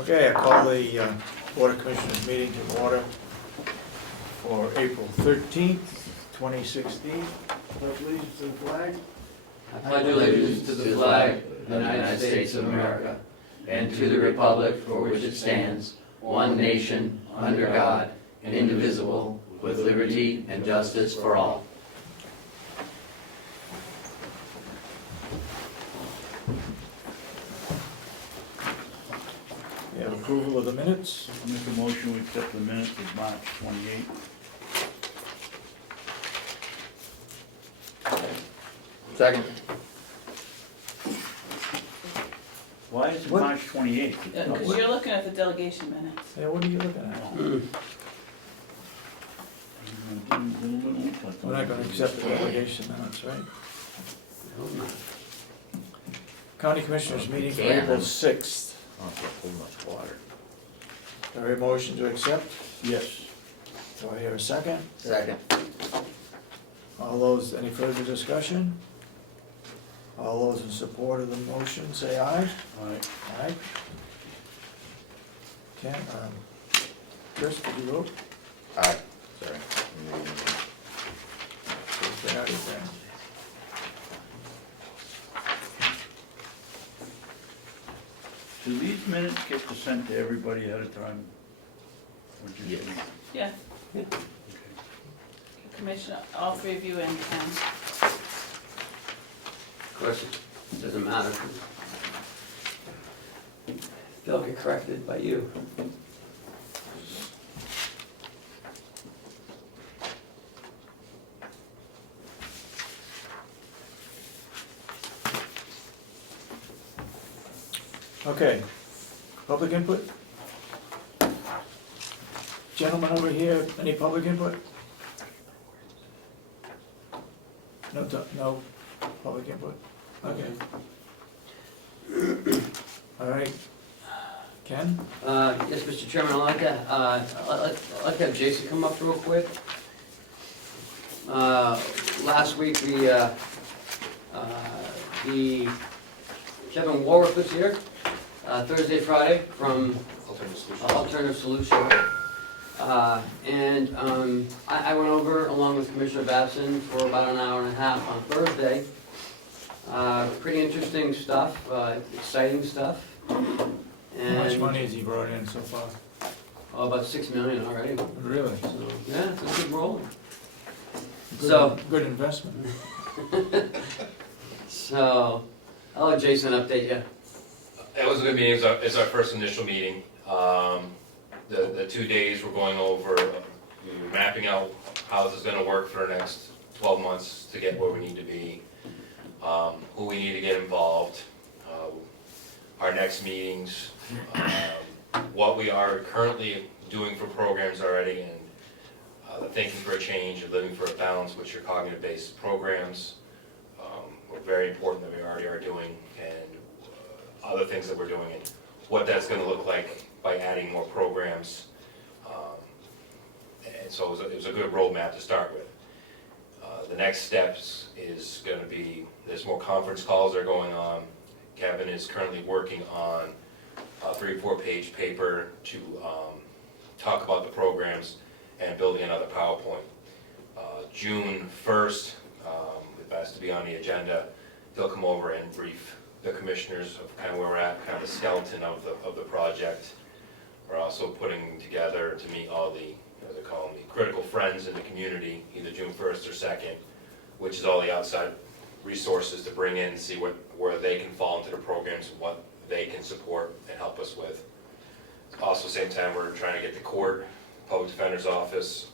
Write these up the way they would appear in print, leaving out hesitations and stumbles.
Okay, I call the Board of Commissioners meeting to order for April 13th, 2016. Pledge allegiance to the flag. I pledge allegiance to the flag of the United States of America and to the republic for which it stands, one nation, under God, indivisible, with liberty and justice for all. We have approval of the minutes. I'll make a motion to accept the minutes of March 28th. Second. Why is it What? March 28th? Because you're looking at the delegation minutes. Yeah, what are you looking at? We're not going to accept the delegation minutes, right? County Commissioners meeting for April 6th. Too much water. Are there a motion to accept? Yes. Do I hear a second? Second. All those, any further discussion? All those in support of the motion, say aye. All right. Aye. Ken, Chris, did you vote? Aye. Sorry. Say aye again. Do these minutes get to send to everybody ahead of time? Or just Yes. me? Yeah, Okay. Commissioner, all three of you and Ken. Of course, it doesn't matter. They'll get corrected by you. Okay, public input? Gentlemen over here, any public input? No public input? Okay. All right. Ken? Yes, Mr. Chairman, I'd like to have Jason come up real quick. Last week, Kevin Warwick was here, Thursday, Friday, from Alternative Solution. And I went over along with Commissioner Babson for about an hour and a half on Thursday. Pretty interesting stuff, exciting stuff. How much And money has he brought in so far? about 6 million already. Really? So, yeah, it's a good roll. So, Good investment. so I'll let Jason update you. It was a good meeting. It's our first initial meeting. The 2 days we're going over, we were mapping out how this is gonna work for the next 12 months to get where we need to be, who we need to get involved, our next meetings, what we are currently doing for programs already, and the thinking for a change and living for a balance, which are cognitive-based programs. Were very important that we already are doing, and other things that we're doing, and what that's going to look like by adding more programs. And so it was a good roadmap to start with. The next steps is going to be, there's more conference calls that are going on. Kevin is currently working on a 3 or 4 page paper to talk about the programs and building another PowerPoint. June 1st, if that's to be on the agenda, he'll come over and brief the commissioners of kind of where we're at, kind of the skeleton of the project. We're also putting together to meet all the, as they call them, the critical friends in the community, either June 1st or 2nd, which is all the outside resources to bring in, see where they can fall into the programs and what they can support and help us with. Also, same time, we're trying to get the court, public defender's office,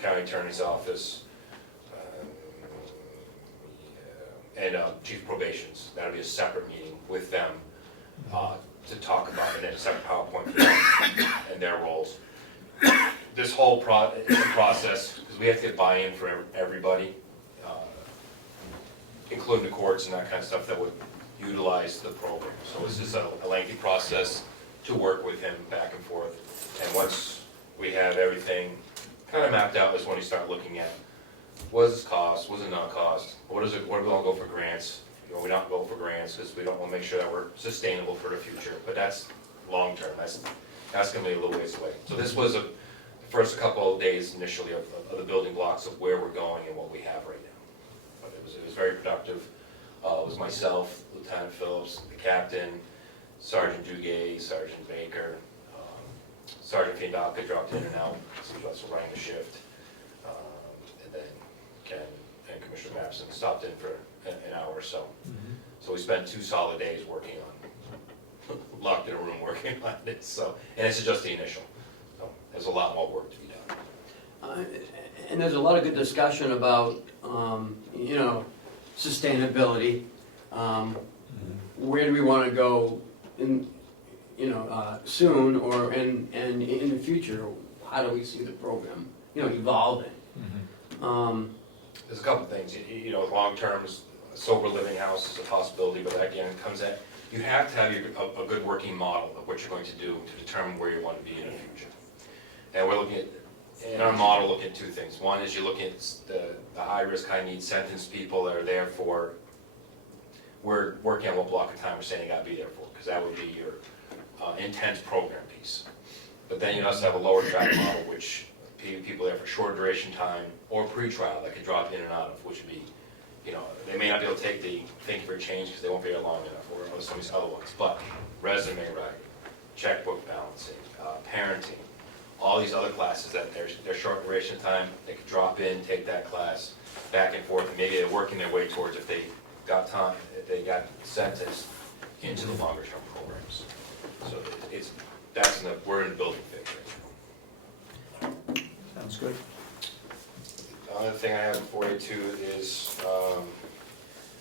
county attorney's office, and chief of probations. That'll be a separate meeting with them to talk about, and then a separate PowerPoint for them and their roles. This whole process, because we have to get buy-in for everybody, including the courts and that kind of stuff that would utilize the program. So it's just a lengthy process to work with him back and forth. And once we have everything kind of mapped out, is when we start looking at what does this cost, what does it not cost, what do we want to go for grants, we not go for grants because we don't want to make sure that we're sustainable for the future. But that's long-term, that's gonna be a little ways away. So this was the first couple of days initially of the building blocks of where we're going and what we have right now. But it was very productive. It was myself, Lieutenant Phillips, the captain, Sergeant Duguay, Sergeant Baker, Sergeant Fiendalka dropped in and out, so he was running the shift. And then Ken and Commissioner Babson stopped in for an hour or so. So we spent 2 solid days working on, locked in a room working on it, so, and this is just the initial. So there's a lot more work to be done. And there's a lot of good discussion about, you know, sustainability. Where do we want to go in, you know, soon or in the future? How do we see the program, you know, evolving? There's a couple things, you know, long-term, sober living house is a possibility, but again, it comes at, you have to have a good working model of what you're going to do to determine where you want to be in the future. And we're looking at, in our model, looking at 2 things. One is you're looking at the high-risk, high-need sentenced people that are there for, we're working on what block of time we're saying you gotta be there for, because that would be your intense program piece. But then you also have a lower track model, which people there for short duration time or pre-trial that could drop in and out of, which would be, you know, they may not be able to take the thinking for change because they won't be there long enough, or some of these other ones, but resume writing, checkbook balancing, parenting, all these other classes that they're short duration time, they could drop in, take that class, back and forth, and maybe they're working their way towards, if they got time, if they got sentenced into the longer term programs. So we're in the building phase right now. Sounds good. The other thing I have for you too is,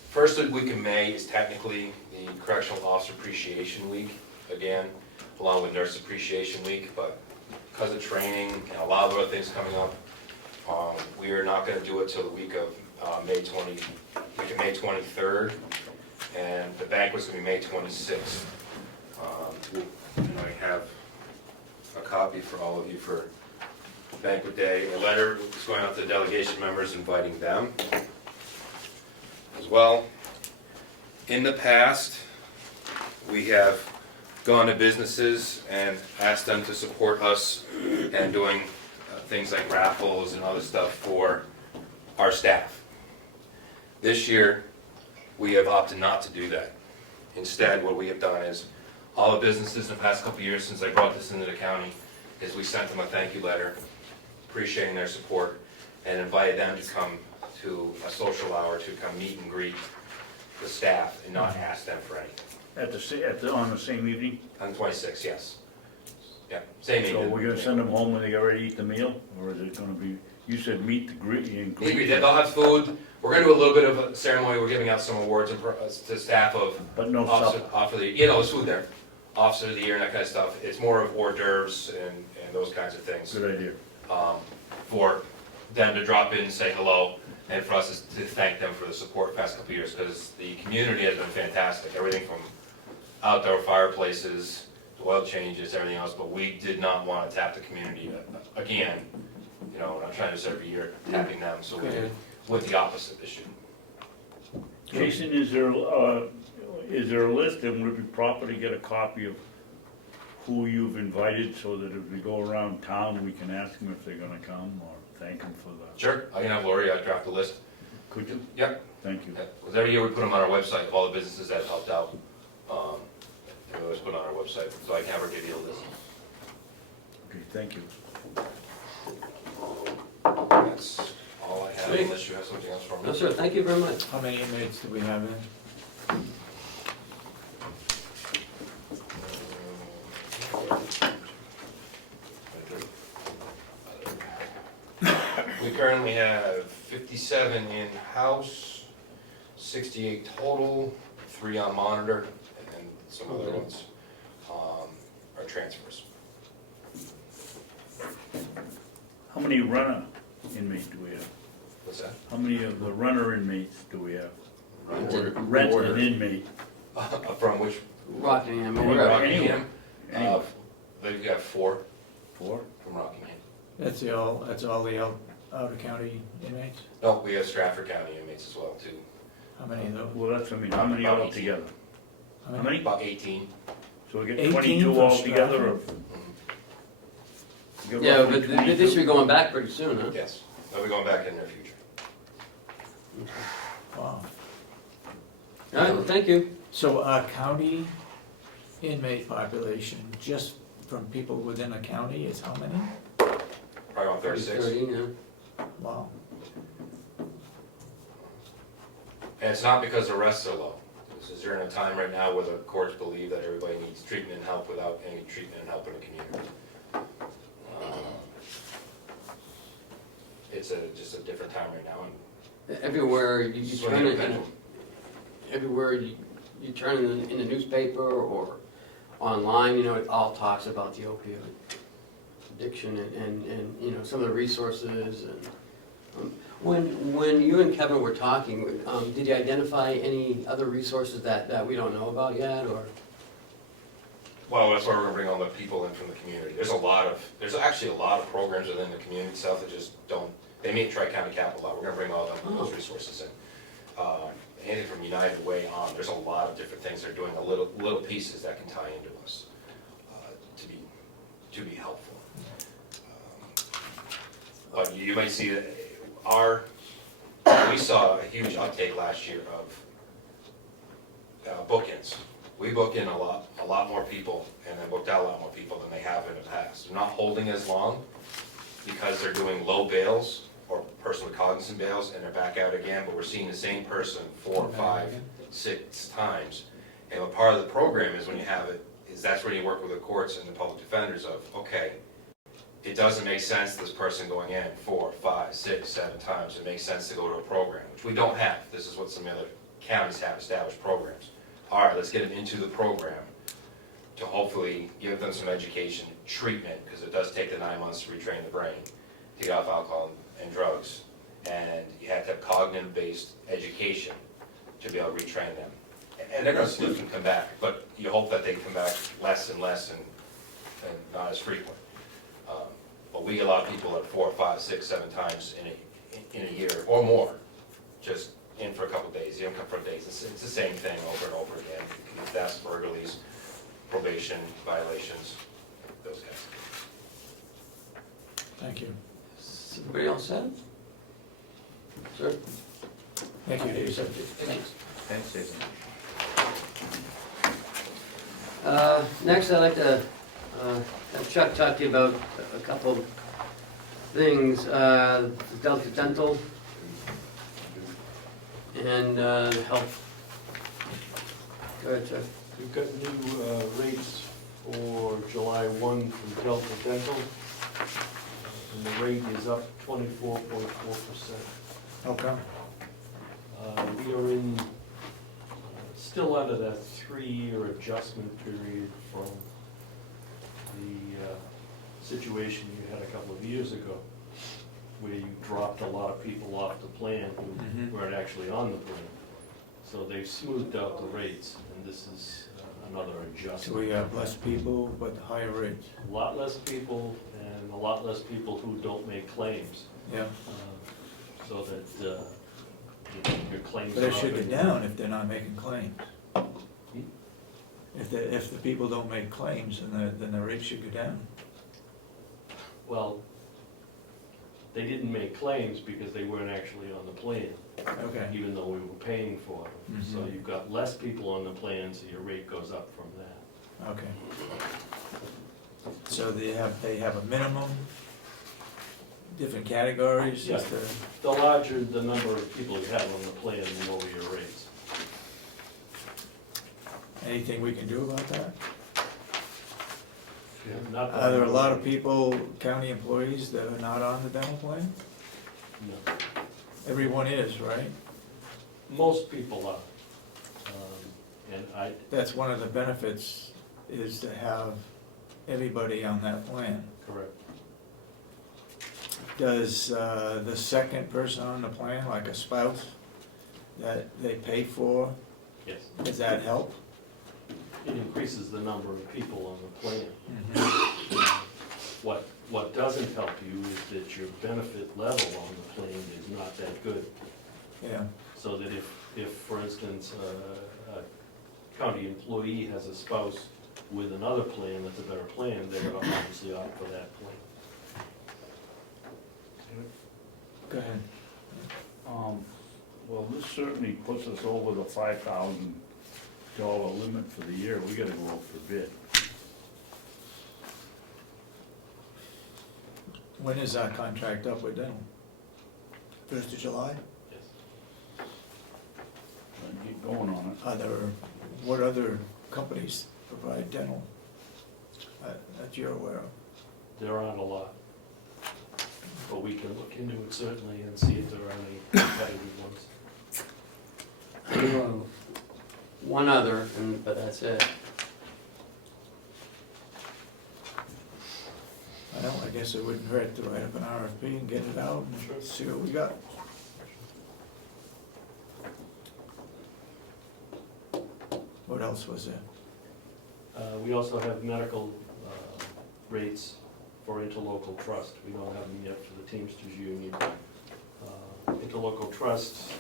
first week in May is technically the Correctional Officer Appreciation Week, again, along with Nurse Appreciation Week, but because of training and a lot of other things coming up, we are not gonna do it till the week of May 23rd, and the banquet's gonna be May 26th. And I have a copy for all of you for banquet day. A letter is going out to the delegation members inviting them as well. In the past, we have gone to businesses and asked them to support us and doing things like raffles and other stuff for our staff. This year, we have opted not to do that. Instead, what we have done is, all the businesses in the past couple of years since I brought this into the county, is we sent them a thank you letter, appreciating their support, and invited them to come to a social hour to come meet and greet the staff and not ask them for anything. On the same evening? On the 26th, yes. Yeah, same So evening. we're gonna send them home when they get ready to eat the meal, or is it gonna be, you said meet the greet and greet? They'll have food. We're gonna do a little bit of a ceremony. We're giving out some awards to staff of But no officer, supper? officer of the, you know, there's food there. Officer of the year and that kind of stuff. It's more of hors d'oeuvres and those kinds of things. Good idea. For them to drop in and say hello, and for us to thank them for the support the past couple of years, because the community has been fantastic. Everything from outdoor fireplaces, to oil changes, everything else, but we did not want to tap the community again. You know, and I'm trying to do this every year, tapping them, so we went the opposite this year. Jason, is there a list, and would it be proper to get a copy of who you've invited, so that if we go around town, we can ask them if they're gonna come, or thank them for that? Sure, I can have Lori draft a list. Could you? Yep. Thank you. Because every year we put them on our website of all the businesses that helped out. And we always put it on our website, so I can have her give you a list. Okay, thank you. That's all I have, Great. unless you have something else for me. No, sir, thank you very much. How many inmates do we have in? We currently have 57 in-house, 68 total, 3 on monitor, and some other ones are transfers. How many runner inmates do we have? What's that? How many of the runner inmates do we have? Rented. Rented inmate. From which? Rockingham, or Any- wherever. Rockingham. Anyway. They've got 4 Four? from Rockingham. That's all the out-of-county inmates? No, we have Stratford County inmates as well, too. How many of those? Well, that's, I mean, how many About all 18. together? How many? About 18. So we get 18 22 for altogether, or? You get Yeah, roughly but 22? this should be going back pretty soon, huh? Yes, they'll be going back in the future. Wow. All right, well, thank you. So our county inmate population, just from people within a county, is how many? Probably around 36. 30, yeah. Wow. And it's not because the arrests are low. This is during a time right now where the courts believe that everybody needs treatment and help without any treatment and help in the community. It's just a different time right now, and Everywhere you swinging turn the it, pendulum. everywhere you turn in the newspaper or online, you know, it all talks about the opioid addiction and you know, some of the resources and, when you and Kevin were talking, did you identify any other resources that we don't know about yet, or? Well, that's why we're gonna bring all the people in from the community. There's actually a lot of programs within the community itself that just don't, they meet Tri-County Capital Law. We're gonna bring all those resources in. Anything from United Way on, there's a lot of different things they're doing, little pieces that can tie into us, to be helpful. But you might see that we saw a huge uptake last year of book-ins. We book in a lot more people, and then booked out a lot more people than they have in the past. They're not holding as long because they're doing low bails or personally cognizant bails, and they're back out again, but we're seeing the same person 4, 5, 6 times. And what part of the program is when you have it, is that's when you work with the courts and the public defenders of, okay, it doesn't make sense this person going in 4, 5, 6, 7 times. It makes sense to go to a program, which we don't have. This is what some other counties have, established programs. All right, let's get them into the program to hopefully give them some education, treatment, because it does take the 9 months to retrain the brain to get off alcohol and drugs. And you have to have cognitive-based education to be able to retrain them. And they're gonna slip and come back, but you hope that they come back less and less and not as frequent. But we get a lot of people at 4, 5, 6, 7 times in a year or more, just in for a couple of days. You don't come for days. It's the same thing over and over again. Thefts, burglaries, probation violations, those guys. Thank you. Is everybody else said? Sir? Thank you, Dave. Thanks. Thanks, Jason. Next, I'd like to have Chuck talk to you about a couple of things. Delta Dental and health. Go ahead, Chuck. We've got new rates for July 1 from Delta Dental, and the rate is up 24.4%. How come? We are in, still under that 3-year adjustment period from the situation you had a couple of years ago, where you dropped a lot of people off the plan who weren't actually on the plan. So they've smoothed out the rates, and this is another So adjustment. we have less people, but higher rates. A lot less people, and a lot less people who don't make claims, Yeah. so that your claims But are it up should go and- down if they're not making claims. If the people don't make claims, then the rate should go down. Well, they didn't make claims because they weren't actually on the plan, Okay. even though we were paying for them. So Mhm. you've got less people on the plan, so your rate goes up from that. Okay. So they have a minimum, different categories, just to, The larger the number of people you have on the plan, the lower your rates. anything we can do about that? Not Are there a lot of people, county employees, that are not on the dental plan? No. Everyone is, right? Most people are. And That's one of the benefits, is to have everybody on that plan. correct. Does the second person on the plan, like a spouse, that they pay for, Yes. does that help? It increases the number of people on the plan. Mm-hmm. What doesn't help you is that your benefit level on the plan is not that good. Yeah, So that if for instance, a county employee has a spouse with another plan that's a better plan, they're gonna obviously opt for that plan. Go ahead. Well, this certainly puts us over the $5,000 limit for the year. We gotta go out for bid. When is our contract up with them? 1st of July? Yes. And keep going on What other companies provide dental that you're aware of? There aren't a lot. But we can look into it certainly and see if there are any competitive ones. I know of one other, but that's it. Well, I guess it wouldn't hurt to write up an RFP and get it out and Sure. see what we got. What else was there? We also have medical rates for interlocal trust. We don't have them yet for the Teamsters Union. Interlocal trust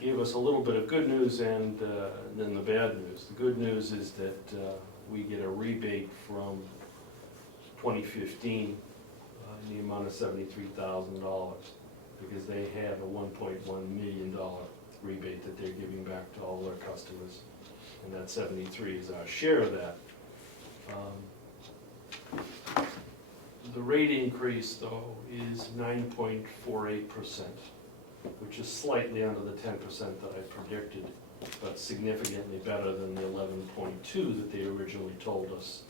gave us a little bit of good news and then the bad news. The good news is that we get a rebate from 2015 in the amount of $73,000 because they have a $1.1 million rebate that they're giving back to all their customers. And that 73 is our share of that. The rate increase, though, is 9.48%, which is slightly under the 10% that I predicted, but significantly better than the 11.2 that they originally told us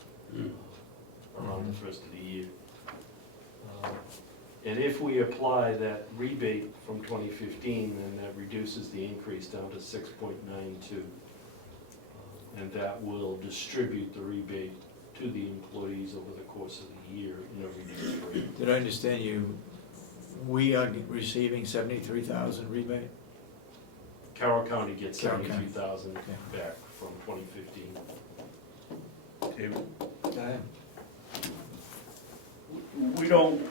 around the first of the year. And if we apply that rebate from 2015, then that reduces the increase down to 6.92. And that will distribute the rebate to the employees over the course of the year in a reduced rate. Did I understand you, we are receiving 73,000 rebate? Carroll County gets Carroll County. 73,000 Okay. back from 2015. it. Go ahead.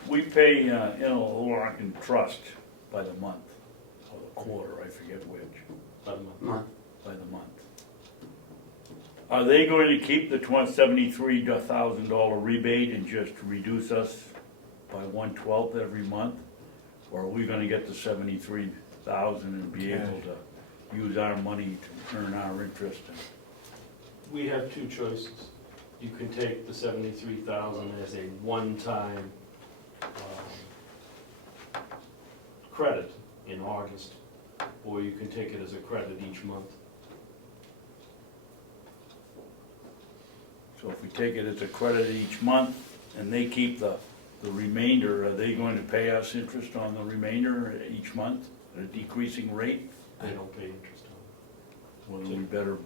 We pay, Interlochen Trust by the month, or the quarter, I forget which, About a month. Month. by the month. Are they going to keep the $73,000 rebate and just reduce us by 1/12 every month? Or are we gonna get the 73,000 and be able to use our money to earn our interest? We have two choices. You can take the 73,000 as a one-time credit in August, or you can take it as a credit each month. So if we take it as a credit each month and they keep the remainder, are they going to pay us interest on the remainder each month at a decreasing rate? They don't pay interest on Well, then we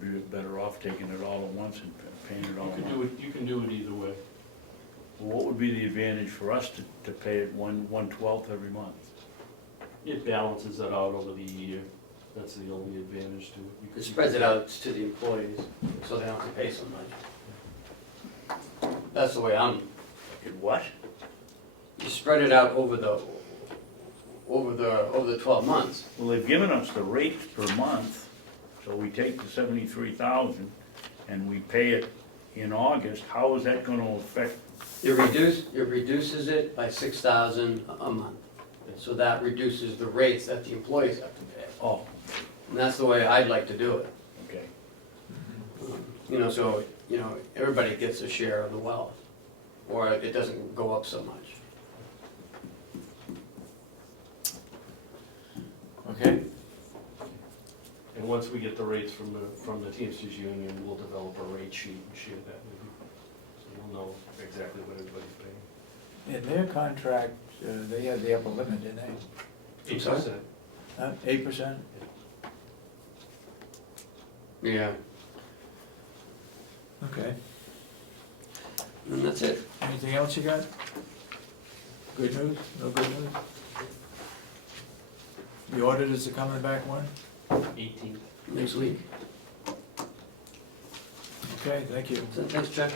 be better off taking it all at once and paying it all it. at once. You can do it either way. Well, what would be the advantage for us to pay it 1/12 every month? It balances it out over the year. That's the only advantage to it. You It can- spreads it out to the employees, so they don't have to pay so much. That's the way What? you spread it out over the 12 months. Well, they've given us the rates per month, so we take the 73,000 and we pay it in August. How is that gonna affect? It reduces it by $6,000 a month. So that reduces the rates that the employees have to pay. Oh, And that's the way I'd like to do it. okay. So, everybody gets a share of the wealth, or it doesn't go up so much. Okay, And once we get the rates from the Teamsters Union, we'll develop a rate sheet and share that with you. So you'll know exactly what everybody's paying. in their contract, they had the upper limit, didn't they? 8%. 8%? Yeah. Okay. And that's it. Anything else you got? Good news? No good news? The auditors are coming back when? 18. Next week. Okay, thank you. So, thanks, Chuck.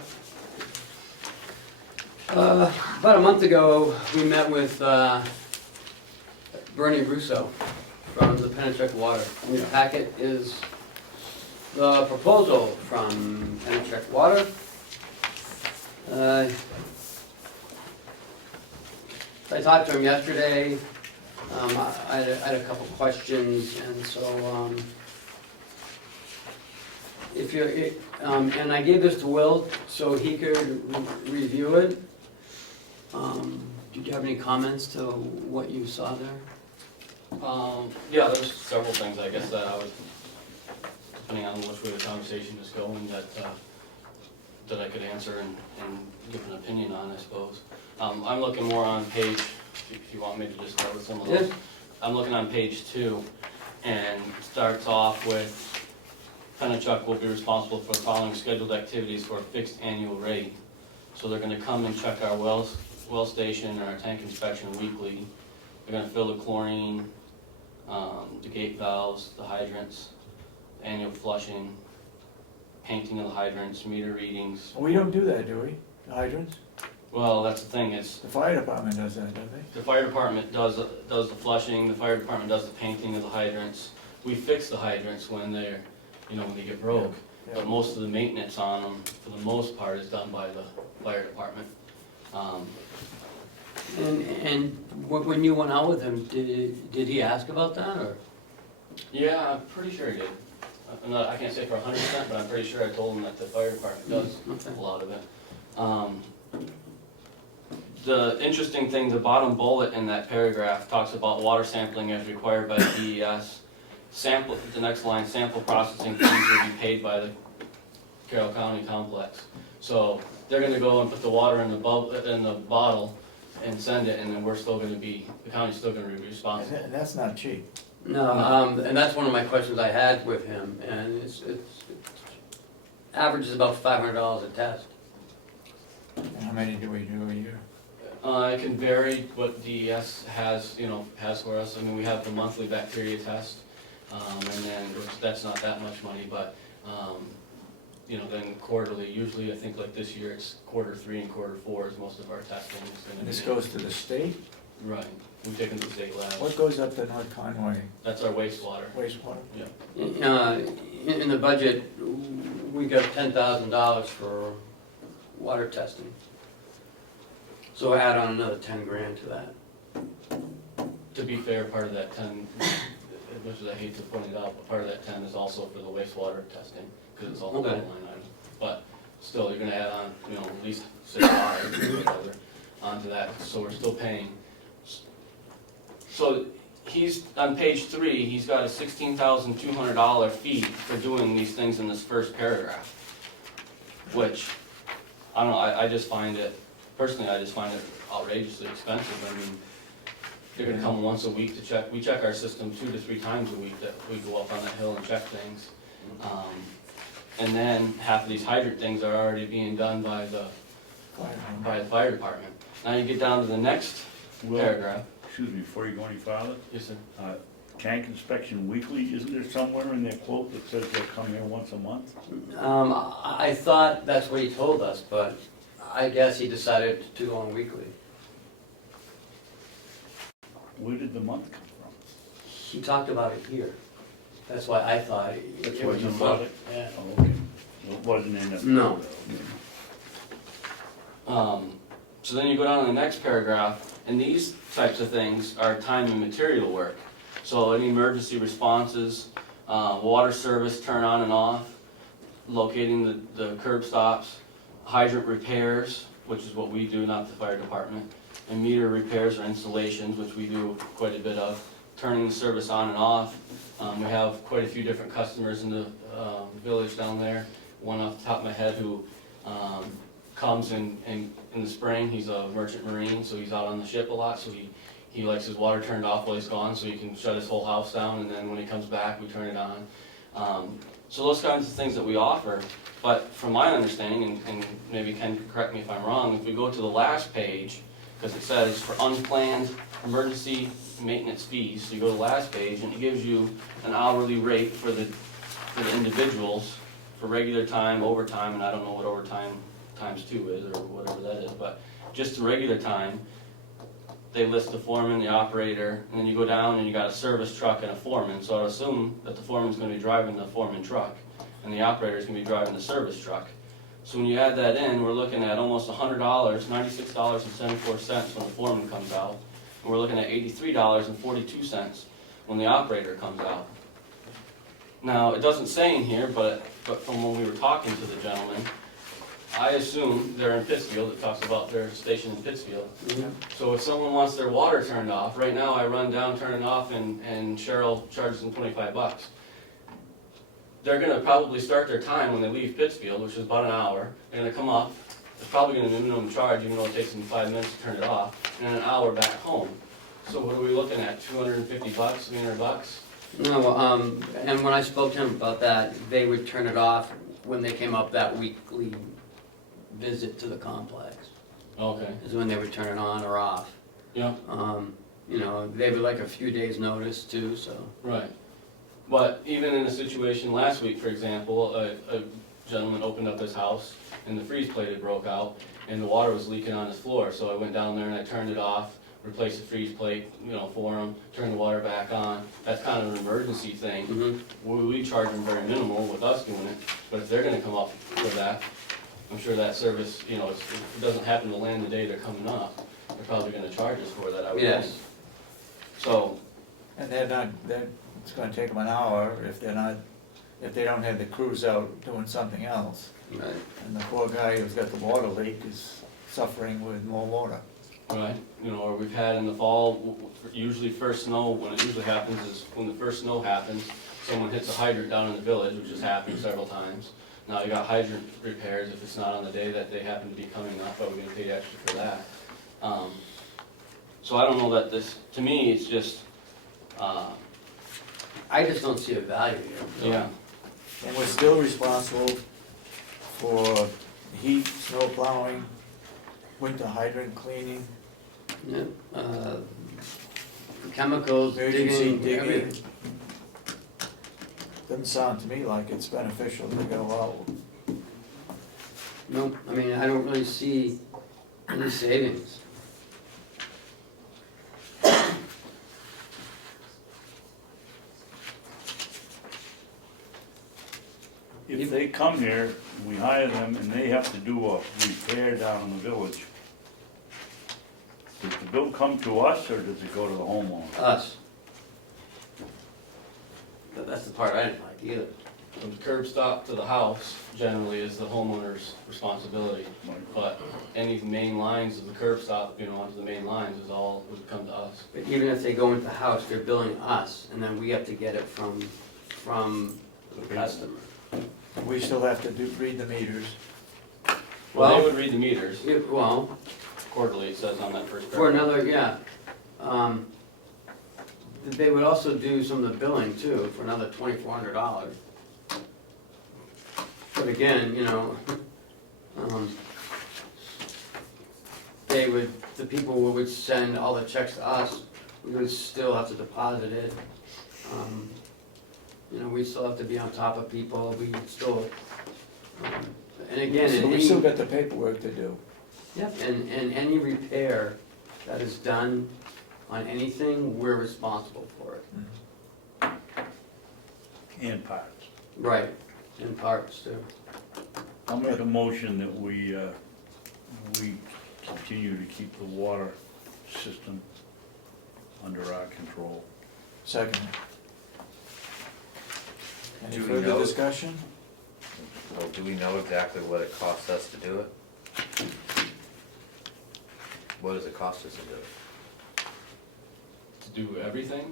About a month ago, we met with Bernie Russo from the Pennachuck Water. And the packet is The proposal from NH Water. I talked to him yesterday. I had a couple questions, and so if you're, and I gave this to Will so he could review it. Did you have any comments to what you saw there? Yeah, there's several things, I guess, that I was, depending on which way the conversation is going, that I could answer and give an opinion on, I suppose. I'm looking more on page, if you want me to just start with some of those. Yes. I'm looking on page 2, and starts off with, Penachuk will be responsible for the following scheduled activities for a fixed annual rate. So they're gonna come and check our well station and our tank inspection weekly. They're gonna fill the chlorine, the gate valves, the hydrants, annual flushing, painting of the hydrants, meter readings. We don't do that, do we? The hydrants? Well, that's the thing, it's, The fire department does that, don't they? the fire department does the flushing, the fire department does the painting of the hydrants. We fix the hydrants when they're, when they get broke. Yeah. But most of the maintenance on them, for the most part, is done by the fire department. And when you went out with him, did he ask about that, or? Yeah, I'm pretty sure he did. I can't say for 100%, but I'm pretty sure I told him that the fire department does Okay. a lot of it. The interesting thing, the bottom bullet in that paragraph talks about water sampling as required by the DES. Sample, the next line, sample processing fees will be paid by the Carroll County complex. So they're gonna go and put the water in the bottle and send it, and then the county's still gonna be responsible. And that's not cheap. No, and that's one of my questions I had with him, and it's averages about $500 a test. And how many do we do a year? It can vary what DES has for us. I mean, we have the monthly bacteria test, and then, that's not that much money, but, then quarterly, usually I think like this year it's Q3 and Q4 is most of our testing is gonna be. And this goes to the state? Right, we take them to state labs. What goes up to North Conway? That's our wastewater. Wastewater? In the budget, we got $10,000 for water testing. So add on another 10 grand to that. To be fair, part of that 10, as much as I hate to point it out, but part of that 10 is also for the wastewater testing, because it's all a Okay. line item. But still, you're gonna add on, at least $6 or whatever onto that, so we're still paying. So he's, on page 3, he's got a $16,200 fee for doing these things in this first paragraph. Which, I don't know, I just find it, personally, I just find it outrageously expensive. I mean, they're gonna come once a week to check, we check our system 2 to 3 times a week, that we go up on that hill and check things. And then half of these hydrant things are already being done by the fire department. Now you get down to the next Will, paragraph. excuse me, before you go any farther, Yes, sir. tank inspection weekly, isn't there somewhere in their quote that says they'll come here once a month? I thought that's what he told us, but I guess he decided to go on weekly. Where did the month come from? He talked about it here. That's why I thought That's it why was you a thought month. Yeah. Oh, okay. Well, it wasn't in the. No. So then you go down to the next paragraph, and these types of things are time and material work. So any emergency responses, water service turn on and off, locating the curb stops, hydrant repairs, which is what we do, not the fire department, and meter repairs or installations, which we do quite a bit of, turning the service on and off. We have quite a few different customers in the village down there. One off the top of my head who comes in the spring. He's a merchant marine, so he's out on the ship a lot, so he likes his water turned off while he's gone, so he can shut his whole house down, and then when he comes back, we turn it on. So those kinds of things that we offer, but from my understanding, and maybe Ken can correct me if I'm wrong, if we go to the last page, because it says for unplanned emergency maintenance fees, so you go to the last page, and it gives you an hourly rate for the individuals for regular time, overtime, and I don't know what overtime times 2 is, or whatever that is, but just the regular time, they list the foreman, the operator, and then you go down and you got a service truck and a foreman, so I'd assume that the foreman's gonna be driving the foreman truck. and the operator's gonna be driving the service truck. So when you add that in, we're looking at almost $100, $96.74 when the foreman comes out, and we're looking at $83.42 when the operator comes out. Now, it doesn't say in here, but from when we were talking to the gentleman, I assume they're in Pittsfield, it talks about their station in Pittsfield. So if someone wants their water turned off, right now I run down, turn it off, and Cheryl charges them $25. They're gonna probably start their time when they leave Pittsfield, which is about an hour. They're gonna come up, it's probably gonna be minimum charge, even though it takes them 5 minutes to turn it off, and an hour back home. So what are we looking at, $250, $300? No, and when I spoke to him about that, they would turn it off when they came up that weekly visit to the complex, Okay, is when they would turn it on or off. yeah, You know, they would like a few days' notice too, so. right. But even in a situation last week, for example, a gentleman opened up his house and the freeze plate had broke out and the water was leaking on his floor. So I went down there and I turned it off, replaced the freeze plate, for him, turned the water back on. That's kind of an emergency thing. We charge them very minimal with us doing it, but if they're gonna come up for that, I'm sure that service, if it doesn't happen to land the day they're coming up, they're probably gonna charge us for that, I would think. Yes. So, And it's gonna take them an hour if they don't have the crews out doing something else. Right. And the poor guy who's got the water leak is suffering with more water. right, or we've had in the fall, usually first snow, when it usually happens is when the first snow happens, someone hits a hydrant down in the village, which has happened several times. Now you got hydrant repairs, if it's not on the day that they happen to be coming up, are we gonna pay extra for that? So I don't know that this, to me, it's just, I just don't see a value here. yeah, And we're still responsible for heat, snow plowing, winter hydrant cleaning, Yeah, chemicals, emergency digging, everything. digging. Doesn't sound to me like it's beneficial to go out. Nope, I mean, I don't really see any savings. If they come here, we hire them, and they have to do a repair down in the village, does the bill come to us, or does it go to the homeowner? Us. That's the part I didn't like either. from the curb stop to the house generally is the homeowner's responsibility. But any main lines of the curb stop, onto the main lines is all would come to us. But even if they go into the house, they're billing us, and then we have to get it from the customer. We still have to read the meters. Well, Well- they would read the meters Well, quarterly, it says on that first for paragraph. another, yeah. They would also do some of the billing too, for another $2,400. But again, the people would send all the checks to us, we would still have to deposit it. We still have to be on top of people, we still, and again, So in we still any, got the paperwork to do. yep, and any repair that is done on anything, we're responsible for it. And parts. Right, in parts too. I'll make a motion that we continue to keep the water system under our control. Second. Any Do we further know- discussion? Well, do we know exactly what it costs us to do it? What does it cost us to do it? To do everything?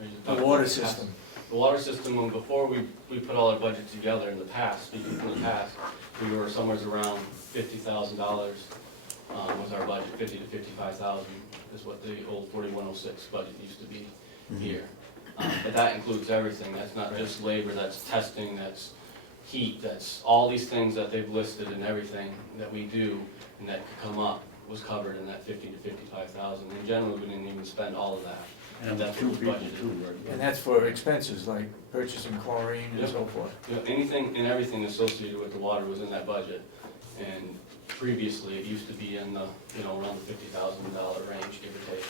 Or is it The talking water about system. The water system, when before we put all our budget together in the past, speaking from the past, we were somewhere around $50,000 was our budget, 50 to 55,000 is what the old 4106 budget used to be here. But that includes everything, that's not just labor, that's testing, that's heat, that's all these things that they've listed and everything that we do and that could come up was covered in that 50 to 55,000. And generally, we didn't even spend all of that. And That's two what was people budgeted. too, right? And that's for expenses like purchasing chlorine and Yep. so forth. Anything and everything associated with the water was in that budget. And previously, it used to be in the, around the $50,000 range, give or take.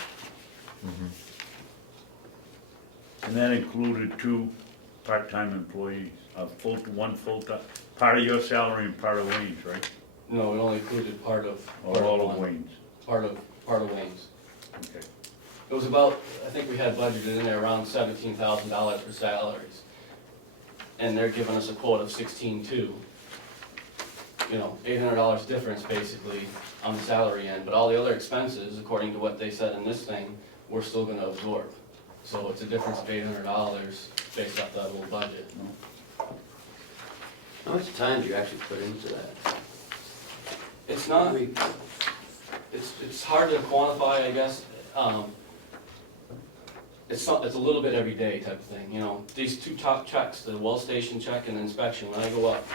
And that included two part-time employees, one full-time, part of your salary and part of Wayne's, right? No, it only included part of. Or all of one. Wayne's? Part of Wayne's. Okay. It was about, I think we had budgeted in there around $17,000 for salaries. And they're giving us a quote of 16.2. You know, $800 difference basically on the salary end, but all the other expenses, according to what they said in this thing, we're still gonna absorb. So it's a difference of $800 based off that little budget. How much time do you actually put into that? It's not, it's hard to quantify, I guess. It's a little bit every day type of thing, you know. These two top checks, the well station check and the inspection, when I go up,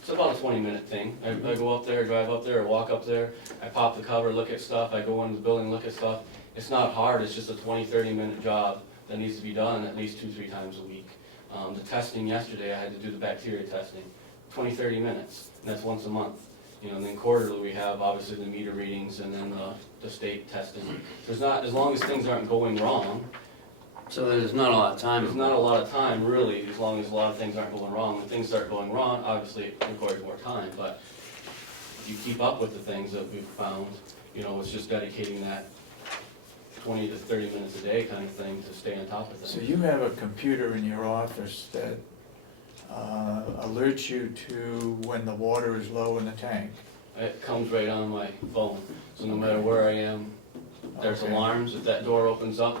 it's about a 20-minute thing. I go up there, drive up there, or walk up there, I pop the cover, look at stuff, I go into the building, look at stuff. It's not hard, it's just a 20-30-minute job that needs to be done at least 2-3 times a week. The testing yesterday, I had to do the bacteria testing, 20-30 minutes, and that's once a month. You know, and then quarterly we have obviously the meter readings and then the state testing. There's not, as long as things aren't going wrong, So there's not a lot of time. there's not a lot of time really, as long as a lot of things aren't going wrong. When things start going wrong, obviously it requires more time, but if you keep up with the things that we've found, you know, it's just dedicating that 20 to 30 minutes a day kind of thing to stay on top of So things. you have a computer in your office that alerts you to when the water is low in the tank. It comes right on my phone, so no matter where I am, there's Okay. alarms. If that door opens up,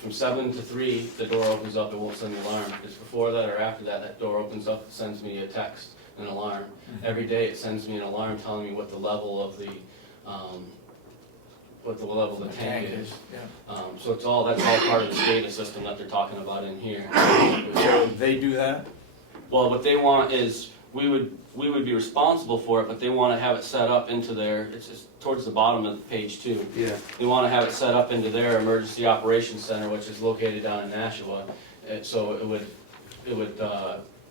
from 7 to 3, the door opens up, it won't send the alarm. If it's before that or after that, that door opens up, it sends me a text, an alarm. Every day it sends me an alarm telling me what the level of the tank is. Yeah. So it's all, that's all part of the SCADA system that they're talking about in here. So they do that? Well, what they want is, we would be responsible for it, but they wanna have it set up into their, it's towards the bottom of page 2. Yeah. They wanna have it set up into their emergency operations center, which is located down in Nashua. So it would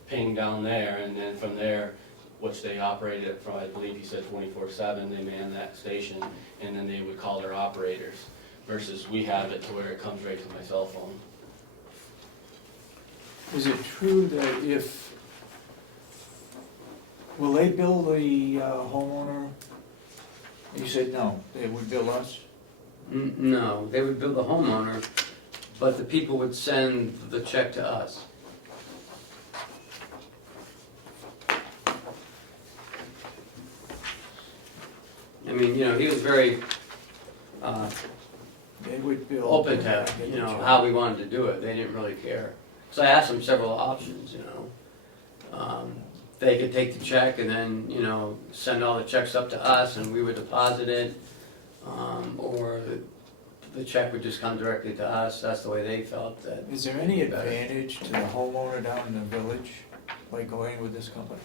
ping down there, and then from there, which they operate it from, I believe he said 24/7, they man that station, and then they would call their operators, versus we have it to where it comes right to my cell phone. Is it true that will they bill the homeowner? You said no, they would bill us? No, they would bill the homeowner, but the people would send the check to us. I mean, you know, he was very They would bill. open to, you know, how we wanted to do it. They didn't really care. So I asked them several options, you know. They could take the check and then, you know, send all the checks up to us and we would deposit it. Or the check would just come directly to us. That's the way they felt that. Is there any advantage to the homeowner down in the village by going with this company?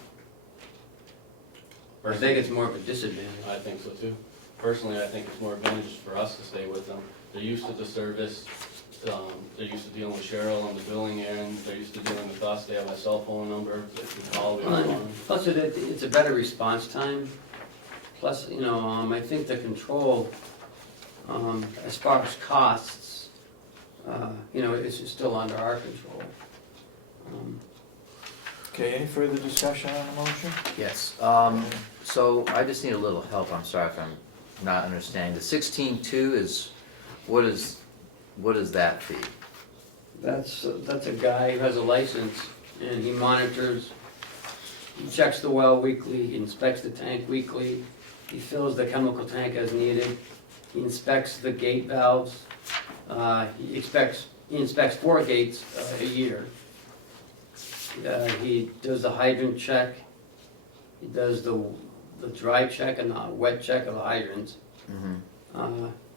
I think it's more of a disadvantage. I think so too. Personally, I think it's more advantageous for us to stay with them. They're used to the service, they're used to dealing with Cheryl on the billing end, they're used to dealing with us, they have my cell phone number, they can call, we respond. Plus, it's a better response time. Plus, you know, I think the control, as far as costs, you know, it's still under our control. Okay, any further discussion on the motion? Yes, so I just need a little help, I'm sorry if I'm not understanding. The 16.2 is, what is that fee? That's a guy who has a license, and he monitors, he checks the well weekly, he inspects the tank weekly, he fills the chemical tank as needed, he inspects the gate valves, he inspects 4 gates a year. He does the hydrant check, he does the dry check and the wet check of the hydrants.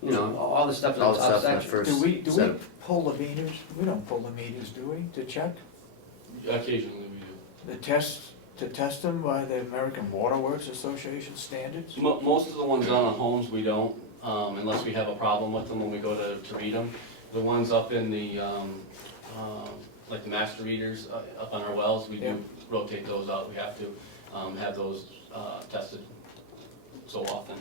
You know, all the stuff in the All the top stuff in the section. first Do we set of- pull the meters? We don't pull the meters, do we, to check? Occasionally we do. To test them by the American Water Works Association standards? Most of the ones down on homes, we don't, unless we have a problem with them when we go to read them. The ones up in the, like the master readers, up on our wells, we Yeah. do rotate those out, we have to, have those, tested so often.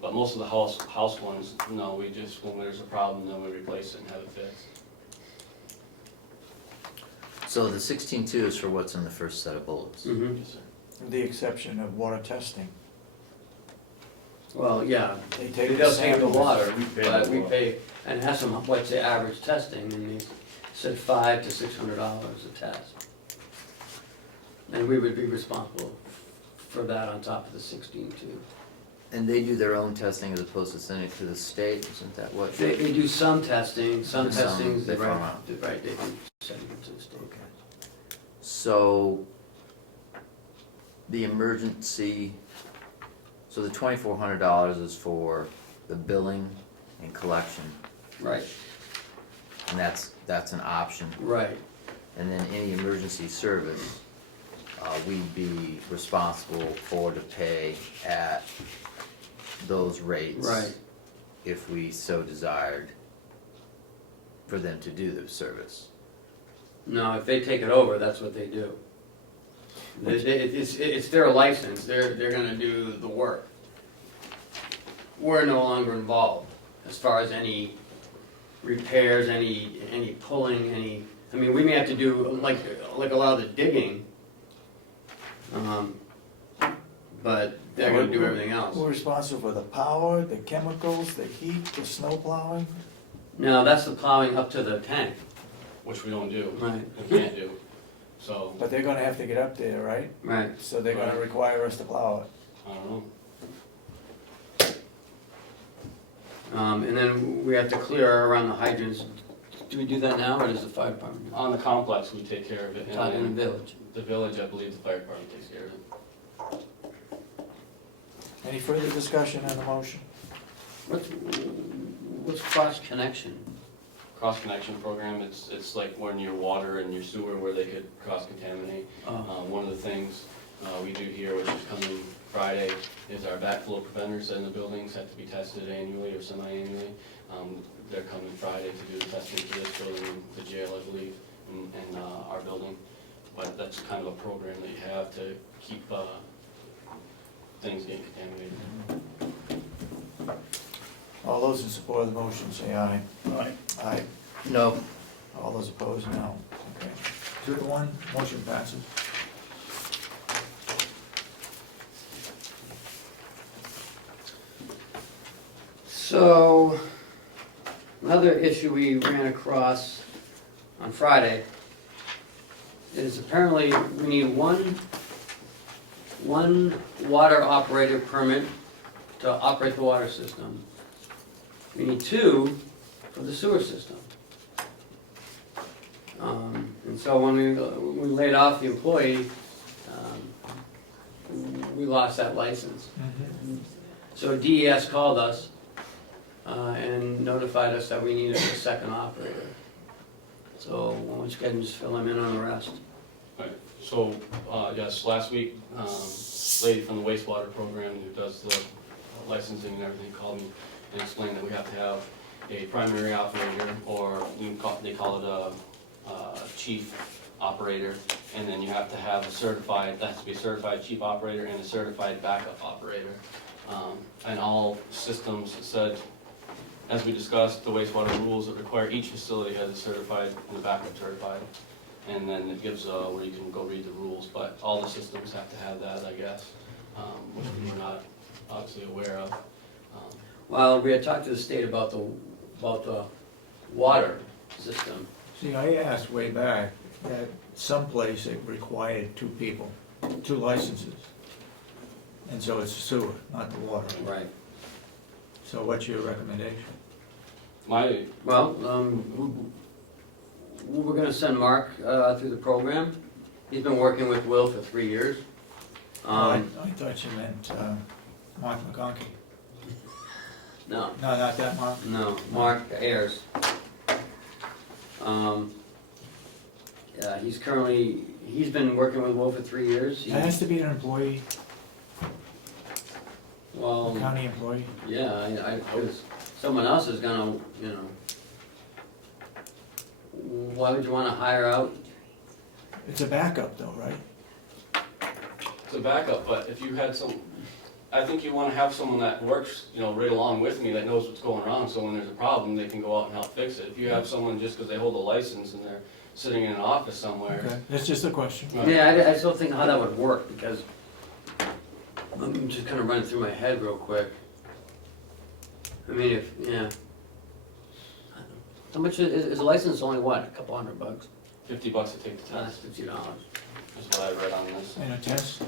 But most of the house ones, no, we just, when there's a problem, then we replace it and have it fixed. So the 16.2 is for what's in the first set of bullets. Mhm. With the exception of water testing. Well, yeah, They take the they'll take the samples. water, We pay but the we water. pay, and it has some, what's the average testing, and they said $500 to $600 a test. And we would be responsible for that on top of the 16.2. And they do their own testing as opposed to sending it to the state, isn't that what? They do some testing, Some testings, they farm right, out. right, they do send it to the state. Okay. So, the emergency, so the $2,400 is for the billing and collection, Right, and that's an option. right, And then any emergency service, we'd be responsible for to pay at those rates. right. If we so desired for them to do the service. No, if they take it over, that's what they do. It's their license, they're gonna do the work. We're no longer involved as far as any repairs, any pulling, I mean, we may have to do, like a lot of the digging. But they're gonna do everything else. We're responsible for the power, the chemicals, the heat, the snow plowing. No, that's the plowing up to the tank. Which we don't do, Right, we can't do, so, But they're gonna have to get up there, right? right. So they're gonna require us to plow it. I don't know. And then we have to clear around the hydrants. Do we do that now, or does the fire department do On the complex, we take care of it, it? Talking in and the village. the village, I believe the fire department takes care of it. Any further discussion on the motion? What's cross connection? Cross connection program, it's like when your water and your sewer where they could cross contaminate. One of the things we do here, which is coming Friday, is our backflow preventers in the buildings have to be tested annually or semi-annually. They're coming Friday to do the testing for this building, the jail, I believe, and our building. But that's kind of a program that you have to keep things getting contaminated. All those in support of the motion say aye. Aye. Aye. No. All those opposed, no. Okay. 2-1, motion passes. So, another issue we ran across on Friday is apparently we need one water operator permit to operate the water system. We need 2 for the sewer system. And so when we laid off the employee, we lost that license. So DES called us and notified us that we needed a second operator. So why don't you go ahead and just fill him in on the rest? Right, so, yes, last week, lady from the wastewater program who does the licensing and everything called me and explained that we have to have a primary operator, or they call it a chief operator, and then you have to have a certified, that has to be a certified chief operator and a certified backup operator. And all systems said, as we discussed, the wastewater rules that require each facility has a certified and a backup certified. And then it gives where you can go read the rules, but all the systems have to have that, I guess, which we were not obviously aware of. Well, we had talked to the state about the water system. See, I asked way back that someplace it required 2 people, 2 licenses. And so it's the sewer, not the water. Right. So what's your recommendation? Well, we're gonna send Mark through the program. He's been working with Will for 3 years. I thought you meant Mark McConkey. No, No, not that Mark? no, Mark Ayers. Yeah, he's been working with Will for 3 years. That has to be an employee, Well, a county employee? yeah, because someone else is gonna, you know. Why would you wanna hire out? It's a backup though, right? It's a backup, but if you had I think you wanna have someone that works, right along with me, that knows what's going on, so when there's a problem, they can go out and help fix it. If you have someone just because they hold a license and they're sitting in an office somewhere. Okay, that's just a question. Right. Yeah, I still think how that would work, because I'm just kind of running through my head real quick. I mean, if, yeah. How much is a license only what, a couple $100? $50 to take the That's test, $50. is what I read on this. And a test?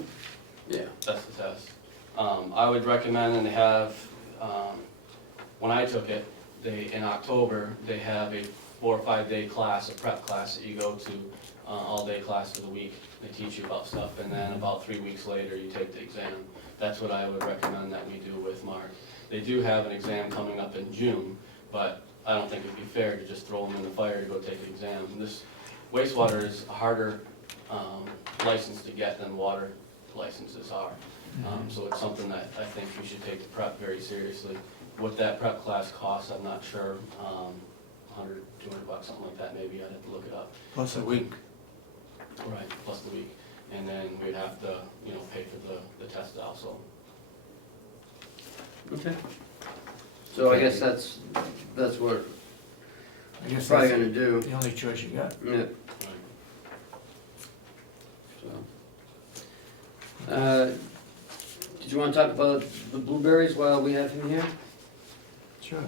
Yeah. That's the test. I would recommend, and they have, when I took it, in October, they have a 4 or 5 day class, a prep class that you go to, all day class of the week. They teach you about stuff, and then about 3 weeks later, you take the exam. That's what I would recommend that we do with Mark. They do have an exam coming up in June, but I don't think it'd be fair to just throw them in the fire to go take the exam. This wastewater is a harder license to get than water licenses are. So it's something that I think we should take the prep very seriously. What that prep class costs, I'm not sure, $100, $200, something like that maybe, I'd have to look it up. Plus a week. Right, plus the week, and then we'd have to, pay for the test also. Okay. So I guess that's what I guess we're probably that's gonna do. the only choice you got. Yeah, Right. so. Did you wanna talk about the blueberries while we have him here? Sure.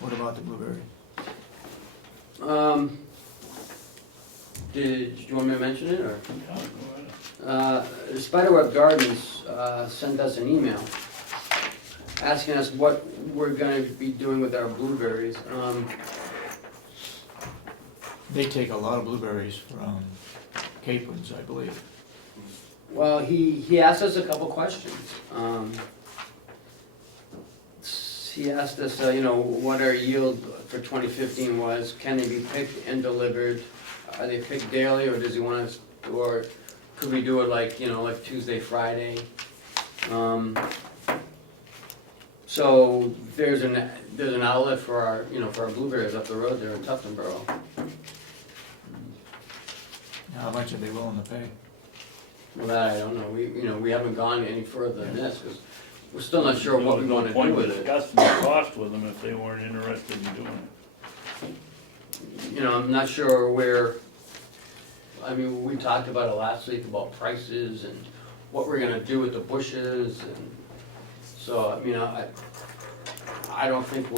What about the blueberry? Did you want me to mention it, or? Yeah, go ahead. Spiderweb Gardens sent us an email asking us what we're gonna be doing with our blueberries. They take a lot of blueberries from Cape Woods, I believe. Well, he asked us a couple questions. He asked us, what our yield for 2015 was, can they be picked and delivered? Are they picked daily, or does he want us, or could we do it like Tuesday, Friday? So there's an outlet for our, for our blueberries up the road there in Tuftonboro. How much are they willing to pay? Well, that I don't know, we haven't gone any further than this, because we're still not sure what we There was wanna no do point with it. discussing the cost with them if they weren't interested in doing it. I'm not sure where, we talked about it last week about prices and what we're gonna do with the bushes, and so, I don't think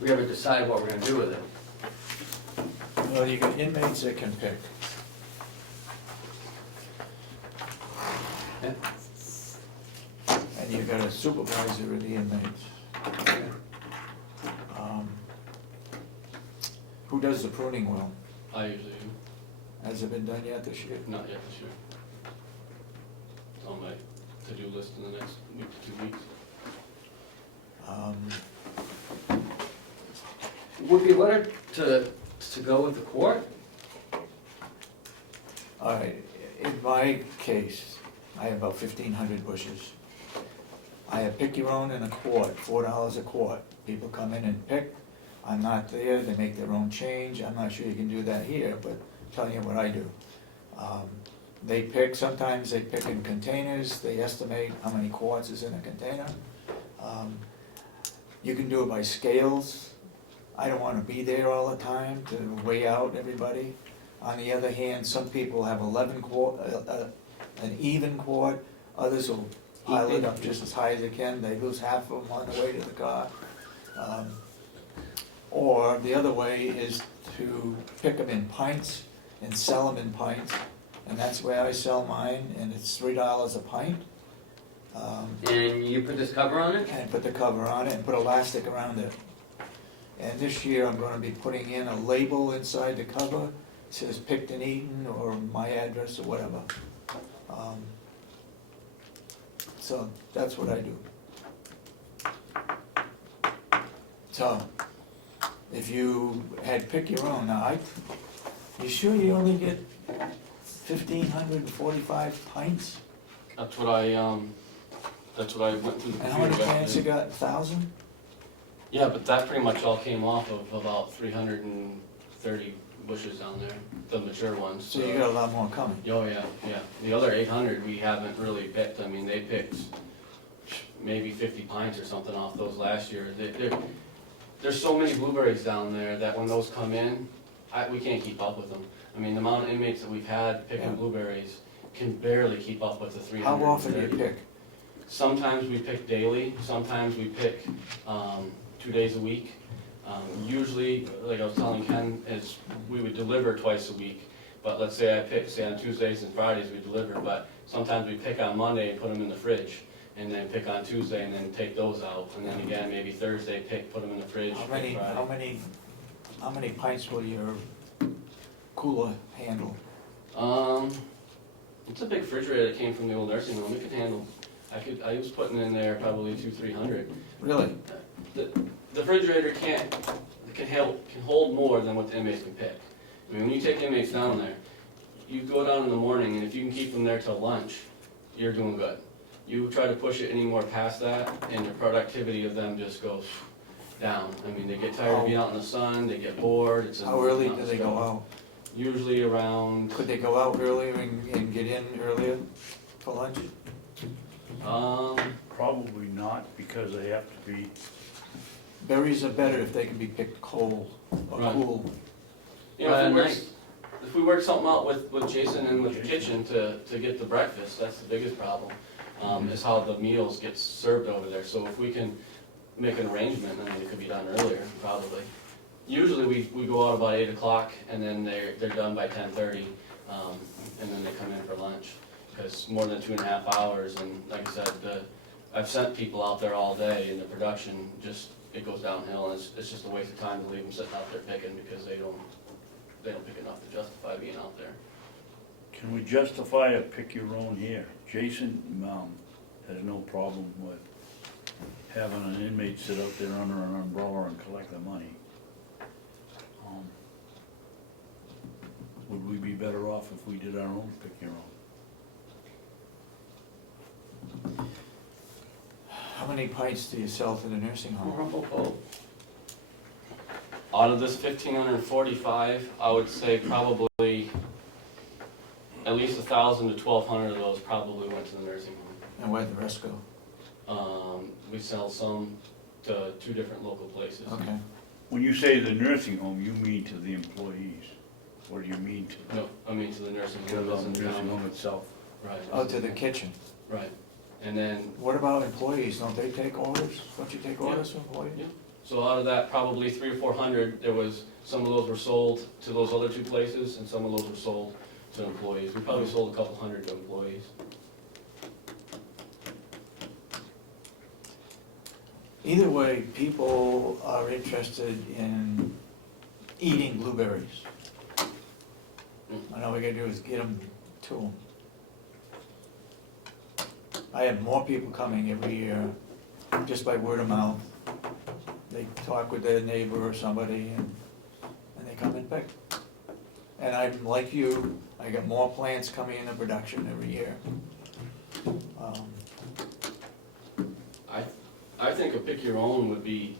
we haven't decided what we're gonna do with it. Well, you got inmates that can pick. Yeah. And you got a supervisor of the inmates. Who does the pruning well? I usually do, Has it been done yet this year? not yet this year. It's on my to-do list in the next week to 2 weeks. Would be better to go with the quart? All right, in my case, I have about 1,500 bushes. I have pick your own in a quart, $4 a quart. People come in and pick. I'm not there, they make their own change. I'm not sure you can do that here, but I'm telling you what I do. They pick, sometimes they pick in containers, they estimate how many quarts is in a container. You can do it by scales. I don't wanna be there all the time to weigh out everybody. On the other hand, some people have 11 quart, an even quart, others will pile it up just as high as they can, they lose half of them on the way to the car. Or the other way is to pick them in pints and sell them in pints, and that's where I sell mine, and it's $3 a pint. And you put this cover on it? And put the cover on it and put elastic around it. And this year I'm gonna be putting in a label inside the cover, it says picked and eaten, or my address or whatever. So that's what I do. So, if you had pick your own, now you sure you only get 1,545 pints? That's what I went through the And how many computer back plants you then. got, 1,000? Yeah, but that pretty much all came off of about 330 bushes down there, the mature ones. So you got a lot more coming. Oh, yeah. The other 800 we haven't really picked. They picked maybe 50 pints or something off those last year. there's so many blueberries down there that when those come in, we can't keep up with them. I mean, the amount of inmates that we've had picking Yeah. blueberries can barely keep up with the 300. How often do you pick? Sometimes we pick daily, sometimes we pick 2 days a week. Usually, like I was telling Ken, is we would deliver twice a week. But let's say I pick, say on Tuesdays and Fridays we deliver, but sometimes we pick on Monday and put them in the fridge. And then pick on Tuesday and then take those out. And then again, maybe Thursday, put them in the fridge. How pick Friday. how many pints will your cooler handle? It's a big refrigerator that came from the old nursing home. It could handle, I was putting in there probably 200-300. Really? The refrigerator can hold more than what the inmates can pick. I mean, when you take inmates down there, you go down in the morning, and if you can keep them there till lunch, you're doing good. You try to push it any more past that, and the productivity of them just goes down. I mean, they get tired of being out in the sun, they get bored. It's a How early do mountain they go stuff. out? Usually around, Could they go out earlier and get in earlier for lunch? Probably not, because they have to be, Berries are better if they can be picked cold or Right. cool. you know, Right, if we work something out with Jason and with the kitchen to get the breakfast, that's the biggest problem. Is how the meals get served over there. So if we can make an arrangement, I mean, it could be done earlier, probably. Usually we go out about 8 o'clock and then they're done by 10:30, and then they come in for lunch. Because more than 2.5 hours, and like I said, I've sent people out there all day and the production it goes downhill, and it's just a waste of time to leave them sitting out there picking because they don't pick enough to justify being out there. can we justify a pick your own here? Jason, has no problem with having an inmate sit out there under an umbrella and collect the money. Would we be better off if we did our own pick your own? How many pints do you sell to the nursing home? Out of this 1,545, I would say probably at least 1,000 to 1,200 of those probably went to the nursing home. And where'd the rest go? We sell some to 2 different local places. Okay. When you say the nursing home, you mean to the employees? What do you mean to? No, I mean to the nursing To home. the that's in nursing town. home itself? Right. Oh, to the kitchen. Right. And then, What about employees? Don't they take orders? Don't you take orders from employees? Yeah. so out of that, probably 300 or 400, some of those were sold to those other 2 places, and some of those were sold to employees. We probably sold a couple hundred to employees. Either way, people are interested in eating blueberries. I know what we gotta do is get them to them. I have more people coming every year, just by word of mouth. They talk with their neighbor or somebody and they come and pick. And I'm like you, I got more plants coming into production every year. I think a pick your own would be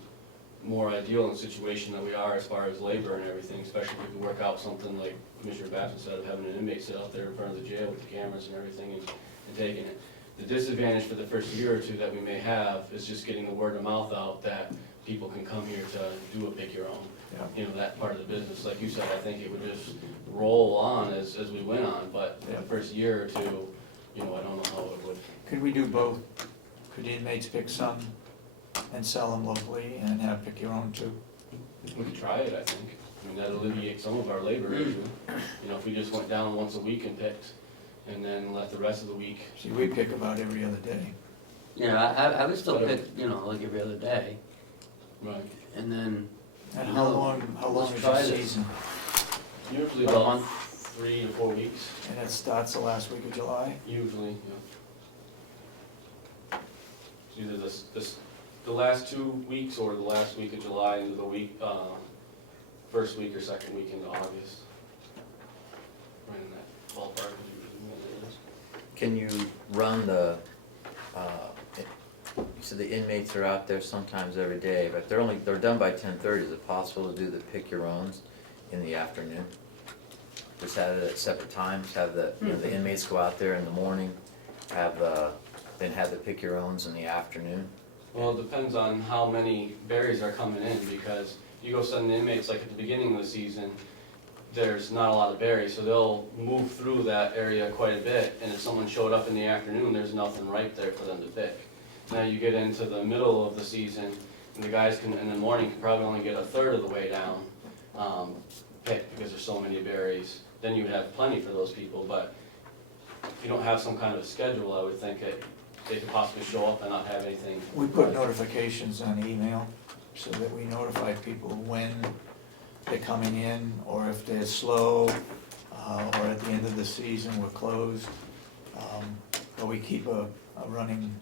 more ideal in the situation that we are as far as labor and everything, especially if we could work out something like Commissioner Babson said, of having an inmate sit out there in front of the jail with the cameras and everything and taking it. The disadvantage for the first year or 2 that we may have is just getting the word of mouth out that people can come here to do a pick your own. Yeah. You know, that part of the business, like you said, I think it would just roll on as we went on, but Yeah. the first year or 2, you know, I don't know how it would. Could we do both? Could inmates pick some and sell them locally and have pick your own too? We could try it, I think. I mean, that'd alleviate some of our labor issue. You know, if we just went down once a week and picked, and then let the rest of the week. See, we pick about every other day. Yeah, I would still pick, like every other day, Right. and then, And You how know, long let's is try your this. season? Usually About a about month. 3 to 4 weeks, And it starts the last week of July? usually, yeah. It's either the last 2 weeks or the last week of July into the week, first week or second week into August. Right in that ballpark. is usually what it is. Can you run you said the inmates are out there sometimes every day, but they're done by 10:30. Is it possible to do the pick your owns in the afternoon? Just have it at separate times, have the inmates go out there in the morning, then have the pick your owns in the afternoon? Well, it depends on how many berries are coming in, because you go send the inmates, like at the beginning of the season, there's not a lot of berries, so they'll move through that area quite a bit, and if someone showed up in the afternoon, there's nothing right there for them to pick. Now you get into the middle of the season, and the guys can, in the morning, can probably only get a third of the way down, picked, because there's so many berries. Then you would have plenty for those people, but if you don't have some kind of a schedule, I would think they could possibly show up and not have anything. We put notifications on email so that we notify people when they're coming in, or if they're slow, or at the end of the season, we're closed. But we keep a running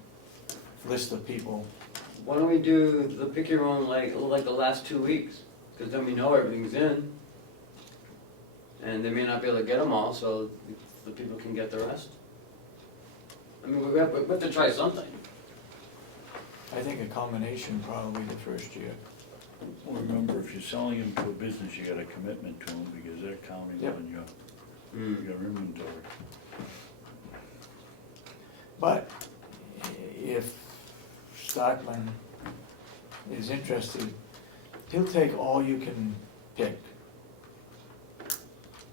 list of people. Why don't we do the pick your own like the last 2 weeks? Because then we know everything's in. And they may not be able to get them all, so the people can get the rest. I mean, we have to try something. I think a combination probably the first year. Well, remember, if you're selling them to a business, you got a commitment to them, because they're counting Yep. on your inventory. But if Stockman is interested, he'll take all you can pick.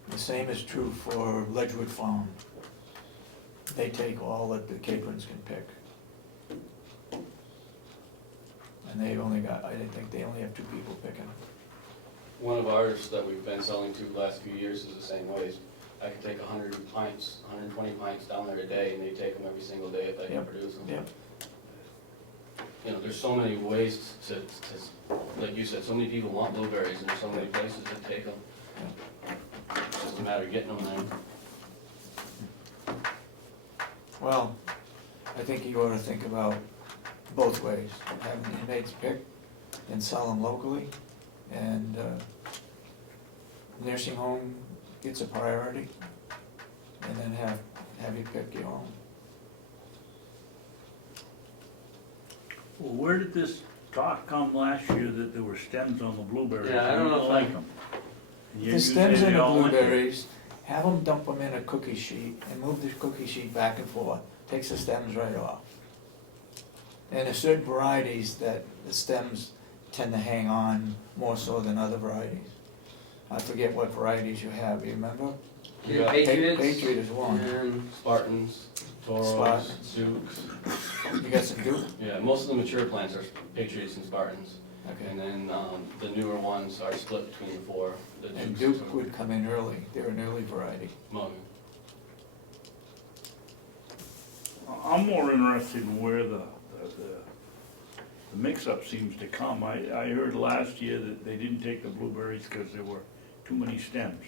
The same is true for Ledgewood Farm. They take all that the Caprins can pick. And they've only got, I think they only have 2 people picking. One of ours that we've been selling to the last few years is the same way. I could take 100 pints, 120 pints down there a day, and they take them every single day if I can Yep. produce them. Yep. You know, there's so many ways to, like you said, so many people want blueberries, and there's so many places that take them. It's just a matter of getting them there. Well, I think you ought to think about both ways. Have the inmates pick and sell them locally, and nursing home gets a priority, and then have you pick your own. Well, where did this talk come last year that there were stems on the blueberries? Yeah, I don't know if like I- them. The stems in the blueberries, have them dump them in a cookie sheet and move the cookie sheet back and forth, takes the stems right off. And there's certain varieties that the stems tend to hang on more so than other varieties. I forget what varieties you have, you remember? You got Patriots. Patriot is one. And Spartans, Toros, Spartans. Dukes. You got some Duke? Yeah, most of the mature plants are Patriots and Spartans. Okay. And then the newer ones are split between the 4. The And Dukes Duke would come in early, they're an early variety. Well, I'm more interested in where the mix-up seems to come. I heard last year that they didn't take the blueberries because there were too many stems.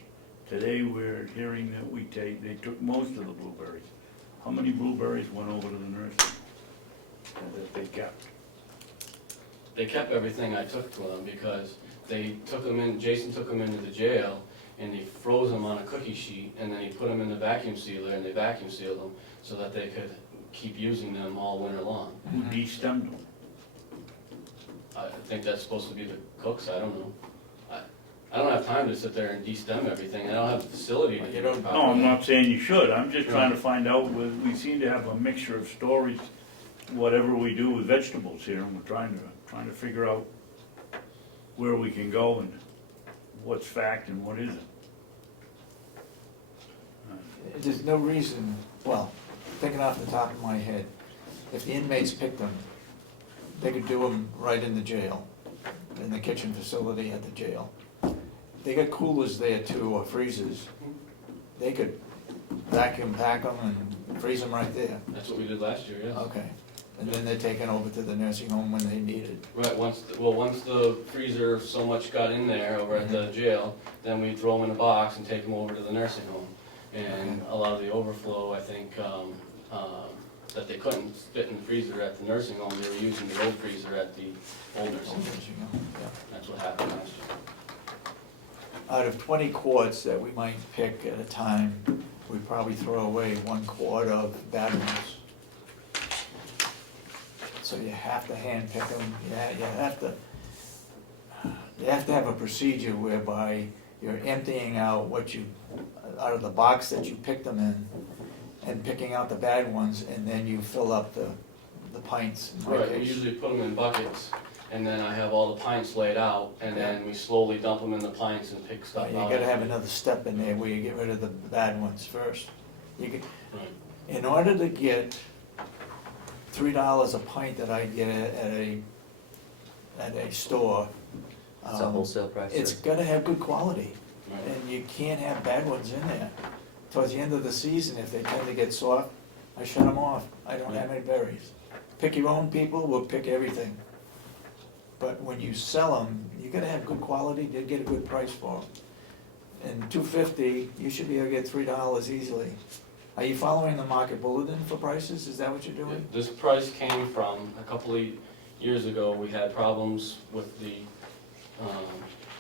Today, we're hearing that they took most of the blueberries. How many blueberries went over to the nursery that they kept? they kept everything I took to them because they took them in, Jason took them into the jail and he froze them on a cookie sheet and then he put them in the vacuum sealer and they vacuum sealed them so that they could keep using them all winter long. Who de-stemmed them? I think that's supposed to be the cooks, I don't know. I don't have time to sit there and de-stem everything, I don't have the facility to You do it don't- properly. No, I'm not saying you should, I'm just trying to find out, we seem to have a mixture of stories, whatever we do with vegetables here, and we're trying to figure out where we can go and what's fact and what isn't. There's no reason, well, thinking off the top of my head, if the inmates picked them, they could do them right in the jail, in the kitchen facility at the jail. They got coolers there too, or freezers. They could vacuum pack them and freeze them right there. That's what we did last year, yes. Okay. And then they're taken over to the nursing home when they need it. Right, once the freezer so much got in there over at the jail, then we throw them in a box and take them over to the nursing home. And a lot of the overflow, I think, that they couldn't fit in the freezer at the nursing home, they were using the old freezer at the old nursing home. Nursing home, yeah. That's what happened last year. Out of 20 quarts that we might pick at a time, we'd probably throw away 1 quart of bad ones. So you have to hand pick them, you have to have a procedure whereby you're emptying out out of the box that you picked them in, and picking out the bad ones, and then you fill up the pints in my Right, we case. usually put them in buckets, and then I have all the pints laid out, and then we slowly dump them in the pints and pick stuff You out. gotta have another step in there where you get rid of the bad ones first. You can, Right. in order to get $3 a pint that I get at a store. It's a wholesale price. It's gotta have good quality, Right. and you can't have bad ones in there. Towards the end of the season, if they tend to get soft, I shut them off. I don't have any berries. Pick your own people will pick everything. But when you sell them, you gotta have good quality, you get a good price for them. And $2.50, you should be able to get $3 easily. Are you following the market bulletin for prices? Is that what you're doing? This price came from, a couple of years ago, we had problems with the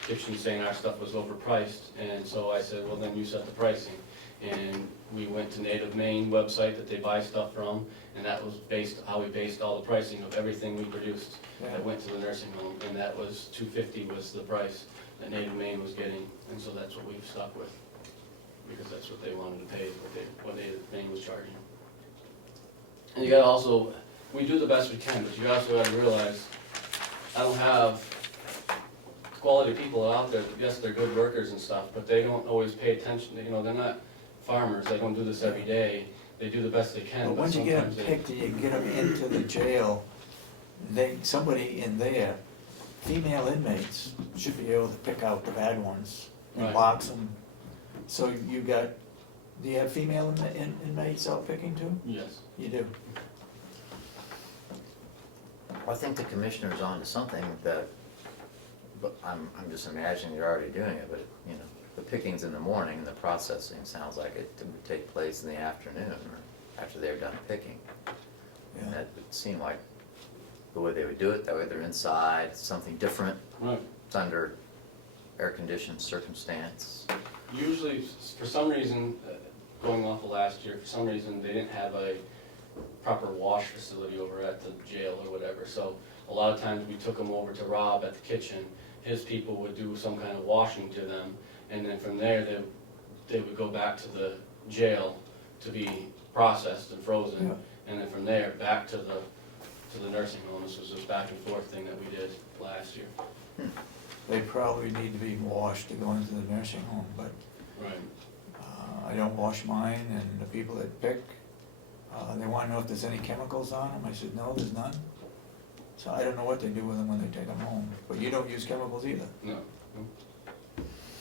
kitchen saying our stuff was overpriced, and so I said, well, then you set the pricing. And we went to Native Maine website that they buy stuff from, and that was how we based all the pricing of everything we produced that went to the nursing home, and that was $2.50 was the price that Native Maine was getting, and so that's what we've stuck with, because that's what they wanted to pay, what Native Maine was charging. And you gotta also, we do the best we can, but you also gotta realize, I don't have quality people out there, yes, they're good workers and stuff, but they don't always pay attention, you know, they're not farmers, they don't do this every day, they do the best they can, But but once you get them sometimes they. picked and you get them into the jail, somebody in there, female inmates, should be able to pick out the bad ones and Right. box them. So do you have female inmates out picking too? Yes. You do? I think the commissioner's on to something that, but I'm just imagining you're already doing it, but, you know, the pickings in the morning and the processing sounds like it would take place in the afternoon or after they're done picking. And that would seem like the way they would do it, that way they're inside, something different, Right. it's under air-conditioned circumstance. Usually, for some reason, going off of last year, for some reason, they didn't have a proper wash facility over at the jail or whatever, so a lot of times we took them over to Rob at the kitchen, his people would do some kind of washing to them, and then from there, they would go back to the jail to be processed and frozen, Yeah. and then from there, back to the nursing home. This was this back and forth thing that we did last year. They probably need to be washed to go into the nursing home, but Right. I don't wash mine, and the people that pick, they wanna know if there's any chemicals on them. I said, no, there's none. So I don't know what they do with them when they take them home, but you don't use chemicals either. No.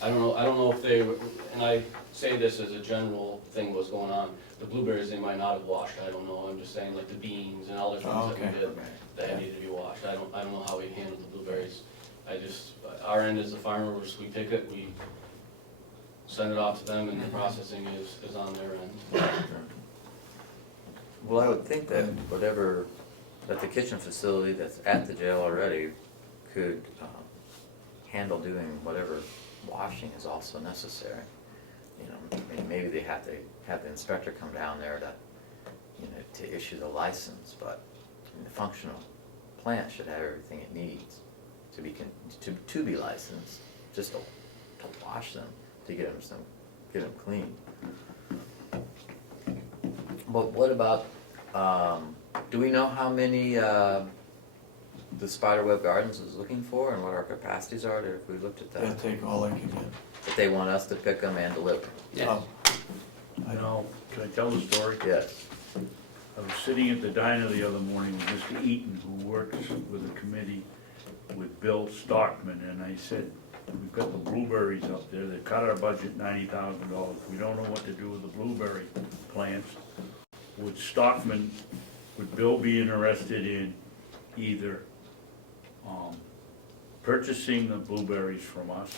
I don't know if they, and I say this as a general thing was going on, the blueberries they might not have washed, I don't know, I'm just saying like the beans and other things Oh, that we okay. did that needed to be washed, I don't know how we handled the blueberries. Our end as the farmers, we pick it, we send it off to them, and the processing is on their end. Well, I would think that that the kitchen facility that's at the jail already could handle doing whatever washing is also necessary. You know, I mean, maybe they have to have the inspector come down there to, you know, to issue the license, but I mean, the functional plant should have everything it needs to be licensed, just to wash them, to get them clean. But what about, do we know how many the Spiderweb Gardens is looking for and what our capacities are, if we looked at They'll that? take all they can get. But they want us to pick them and deliver? Oh, I know, can I tell the story? Yes. I was sitting at the diner the other morning with Mr. Eaton, who works with a committee with Bill Stockman, and I said, we've got the blueberries up there, they cut our budget $90,000, we don't know what to do with the blueberry plants. Would Stockman, would Bill be interested in either purchasing the blueberries from us,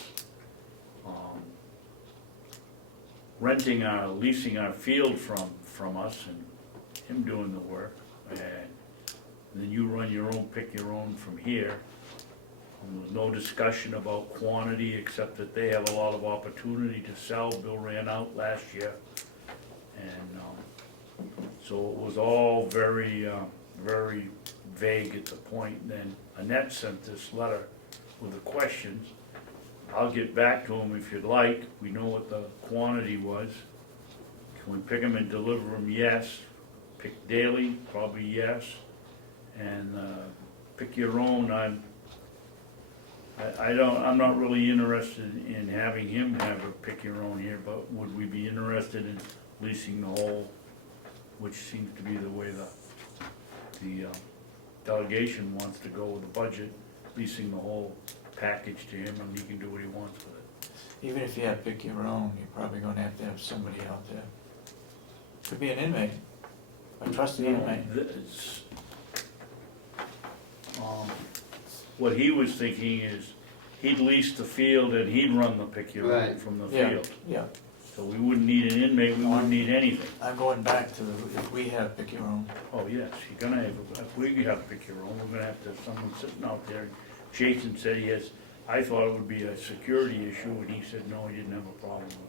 leasing our field from us, and him doing the work, and then you run your own, pick your own from here. And there was no discussion about quantity, except that they have a lot of opportunity to sell. Bill ran out last year. And so it was all very, very vague at the point. And then Annette sent this letter with the questions. I'll get back to him if you'd like. We know what the quantity was. Can we pick them and deliver them? Yes. Pick daily? Probably yes. And, pick your own, I'm not really interested in having him have a pick your own here, but would we be interested in leasing the whole, which seems to be the way the delegation wants to go with the budget, leasing the whole package to him and he can do what he wants with it. Even if you have pick your own, you're probably gonna have to have somebody out there. Could be an inmate, a trusted inmate. It's, what he was thinking is he'd lease the field and he'd run the pick your own Right. from the Yeah, field. yeah. So we wouldn't need an inmate, we wouldn't need anything. I'm going back to if we have pick your own. Oh, yes, you're gonna have, if we have pick your own, we're gonna have to have someone sitting out there. Jason said he has, I thought it would be a security issue, and he said, no, he didn't have a problem with it.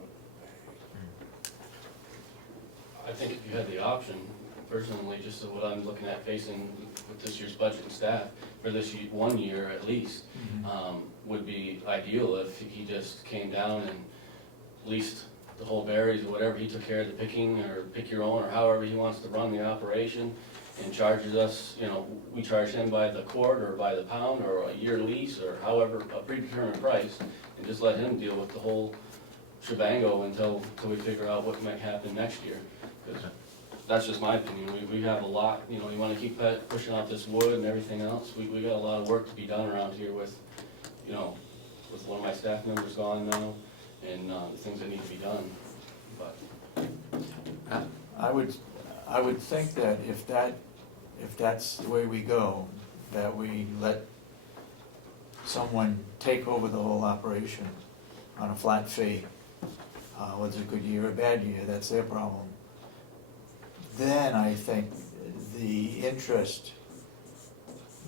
I think if you had the option, personally, just what I'm looking at facing with this year's budget and staff, for this 1 year at least, would be ideal if he just came down and leased the whole berries or whatever, he took care of the picking, or pick your own, or however he wants to run the operation, and charges us, we charge him by the quart, or by the pound, or a year lease, or however, a predetermined price, and just let him deal with the whole shebango until we figure out what might happen next year. 'Cause that's just my opinion, we have a lot, we wanna keep pushing out this wood and everything else, we got a lot of work to be done around here with, with one of my staff members gone now, and the things that need to be done, but. I would think that if that's the way we go, that we let someone take over the whole operation on a flat fee. Whether it's a good year or a bad year, that's their problem. Then I think the interest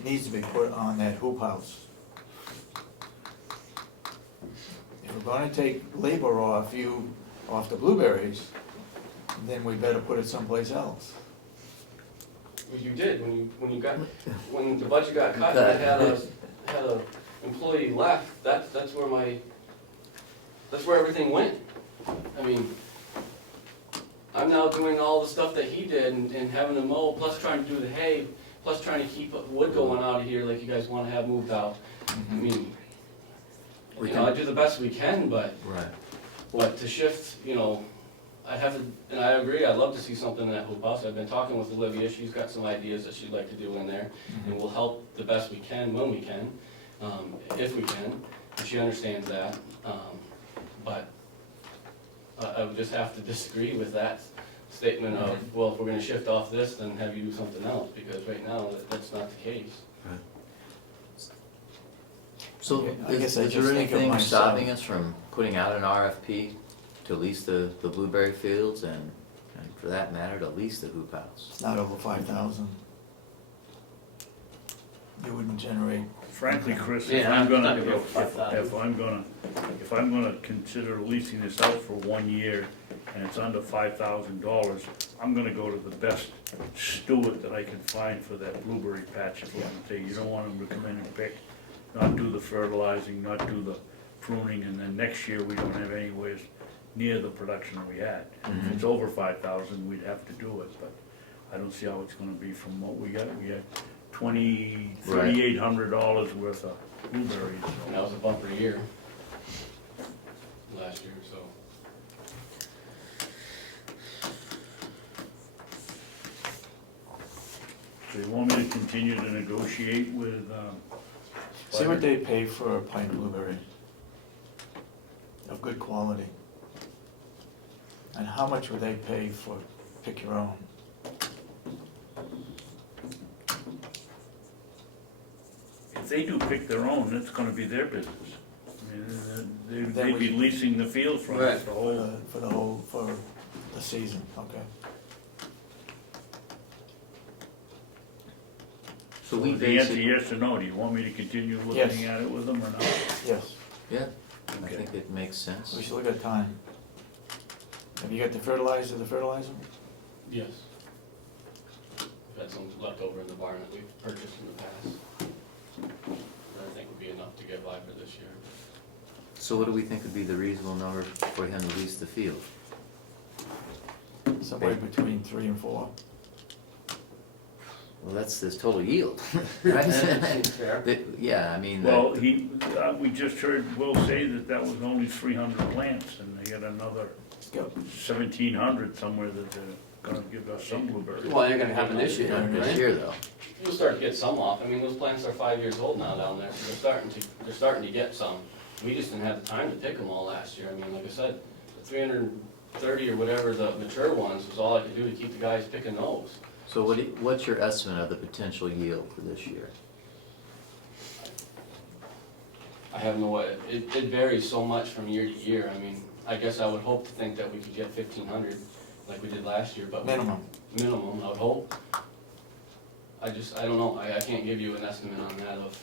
needs to be put on that hoop house. If we're gonna take labor off the blueberries, then we better put it someplace else. Well, you did, when the budget got cut, and I had a employee left, that's where everything went. I mean, I'm now doing all the stuff that he did and having to mow, plus trying to do the hay, plus trying to keep wood going out of here like you guys wanna have moved out. I mean, I do the best we can, but to shift, I have to, and I agree, I'd love to see something in that hoop house. I've been talking with Olivia, she's got some ideas that she'd like to do in there, and we'll help the best we can when we can, if we can, and she understands that. But I would just have to disagree with that statement of, well, if we're gonna shift off this, then have you do something else, because right now, that's not the case. So I guess I is just there think of anything myself. stopping us from putting out an RFP to lease the blueberry fields and for that matter, to lease the hoop house? It's not over 5,000. You wouldn't generate. Frankly, Chris, Yeah, if I'm gonna, not gonna go for 5,000. if I'm gonna consider leasing this out for 1 year and it's under $5,000, I'm gonna go to the best steward that I can find for that blueberry patch. If we're gonna say, you don't want them to come in and pick, not do the fertilizing, not do the pruning, and then next year we don't have anywhere near the production that we had. If it's over 5,000, we'd have to do it, but I don't see how it's gonna be from what we got. We had $3,800 worth of blueberries. And that was a bumper year last year, so. Do you want me to continue to negotiate with, See what they pay for a pint of blueberry of good quality. And how much would they pay for pick your own? if they do pick their own, that's gonna be their business. I mean, Then they'd be we- leasing the field from Right. us, the whole. For the season, okay. So we The answer, basically, yes or no, do you want me to continue looking Yes. at it with them or not? Yes, yeah, I Okay. think it makes sense. we still got time. Have you got the fertilizer, Yes. We've had some left over in the barn that we've purchased in the past. That I think would be enough to get by for this year. So what do we think would be the reasonable number for him to lease the field? Somewhere between 3 and 4. Well, that's this total yield, right? That seems fair. Yeah, I mean, Well, we just heard Will say that was only 300 plants, and they got another Go. 1,700 somewhere that they're gonna give us some blueberries. Well, they're gonna happen this year, this right? year though. You'll start to get some off. I mean, those plants are 5 years old now down there, so they're starting to get some. We just didn't have the time to pick them all last year. I mean, like I said, the 330 or whatever the mature ones was all I could do to keep the guys picking those. So what's your estimate of the potential yield for this year? I have no way. It varies so much from year to year. I mean, I guess I would hope to think that we could get 1,500 like we did last year, but. Minimum. Minimum, I would hope. I don't know. I can't give you an estimate on that of,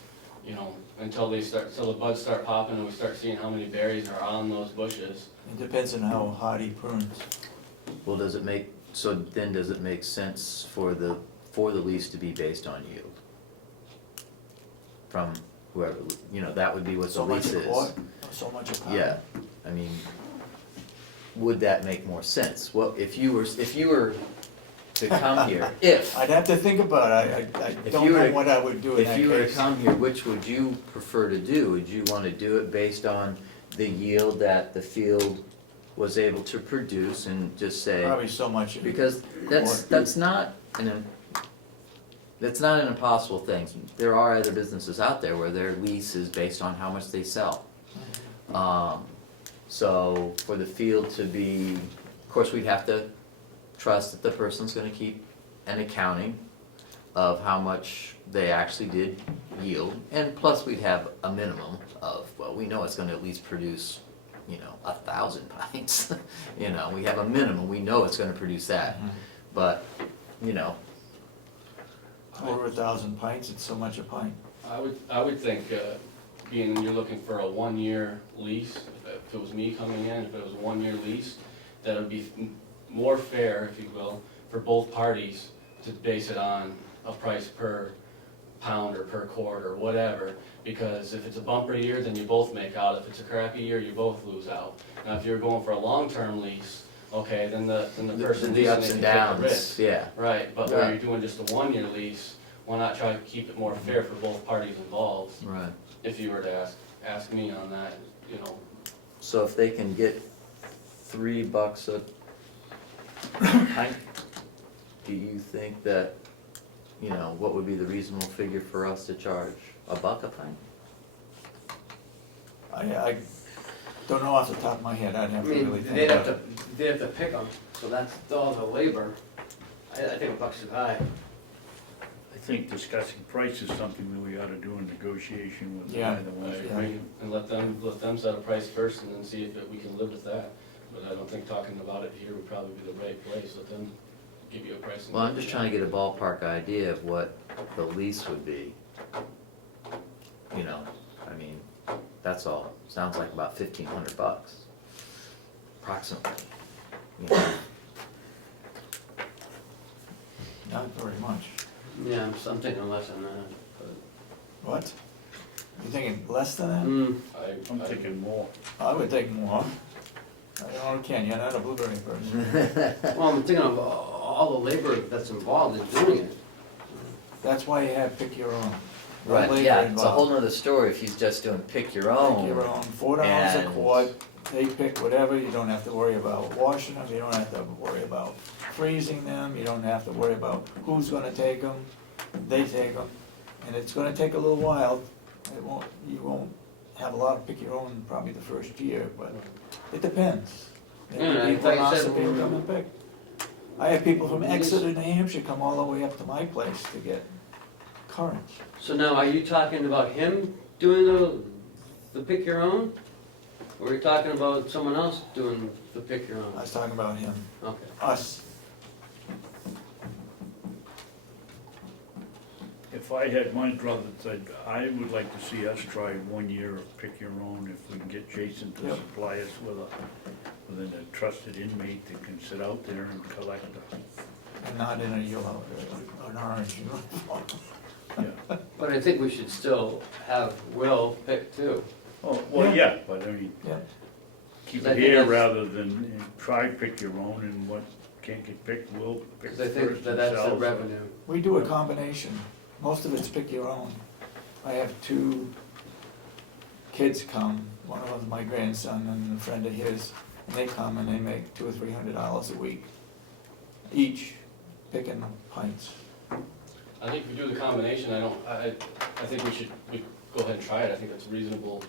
you know, until the buds start popping and we start seeing how many berries are on those bushes. It depends on how hard he prunes. Well, does it make sense for the lease to be based on yield? From whoever, you know, that would be what the So much lease a is. quart, or so much a pound. Yeah, I mean, would that make more sense? Well, if you were to come here, I'd have to think about it, I If don't you were know to- what I would do in that if you were to case. come here, which would you prefer to do? Would you wanna do it based on the yield that the field was able to produce and just say? Probably so much. Because that's not an impossible thing. There are other businesses out there where their lease is based on how much they sell. So for the field to be, of course, we'd have to trust that the person's gonna keep an accounting of how much they actually did yield. And plus we'd have a minimum of, well, we know it's gonna at least produce, 1,000 pints. We have a minimum, we know it's gonna produce that. But, Over 1,000 pints, it's so much a pint. I would think, being you're looking for a 1-year lease, if it was me coming in, if it was a 1-year lease, that would be more fair, if you will, for both parties to base it on a price per pound or per quart or whatever, because if it's a bumper year, then you both make out. If it's a crappy year, you both lose out. Now, if you're going for a long-term lease, okay, then the person The leasing ups it and can take a downs, risk. yeah. Right, but Right. when you're doing just a 1-year lease, why not try to keep it more fair for both parties involved? Right. If you were to ask me on that, So if they can get $3 a pint, do you think that, what would be the reasonable figure for us to charge? $1 a pint? I don't know off the top of my head, I'd I have to really mean, think they'd have about to, it. they'd have to pick them, so that's all the labor. I think $1 too high. I think discussing price is something that we ought to do in negotiation with the Yeah. guy that I wants to agree, and let them set a price first and then see if we can live with that. But I don't think talking about it here would probably be the right place, let them give you a price. Well, I'm just trying to get a ballpark idea of what the lease would be. That's all. Sounds like about $1,500, approximately. Not very much. Yeah, I'm thinking less than that. What? You thinking less than that? Mm, I'm thinking more. I would think more. I don't know, Ken, you're not a blueberry person. well, I'm thinking of all the labor that's involved in doing it. That's why you have pick your own. No Right, labor yeah, it's a whole involved. nother story if he's just doing pick your Pick own. your own, $4 a And- quart, they pick whatever, you don't have to worry about washing them, you don't have to worry about freezing them, you don't have to worry about who's gonna take them, they take them. And it's gonna take a little while, you won't have a lot of pick your own probably the first year, but it depends. Maybe Yeah, people like in you said, Ossipee will come and pick. I have people from Yes. Exeter, New Hampshire come all the way up to my place to get currants. So now, are you talking about him doing the pick your own? Or are you talking about someone else doing the pick your I own? was talking about him, Okay. us. If I had my druthers, I would like to see us try 1 year of pick your own, if we can get Jason to Yep. supply us with a trusted inmate that can sit out there and collect them. And not in a yellow, an orange uniform. Yeah. But I think we should still have Will pick too. Oh, well, yeah, but I mean, Yeah. keep I it think here that's- rather than try pick your own and what can't get picked, we'll pick Because I think first that and that's the sell. revenue. We do a combination. Most of it's pick your own. I have two kids come, one of them's my grandson and a friend of his, and they come and they make $200 or $300 a week each, picking pints. I think if we do the combination, I think we go ahead and try it, I think that's a reasonable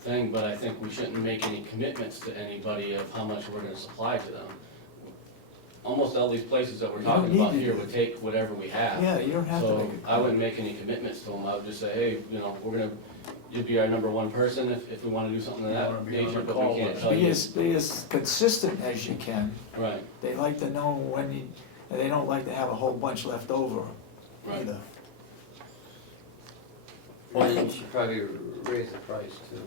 thing, but I think we shouldn't make any commitments to anybody of how much we're gonna supply to them. Almost all these places that we're You don't talking need about to here do would it. take whatever we have. Yeah, you don't have to make So it. I wouldn't make any commitments to them, I would just say, hey, you'd be our number one person if we wanna do something of You wanna that be on nature, the but call we can't list. tell you. Be as consistent as you can. Right, They like to know when you, and they don't like to have a whole bunch left over right. either. Well, you should probably raise the price too.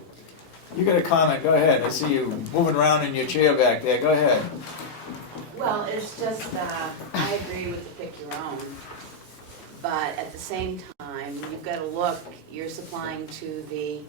You got a comment, go ahead. I see you moving around in your chair back there, go ahead. Well, it's just, I agree with the pick your own, but at the same time, you've gotta look, you're supplying to the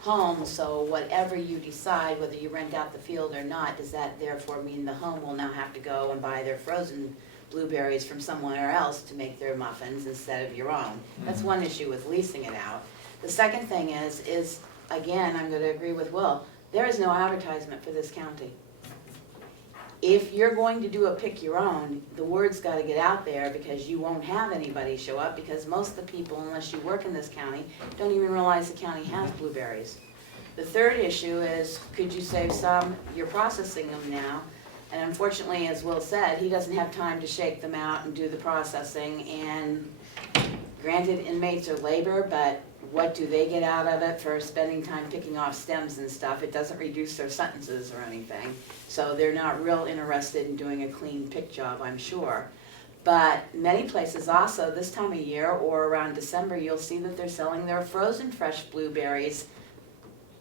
home, so whatever you decide, whether you rent out the field or not, does that therefore mean the home will now have to go and buy their frozen blueberries from somewhere else to make their muffins instead of your own? That's one issue with leasing it out. The second thing is, again, I'm gonna agree with Will, there is no advertisement for this county. If you're going to do a pick your own, the word's gotta get out there because you won't have anybody show up because most of the people, unless you work in this county, don't even realize the county has blueberries. The third issue is, could you save some, you're processing them now, and unfortunately, as Will said, he doesn't have time to shake them out and do the processing, and granted, inmates are labor, but what do they get out of it for spending time picking off stems and stuff? It doesn't reduce their sentences or anything. So they're not real interested in doing a clean pick job, I'm sure. But many places also, this time of year or around December, you'll see that they're selling their frozen fresh blueberries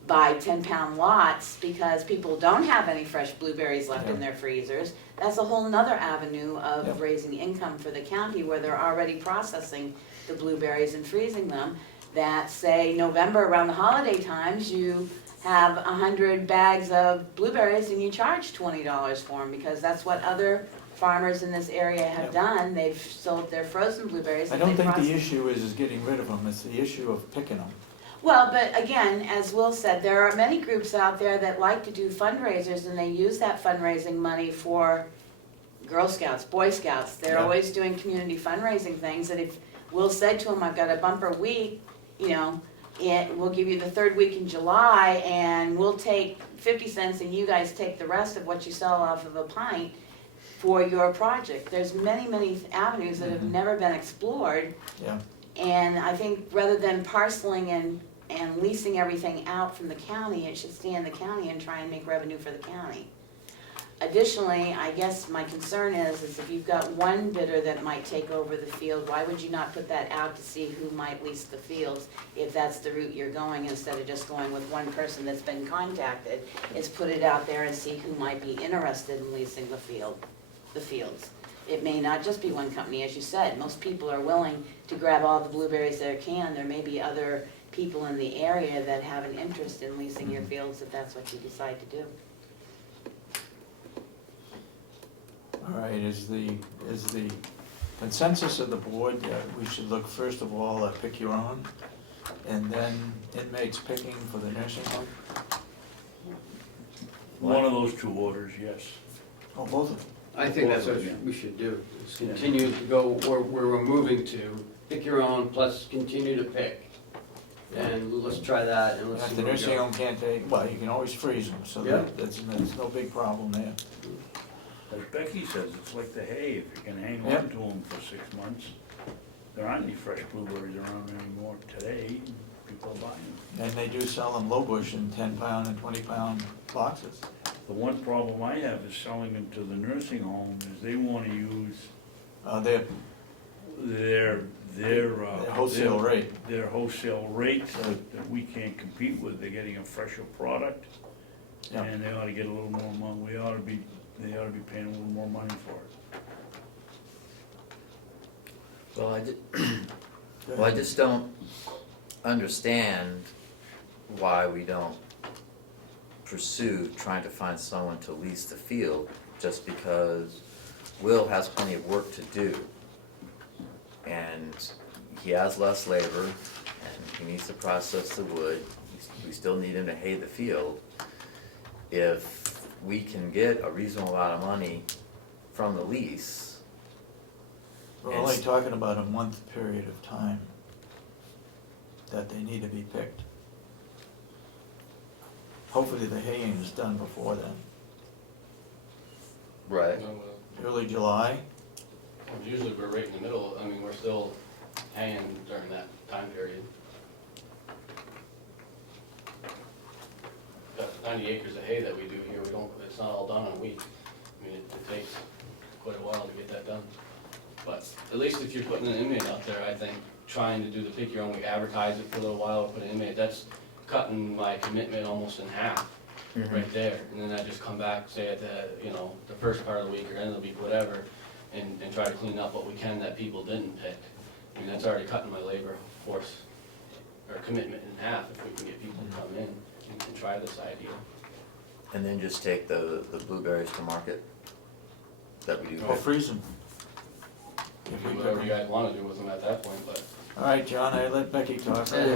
by 10-pound lots because people don't have any fresh blueberries left in their freezers. That's a whole nother avenue of raising income for the county where they're already processing the blueberries and freezing them. That say November around the holiday times, you have 100 bags of blueberries and you charge $20 for them because that's what other farmers in this area have done. They've sold their frozen blueberries. I don't think the issue is getting rid of them, it's the issue of picking them. Well, but again, as Will said, there are many groups out there that like to do fundraisers and they use that fundraising money for Girl Scouts, Boy Scouts. They're always doing community fundraising things that if Will said to him, I've got a bumper week, we'll give you the third week in July and we'll take 50 cents and you guys take the rest of what you sell off of a pint for your project. There's many, many avenues that have never been explored. Yeah. And I think rather than parceling and leasing everything out from the county, it should stay in the county and try and make revenue for the county. Additionally, I guess my concern is if you've got one bidder that might take over the field, why would you not put that out to see who might lease the fields if that's the route you're going instead of just going with one person that's been contacted? Is put it out there and see who might be interested in leasing the fields. It may not just be one company, as you said. Most people are willing to grab all the blueberries they can. There may be other people in the area that have an interest in leasing your fields if that's what you decide to do. All right, is the consensus of the board that we should look first of all at pick your own and then inmates picking for the nursing home? One of those two orders, yes. Oh, both of them? I think that's what we should do, is continue to go where we're moving to, pick your own, plus continue to pick. And let's try that and let's see If the where we nursing go. home can't take, well, you can always freeze them, so that's no big problem there. As Becky says, it's like the hay, if you can hang on Yep. to them for 6 months. There aren't any fresh blueberries around anymore today, people are buying them. And they do sell them low bush in 10-pound and 20-pound boxes. The one problem I have is selling them to the nursing home, is they wanna use They're their wholesale rate. Their wholesale rates that we can't compete with. They're getting a fresher product, Yeah. and they ought to get a little more money. They ought to be paying a little more money for it. Well, I just don't understand why we don't pursue trying to find someone to lease the field just because Will has plenty of work to do. And he has less labor, and he needs to process the wood. We still need him to hay the field. If we can get a reasonable amount of money from the lease, We're only talking about a month period of time that they need to be picked. Hopefully the haying is done before then. right? Early July, Usually we're right in the middle, I mean, we're still hanging during that time period. Got 90 acres of hay that we do here, it's not all done in a week. I mean, it takes quite a while to get that done. But at least if you're putting an inmate out there, I think, trying to do the pick your own, we advertise it for a little while, put an inmate, that's cutting my commitment almost in half, right there. And then I just come back, say at the first part of the week or end of the week, whatever, and try to clean up what we can that people didn't pick. I mean, that's already cutting my labor force, or commitment in half if we can get people to come in and try this idea. And then just take the blueberries to market that we do. or freeze them. Do whatever you guys wanna do with them at that point, but. All right, John, I let Becky talk. Bring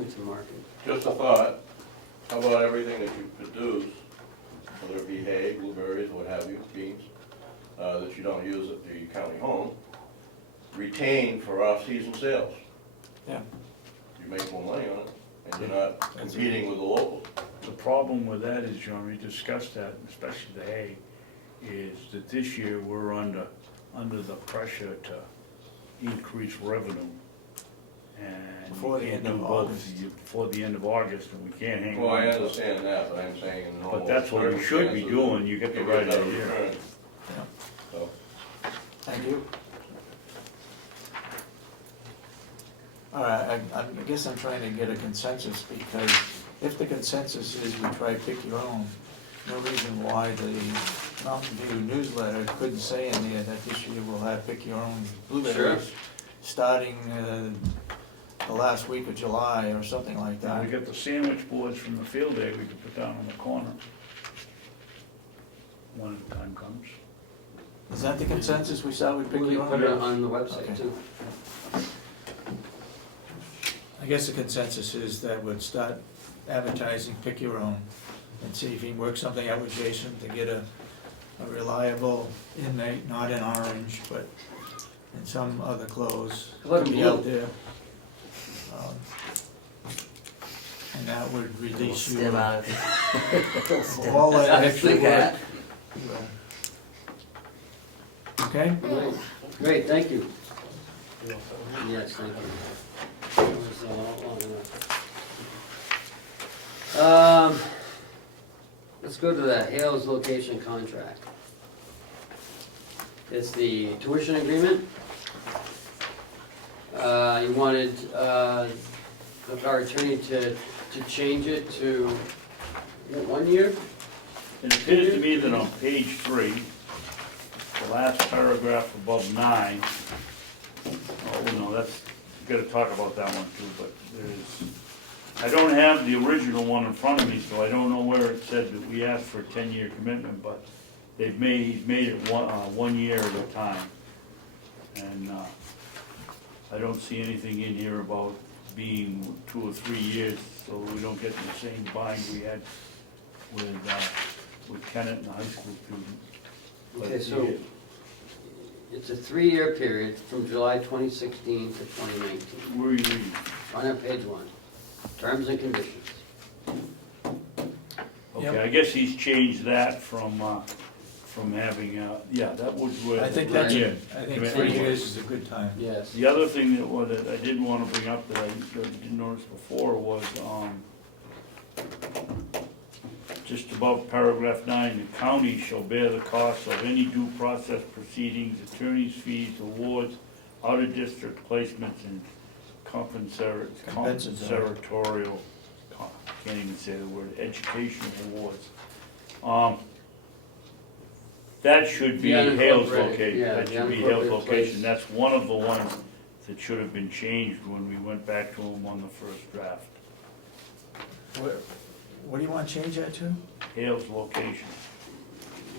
it to market. Just a thought, how about everything that you produce, whether it be hay, blueberries, what have you, beans, that you don't use at the county home, retain for off-season sales. Yeah. You make more money on it, and you're not competing with the locals. The problem with that is, John, we discussed that, especially the hay, is that this year we're under the pressure to increase revenue. And Before we the can't end do of both August. before the end of August, and we can't hang Well, I on. understand that, but I'm saying in normal But that's what we should be circumstances, doing, you get the you right that idea. return. Yeah. So, Thank you. All right, I guess I'm trying to get a consensus, because if the consensus is we try pick your own, no reason why the Mountain View newsletter couldn't say in there that this year we'll have pick your own blueberries, starting the last week of July or something like Now, that. we got the sandwich boards from the field day we could put down on the corner. When the time comes. Is that the consensus, we start with pick We'll your put it own? on the website Okay. too. I guess the consensus is that we'd start advertising pick your own, and see if he can work something out with Jason to get a reliable inmate, not in orange, but in some other clothes, Let to him be out blue. there. Um, And that would release you Stem of out of it. all that extra Think work. that. Okay? Great, thank you. Yes, thank you. That was, long enough. Let's go to the Hales location contract. It's the tuition agreement. You wanted our attorney to change it to 1 year? It appears to me that on page 3, the last paragraph above 9, oh no, that's, you gotta talk about that one too, but there's, I don't have the original one in front of me, so I don't know where it said that we asked for a 10-year commitment, but he's made it 1 year at a time. And I don't see anything in here about being 2 or 3 years, so we don't get in the same bind we had with Kennett and the high school student. Okay, so it's a 3-year period from July 2016 to 2019. Where are you reading? On page 1, terms and conditions. Okay, I guess he's changed that from having, yeah, that was where. I think that's yeah, it. I think commitment 3 was. years is a good time. Yes. The other thing that I did want to bring up that I didn't notice before was, just above paragraph 9, the county shall bear the cost of any due process proceedings, attorney's fees, awards, out-of-district placements, and compensatory, can't even say the word, educational awards. That should be The Hale's unincorporated, location, yeah, that the should be Hale's unincorporated location, place. that's one of the ones that should have been changed when we went back to him on the first draft. What do you want to change that to? Hale's location.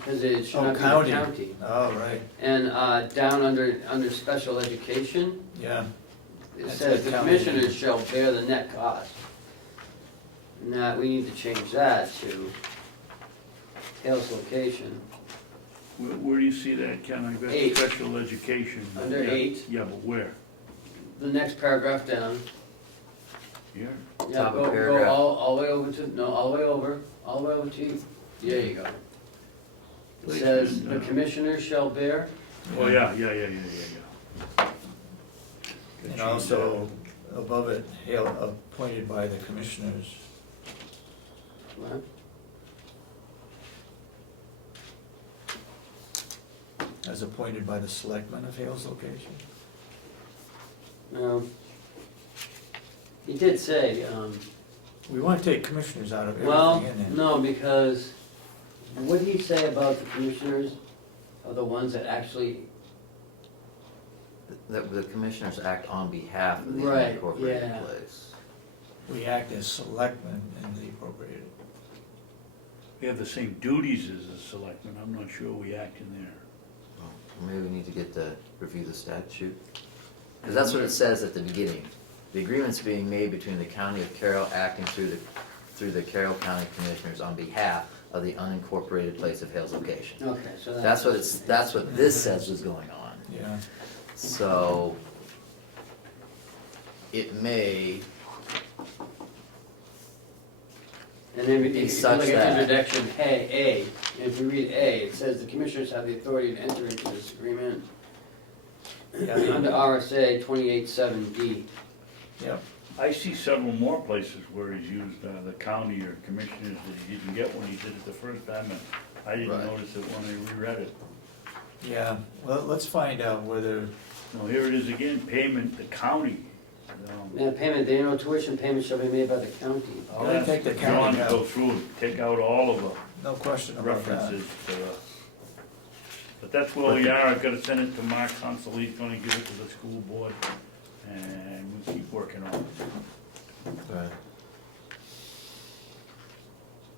because it should Oh, not be county. the county. Oh, right, And down under special education, yeah. it That's says the the county. commissioners shall bear the net cost. Now, we need to change that to Hale's location. Where do you see that, Ken? I got 8. special education. Under Yeah. 8. Yeah, but where? The next paragraph down. Here? Yeah, Top of go paragraph. all the way over to, no, all the way over to you. There you go. It Please, says, no. the commissioners shall bear, Oh, yeah. And Change also, above it, Hale, appointed by the commissioners. well, As appointed by the selectmen of Hale's location? no. He did say, We want to take commissioners out of well, everything in there. no, because what did he say about the commissioners are the ones that actually, The commissioners act on behalf of the Right, unincorporated yeah. place. We act as selectmen in the appropriated. We have the same duties as the selectmen, I'm not sure we act in there. Well, maybe we need to review the statute. Because that's what it says at the beginning. The agreement's being made between the County of Carroll acting through the Carroll County Commissioners on behalf of the unincorporated place of Hale's location. okay, so That's what this says is going on. Yeah, So it may, And then if you such look at that- introduction, hey, A, and if you read A, it says the commissioners have the authority to enter into this agreement yeah, under RSA 28(7)D. yeah. I see several more places where he's used the county or commissioners that he didn't get when he did it the first time, and I didn't Right. notice it when I reread it. Yeah, well, let's find out whether, No, here it is again, payment, the county. And payment, the annual tuition payment shall be made by the county. I'll Gotta ask take the John county to out. go through and take out all of the no question about that. references to the. But that's where we are, I've gotta send it to Mark Consul, he's gonna give it to the school board, and we'll keep working on it.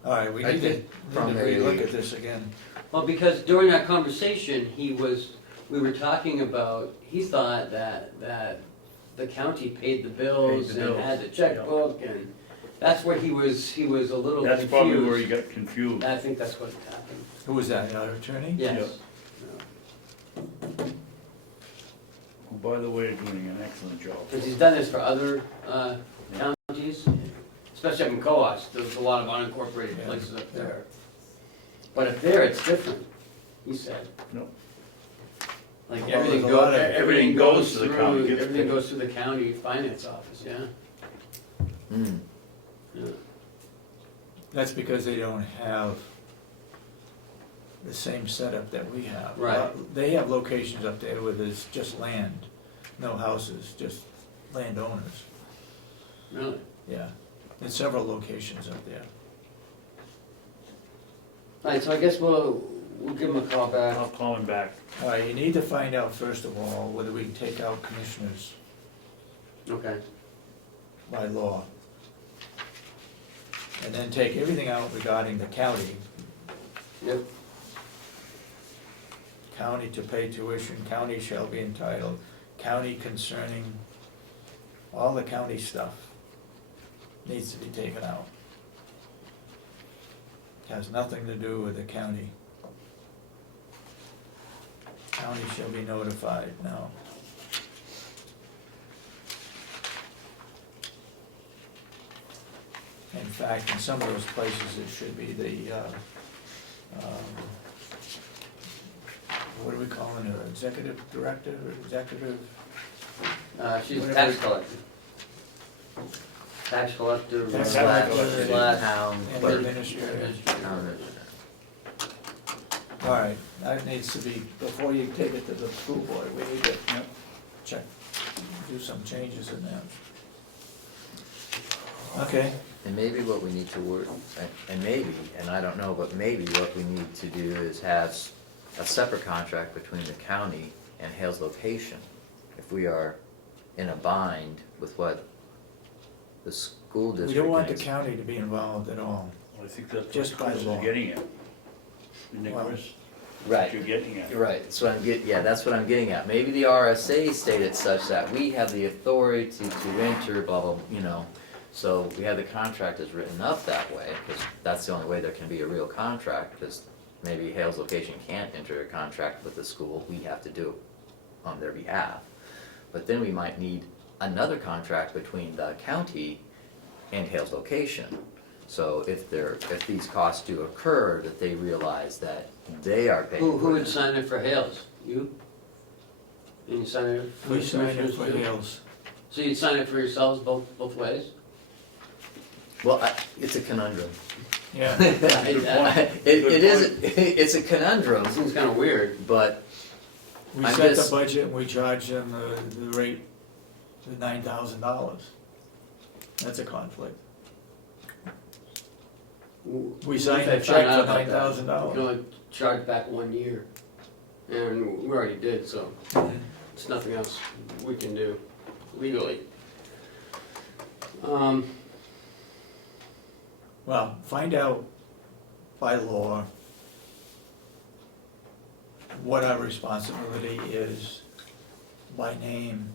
All right, we I need to think from relook a- at this again. Well, because during that conversation, we were talking about, he thought that the county paid the bills Paid the and bills, had the checkbook, and that's where he was a little confused. That's probably where he got confused. I think that's what happened, Who was that, our attorney? yes. Who, by the way, are doing an excellent job. Because he's done this for other counties, especially up in Coos, there's a lot of unincorporated Yeah, places up yeah. there. But up there, it's different, he said. No. Like Well, everything there's a lot goes, of- everything goes to the through, county, gets everything paid. goes through the county finance office, yeah. mm, Yeah. That's because they don't have the same setup that we have. Right. They have locations up there where there's just land, no houses, just landowners. Really? Yeah, there's several locations up there. Alright, so I guess we'll give him a call back. I'll call him back. All right, you need to find out first of all whether we can take out commissioners Okay. by law. And then take everything out regarding the county. Yep. County to pay tuition, county shall be entitled, county concerning, all the county stuff needs to be taken out. Has nothing to do with the county. County shall be notified, no. In fact, in some of those places, it should be the, what do we call it, an executive director, or executive? She's a Whatever. tax collector. Tax collector. Tax slash- collector. slash- town And clerk. administrator. town All right, that needs to be, before you take it to the school board, we need to check, do some changes in that. Okay, And maybe what we need to work, and I don't know, but maybe what we need to do is have a separate contract between the county and Hale's location. If we are in a bind with what the school district. we don't want the needs. county to be involved at all. I think that's Just what by Chris is law. getting at. Isn't it, Well, Chris? Right. What you're getting at. Right, that's what that's what I'm getting at. Maybe the RSA stated such that we have the authority to enter, blah, blah, you know. So we have the contract is written up that way, because that's the only way there can be a real contract, because maybe Hale's location can't enter a contract with the school, we have to do it on their behalf. But then we might need another contract between the county and Hale's location. So if these costs do occur, that they realize that they are paying. Who for would it. sign it for Hales? You? And you sign it for We the signed it commissioners for too? Hales. So you'd sign it for yourselves both ways? Well, it's a conundrum. Yeah. It's a conundrum, Seems kinda weird. but We I'm set the just- budget and we charge them the rate, the $9,000. That's a conflict. We signed a If I check find out for about that, $9,000. You can only charge back 1 year. And we already did, so it's nothing else we can do legally. Well, find out by law what our responsibility is by name,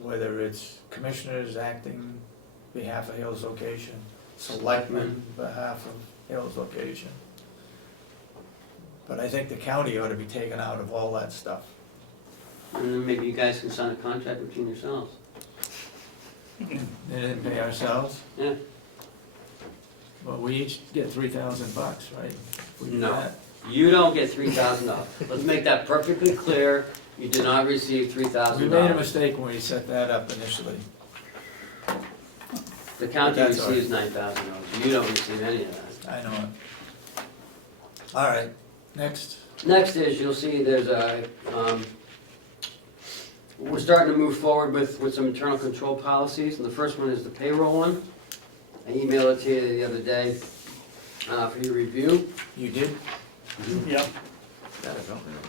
whether it's commissioners acting behalf of Hale's location, selectmen behalf of Hale's location. But I think the county ought to be taken out of all that stuff. And then maybe you guys can sign a contract between yourselves. They didn't pay ourselves, Yeah. but we each get $3,000, right? If we do No. that. You don't get $3,000. Let's make that perfectly clear. You did not receive We $3,000. made a mistake when we set that up initially. The county That's all right. receives $9,000. You don't receive any of that. I know it. All right, next. Next is, you'll see there's a, we're starting to move forward with some internal control policies, and the first one is the payroll one. I emailed it to you the other day for your review. You did? Yep. that I don't remember.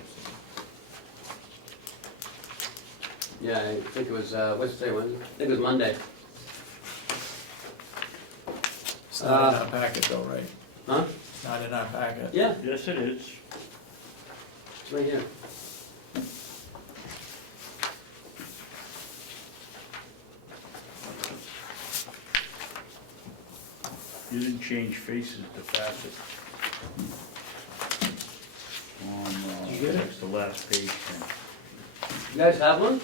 Yeah, I think it was, what's today, Wednesday? I think it was Monday. It's not in our packet though, right? Huh? It's not in our packet. Yeah, Yes, it is. it's right here. You didn't change faces to facet. On, You get it? next to last page, Ken. You guys have one?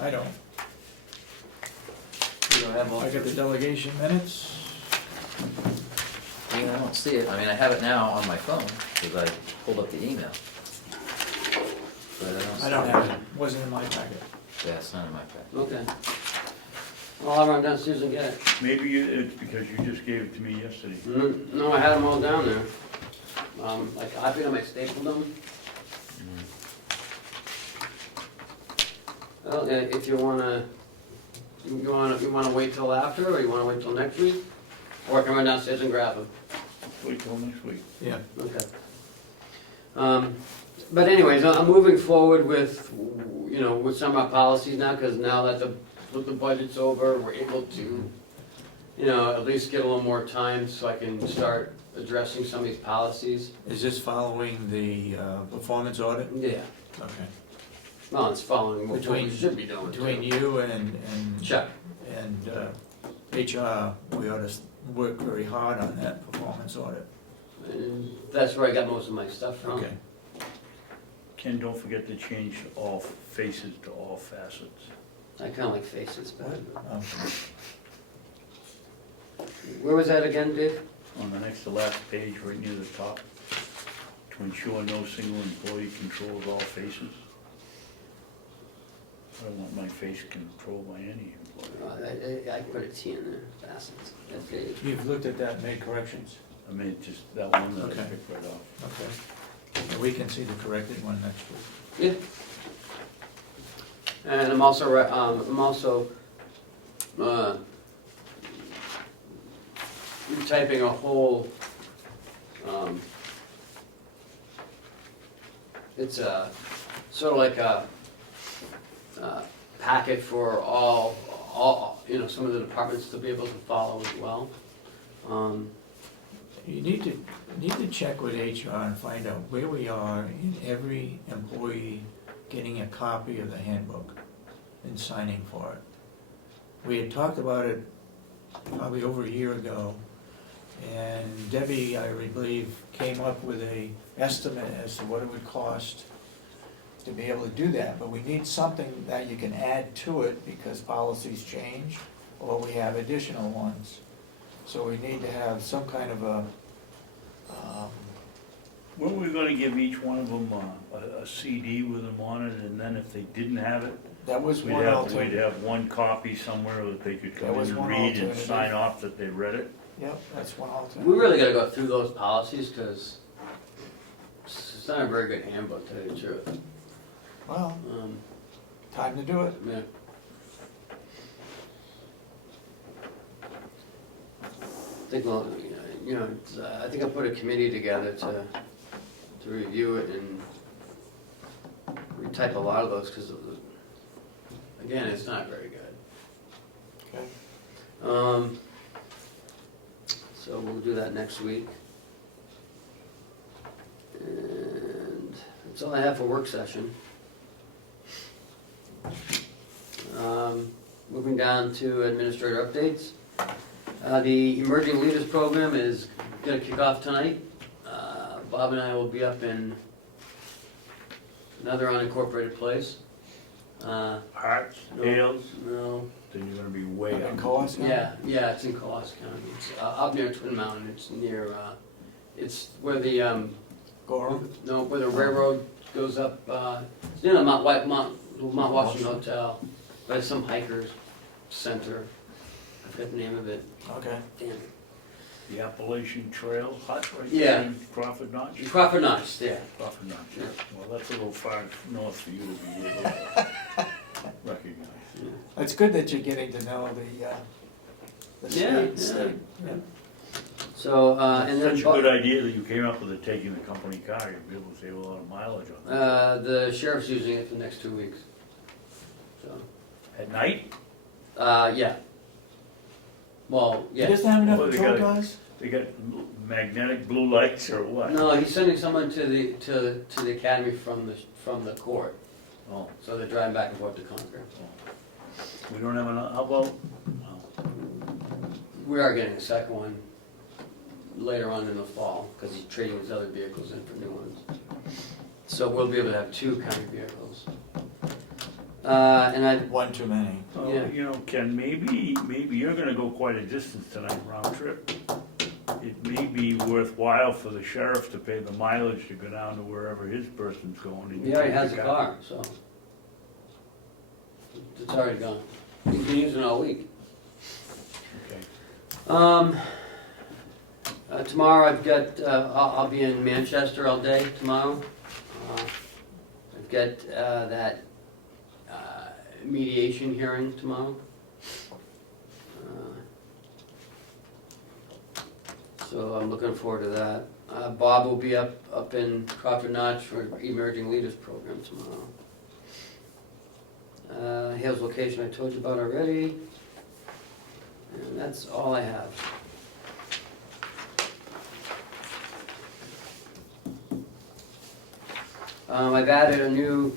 I don't. You don't have one? I got the delegation minutes. I don't see it, I mean, I have it now on my phone, because I pulled up the email. But I don't have it. Wasn't in my packet. Yeah, it's not in my pack. Okay. Well, I'll run downstairs and get it. Maybe it's because you just gave it to me yesterday. No, I had them all down there. I copied them, I stapled them. Well, if you wanna wait till after, or you wanna wait till next week? Or I can run downstairs and grab them. Wait till next week. Yeah. Okay. But anyways, I'm moving forward with, with some of our policies now, because now that the budget's over, we're able to, at least get a little more time so I can start addressing some of these policies. Is this following the performance audit? Yeah. Okay. Well, it's following what we Between- should be doing. Between too. you and Check. HR, we ought to work very hard on that performance audit. And that's where I got most of my stuff from. Okay. Ken, don't forget to change all faces to all facets. I kinda like faces, but, Okay. where was that again, Dave? On the next to last page, right near the top, to ensure no single employee controls all faces. I don't want my face controlled by any employee. I put a T in there, facets. That's Dave. You've looked at that and made corrections? I mean, just that one that I Okay. picked right off. Okay. So we can see the corrected one next week. Yeah. And I'm also typing a whole, it's a, sort of like a packet for all, some of the departments to be able to follow as well. You need to check with HR and find out where we are in every employee getting a copy of the handbook and signing for it. We had talked about it probably over a year ago, and Debbie, I believe, came up with a estimate as to what it would cost to be able to do that, but we need something that you can add to it because policies change, or we have additional ones. So we need to have some kind of a, Weren't we gonna give each one of them a CD with them on it, and then if they didn't have it, that was we'd one have alternative. one copy somewhere that they could That come in was and one read and alternative. sign off that they read it? Yep, that's one We alternative. really gotta go through those policies, cause it's not a very good handbook, to tell you the truth. Well, Um, time to do it. yeah. I think, well, you know, it's, I think I put a committee together to review it and retype a lot of those, cause again, it's not very good. Okay. So we'll do that next week. And that's all I have for work session. Moving down to administrator updates. The Emerging Leaders Program is gonna kick off tonight. Bob and I will be up in another unincorporated place. Hearts, No. Hales, No, then you're gonna be way In up. Coas now? yeah, it's in Coos County. It's up near Twin Mountain. It's near, it's where the, Gorham? no, where the railroad goes up, it's near the Mount Washington Hotel, by some hikers center. I forget the name of it. Okay. Damn it. The Appalachian Trail hut right Yeah. there in Crawford Notch? Crawford Notch, yeah. Crawford Notch, Yeah. well, that's a little far north for you to be able to recognize. It's good that you're getting to know the Yeah, state. yeah. So, and then. Such a good idea that you came up with it, taking the company car, you'd be able to save a lot of mileage on that. The sheriff's using it for the next 2 weeks. So, At night, yeah. Well, He yeah. doesn't have enough Well, they patrol got- guys? they got magnetic blue lights or what? No, he's sending someone to the academy from the court. Oh, So they're driving back and forth to Concord. we don't have enough, how about, oh, We are getting a second one later on in the fall, because he's trading his other vehicles in for new ones. So we'll be able to have 2 county vehicles. And I, One too many. oh, Yeah. you know, Ken, maybe you're gonna go quite a distance tonight, round trip. It may be worthwhile for the sheriff to pay the mileage to go down to wherever his person's going. and he already take has the a car, so. It's already gone. He's been using it all week. Okay. Tomorrow I've got, I'll be in Manchester all day tomorrow. I've got that mediation hearing tomorrow. So I'm looking forward to that. Bob will be up in Crawford Notch for Emerging Leaders Program tomorrow. Hale's location I told you about already. And that's all I have. I've added a new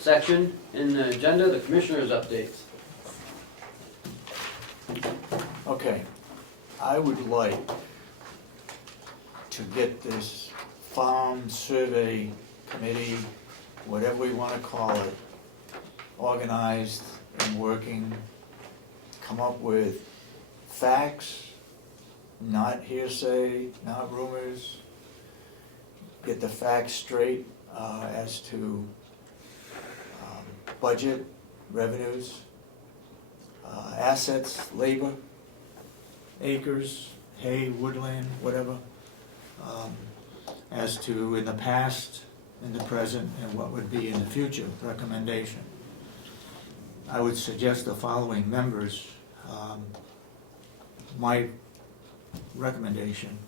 section in the agenda, the commissioners' updates. Okay, I would like to get this farm survey committee, whatever we wanna call it, organized and working, come up with facts, not hearsay, not rumors, get the facts straight as to budget, revenues, assets, labor, acres, hay, woodland, whatever, as to in the past, in the present, and what would be in the future, recommendation. I would suggest the following members. My recommendation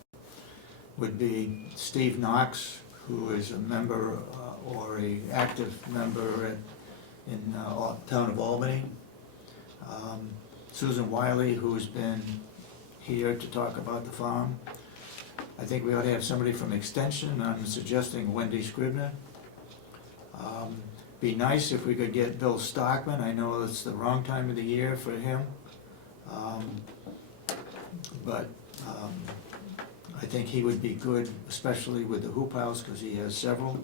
would be Steve Knox, who is a member or a active member in town of Albany. Susan Wiley, who's been here to talk about the farm. I think we ought to have somebody from Extension, I'm suggesting Wendy Scribner. Be nice if we could get Bill Stockman, I know it's the wrong time of the year for him. But I think he would be good, especially with the hoop house, because he has several.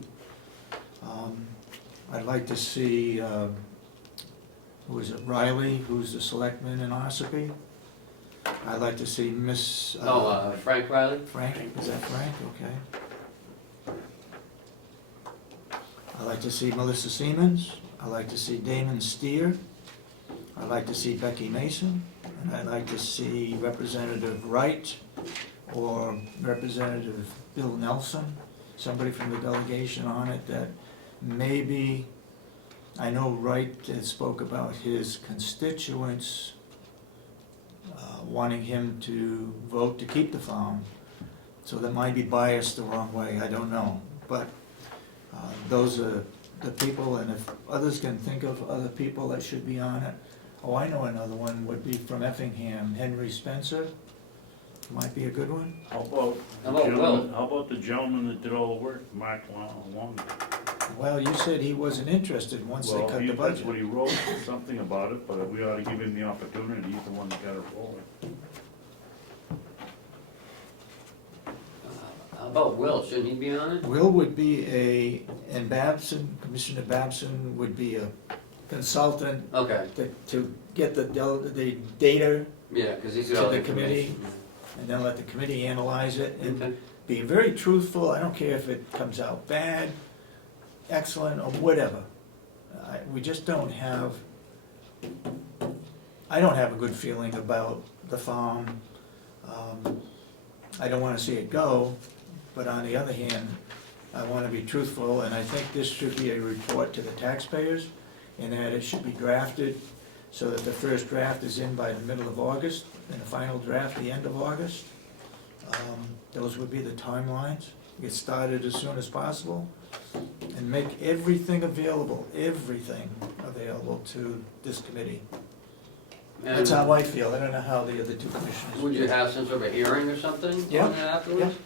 I'd like to see, who is it, Riley, who's the selectman in Ossipee. I'd like to see Miss. Frank Riley? Frank, is that Frank? Okay. I'd like to see Melissa Siemens. I'd like to see Damon Steer. I'd like to see Becky Mason. And I'd like to see Representative Wright or Representative Bill Nelson, somebody from the delegation on it that maybe, I know Wright spoke about his constituents wanting him to vote to keep the farm. So that might be biased the wrong way, I don't know. But those are the people, and if others can think of other people that should be on it. Oh, I know another one would be from Effingham, Henry Spencer, might be a good one. How about How about Will? how about the gentleman that did all the work, Mark Long? Well, you said he wasn't interested once they cut the That's budget. what he wrote, something about it, but we ought to give him the opportunity, he's the one that got it rolling. How about Will, shouldn't he be on it? Will would be and Babson, Commissioner Babson would be a consultant Okay, to get the data, yeah, because he's To got all the the committee. information. and then let the committee analyze it, and Okay. be very truthful. I don't care if it comes out bad, excellent, or whatever. We just don't have, I don't have a good feeling about the farm. I don't wanna see it go, but on the other hand, I wanna be truthful, and I think this should be a report to the taxpayers, and that it should be drafted so that the first draft is in by the middle of August, and the final draft the end of August. Those would be the timelines. Get started as soon as possible, and make everything available to this committee. That's And how I feel. I don't know how the other two commissioners would you feel. have some sort of a hearing or something Yeah, on that afterwards?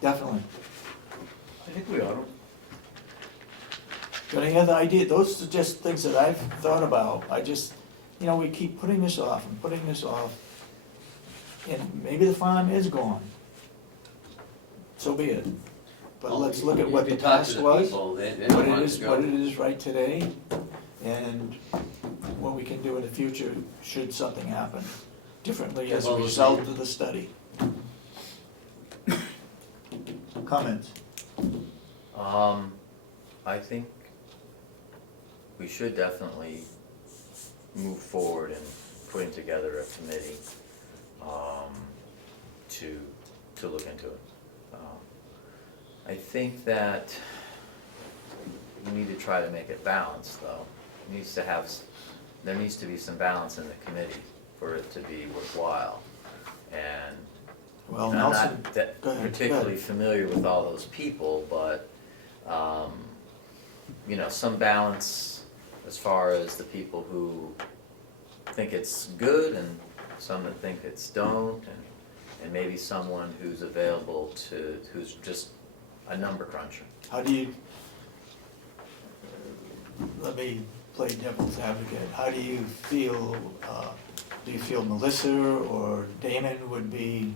Definitely. I think we ought to. Got any other idea? Those are just things that I've thought about. I just, we keep putting this off and putting this off. And maybe the farm is gone. So be it. But Well, let's look at if what the you talk to past the was, people, they what don't it want it is, to go. what it is right today, and what we can do in the future should something happen differently as a Well, result of the study. Comments? I think we should definitely move forward in putting together a committee, to look into it. I think that we need to try to make it balanced, though. There needs to be some balance in the committee for it to be worthwhile. And Well, I'm Nelson, not that go ahead, particularly familiar with all those people, but, some balance as far as the people who think it's good and some that think it's don't, and maybe someone who's available who's just a number cruncher. how do you, let me play devil's advocate, how do you feel, do you feel Melissa or Damon would be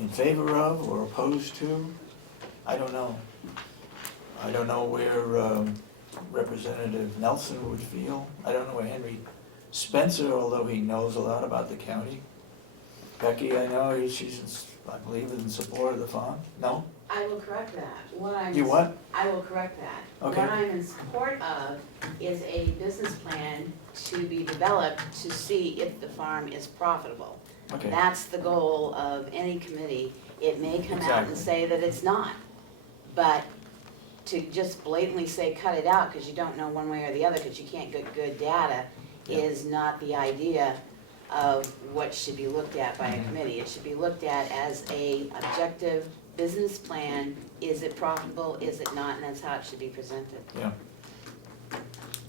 in favor of or opposed to? I don't know. I don't know where Representative Nelson would feel. I don't know where Henry Spencer, although he knows a lot about the county. Becky, I know she's, I believe, in support of the farm. No? I will correct that. You what? I will correct that. Okay. What I'm in support of is a business plan to be developed to see if the farm is profitable. Okay. That's the goal of any committee. It may come out and Exactly. say that it's not, but to just blatantly say cut it out because you don't know one way or the other because you can't get good data is not the idea of what should be looked at by a committee. It should be looked at as a objective business plan. Is it profitable, is it not, and that's how it should be presented. Yeah.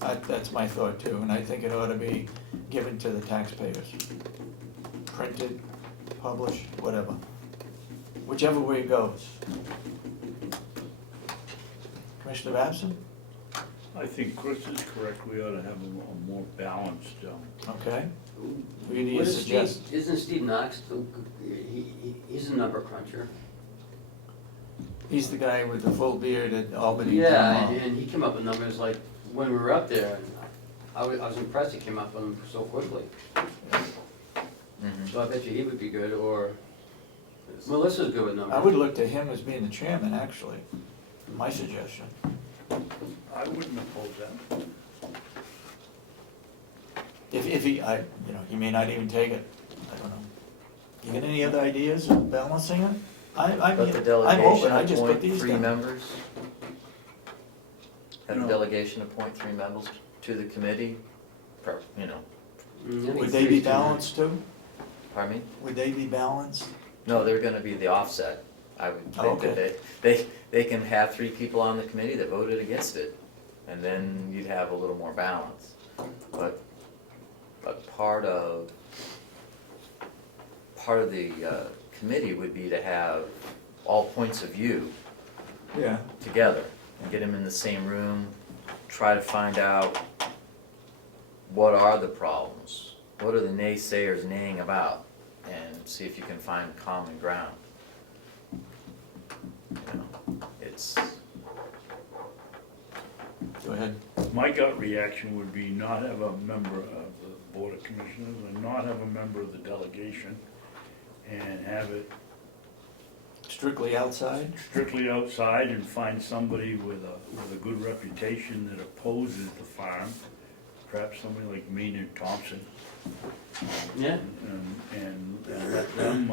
That's my thought too, and I think it ought to be given to the taxpayers. Printed, published, whatever. whichever way it goes. Commissioner Babson? I think Chris is correct, we ought to have a more balanced, Okay. Who do you What is suggest? Steve, isn't Steve Knox, he's a number cruncher? He's the guy with the full beard at Albany. Yeah, Town Hall. and he came up with numbers like, when we were up there, and I was impressed he came up with them so quickly. Mhm. So I bet you he would be good, or Melissa's good with numbers. I would look to him as being the chairman, actually, my suggestion. I wouldn't oppose that. If he, he may not even take it, I don't know. You got any other ideas of balancing it? Let the I'm open, delegation I just put appoint these 3 down. members. Have the No. delegation appoint 3 members to the committee, I think Would they be three's too much. balanced too? pardon me? Would they be balanced? No, they're gonna be the offset. I would Oh, think that they can have 3 people on the committee that voted against it, and then you'd have a little more balance. But part of the committee would be to have all points of view Yeah. together and get them in the same room, try to find out what are the problems, what are the naysayers naying about, and see if you can find common ground. You know, it's, Go ahead. My gut reaction would be not have a member of the Board of Commissioners and not have a member of the delegation, and have it Strictly outside? strictly outside and find somebody with a good reputation that opposes the farm, perhaps somebody like Maynard Thompson, Yeah, and let them,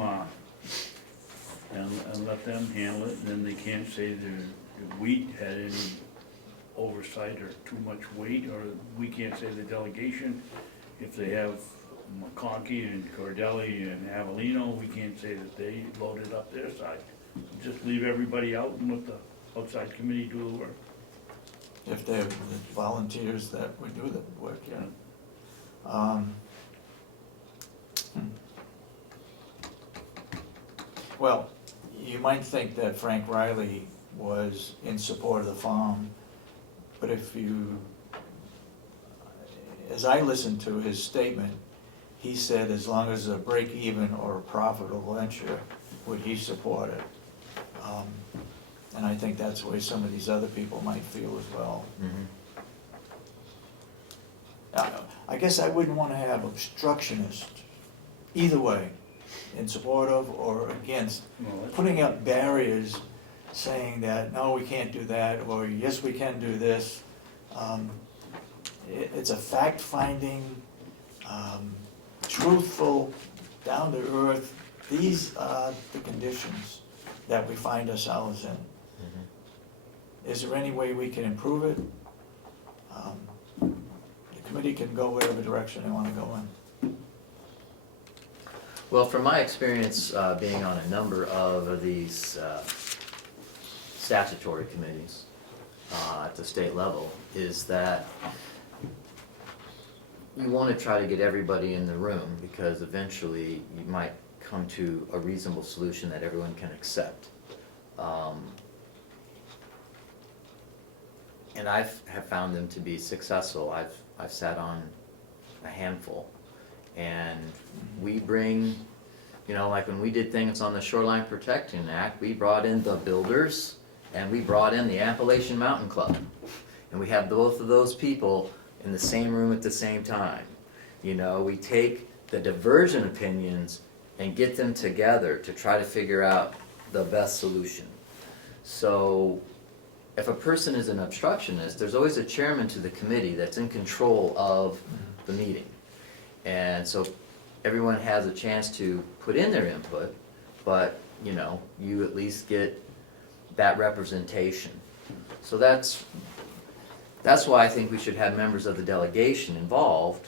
and let them handle it, and then they can't say the wheat had any oversight or too much weight, or we can't say the delegation, if they have McConkey and Cordelli and Avellino, we can't say that they loaded up their side. Just leave everybody out and let the outside committee do the work. If they're the volunteers that would do the work, yeah. Well, you might think that Frank Riley was in support of the farm, but if you, as I listened to his statement, he said as long as a break-even or a profitable venture, would he support it? And I think that's the way some of these other people might feel as well. I guess I wouldn't want to have obstructionists, either way, in support of or against, putting up barriers saying that, no, we can't do that, or yes, we can do this. It's a fact-finding, truthful, down-to-earth, these are the conditions that we find ourselves in. Is there any way we can improve it? The committee can go whatever direction they want to go in. well, from my experience, being on a number of these statutory committees at the state level, is that you want to try to get everybody in the room, because eventually you might come to a reasonable solution that everyone can accept. And have found them to be successful. I've sat on a handful, and we bring, like when we did things on the Shoreline Protection Act, we brought in the builders and we brought in the Appalachian Mountain Club, and we have both of those people in the same room at the same time. We take the diversion opinions and get them together to try to figure out the best solution. So if a person is an obstructionist, there's always a chairman to the committee that's in control of the meeting. And so everyone has a chance to put in their input, but you at least get that representation. So that's why I think we should have members of the delegation involved.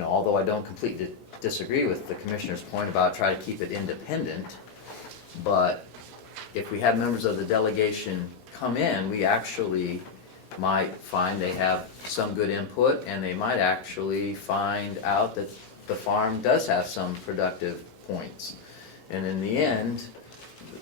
Although I don't completely disagree with the commissioner's point about trying to keep it independent, but if we have members of the delegation come in, we actually might find they have some good input, and they might actually find out that the farm does have some productive points. And in the end,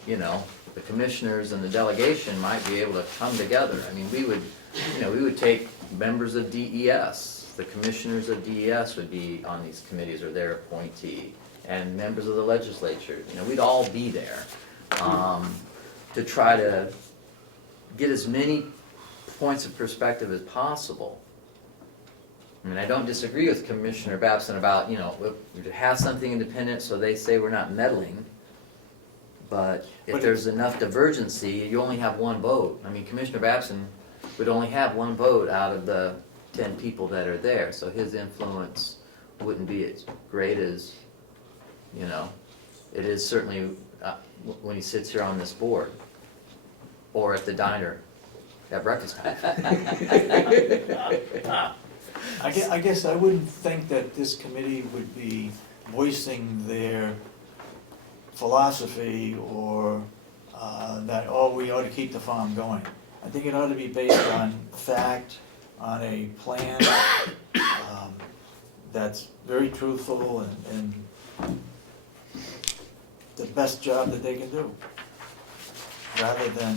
you know, the commissioners and the delegation might be able to come together. I mean, we would take members of DES, the commissioners of DES would be on these committees or their appointee, and members of the legislature, you know, we'd all be there, to try to get as many points of perspective as possible. I mean, I don't disagree with Commissioner Babson about, you know, we have something independent, so they say we're not meddling. But if there's enough divergency, you only have one vote. I mean, Commissioner Babson would only have one vote out of the 10 people that are there, so his influence wouldn't be as great as, you know, it is certainly when he sits here on this board, or at the diner at breakfast time. I guess I wouldn't think that this committee would be voicing their philosophy or that, oh, we ought to keep the farm going. I think it ought to be based on fact, on a plan that's very truthful and the best job that they can do, rather than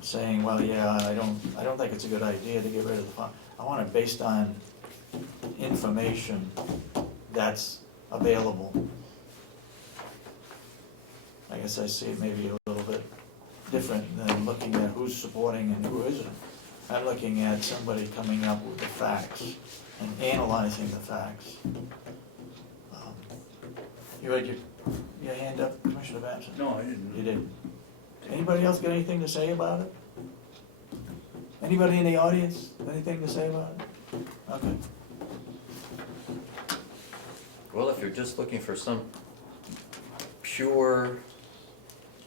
saying, well, yeah, I don't think it's a good idea to get rid of the farm. I want it based on information that's available. I guess I see it maybe a little bit different than looking at who's supporting and who isn't. I'm looking at somebody coming up with the facts and analyzing the facts. You had your hand up, Commissioner Babson? No, I didn't. You did. Anybody else got anything to say about it? Anybody in the audience, anything to say about it? Okay. Well, if you're just looking for some pure,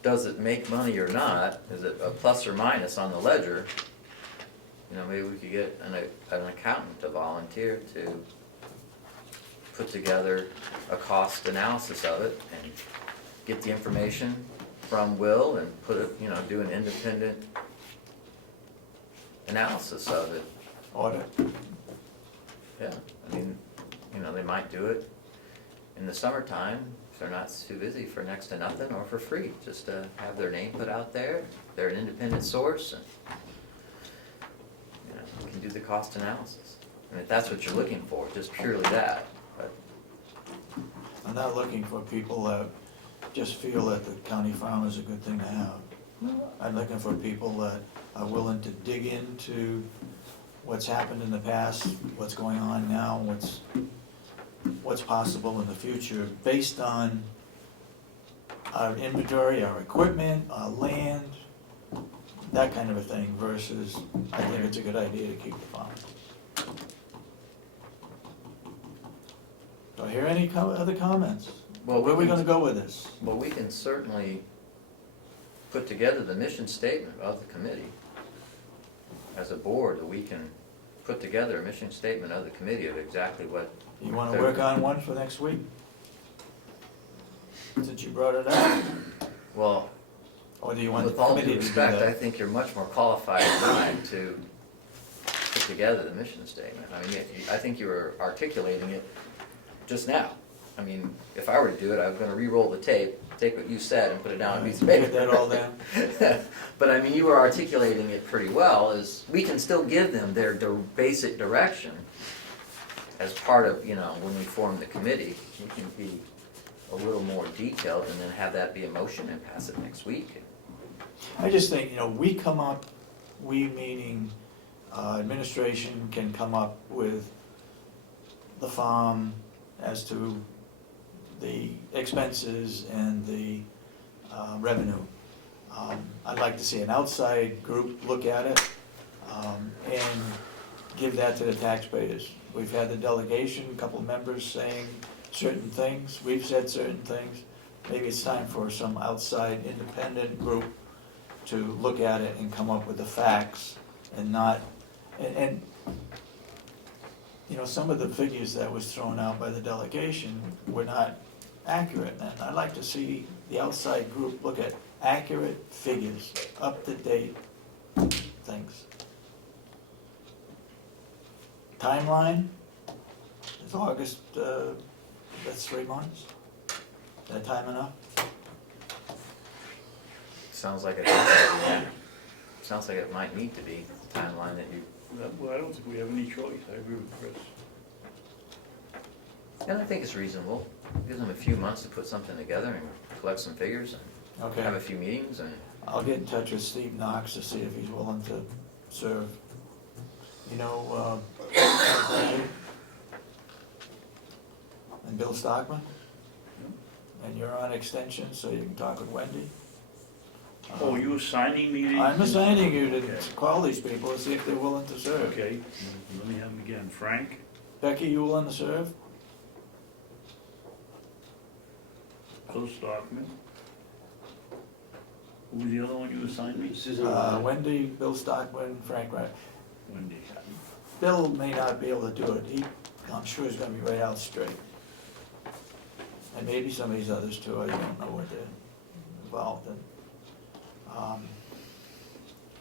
does it make money or not, is it a plus or minus on the ledger, you know, maybe we could get an accountant to volunteer to put together a cost analysis of it and get the information from Will and put it, you know, do an independent analysis of it. Audit. Yeah, I mean, you know, they might do it in the summertime if they're not too busy, for next to nothing or for free, just to have their name put out there. They're an independent source and, you know, can do the cost analysis. And if that's what you're looking for, just purely that, but. I'm not looking for people that just feel that the county farm is a good thing to have. I'm looking for people that are willing to dig into what's happened in the past, what's going on now, what's possible in the future, based on our inventory, our equipment, our land, that kind of a thing, versus I think it's a good idea to keep the farm. Do I hear any other comments? Well, Where are we gonna go with this? Well, we can certainly put together the mission statement of the committee. As a board, we can put together a mission statement of the committee of exactly what. You wanna work on one for next week? Since you brought it up? Well, Or do you want the with all committee due to do respect, I that? think you're much more qualified than I to put together the mission statement. I mean, I think you were articulating it just now. I mean, if I were to do it, I was gonna re-roll the tape, take what you said and put it down on a piece of paper. Get that all down? But I mean, you were articulating it pretty well, is we can still give them their basic direction as part of, you know, when we form the committee. You can be a little more detailed and then have that be a motion and pass it next week. I just think, you know, we meaning administration can come up with the farm as to the expenses and the revenue. I'd like to see an outside group look at it and give that to the taxpayers. We've had the delegation, a couple of members saying certain things, we've said certain things. Maybe it's time for some outside independent group to look at it and come up with the facts and not, and you know, some of the figures that was thrown out by the delegation were not accurate, and I'd like to see the outside group look at accurate figures, up-to-date things. Timeline is August, that's 3 months. That time enough? Sounds like it has to be that. Sounds like it might need to be the timeline that you, Well, I don't think we have any choice, I agree with Chris. and I think it's reasonable. Gives them a few months to put something together and collect some figures and Okay. have a few meetings and, I'll get in touch with Steve Knox to see if he's willing to serve. You know, Randy? And Bill Stockman? And you're on extension, so you can talk with Wendy. Oh, you assigning me these? I'm assigning you to Okay. call these people and see if they're willing to serve. Okay, let me have them again. Frank, Becky, you willing to serve? Bill Stockman. Who was the other one you assigned me? Susan Wiley. Wendy, Bill Stockman, Frank Wright. Wendy. Bill may not be able to do it. I'm sure he's gonna be right out straight. And maybe some of these others too, I don't know what they're involved in.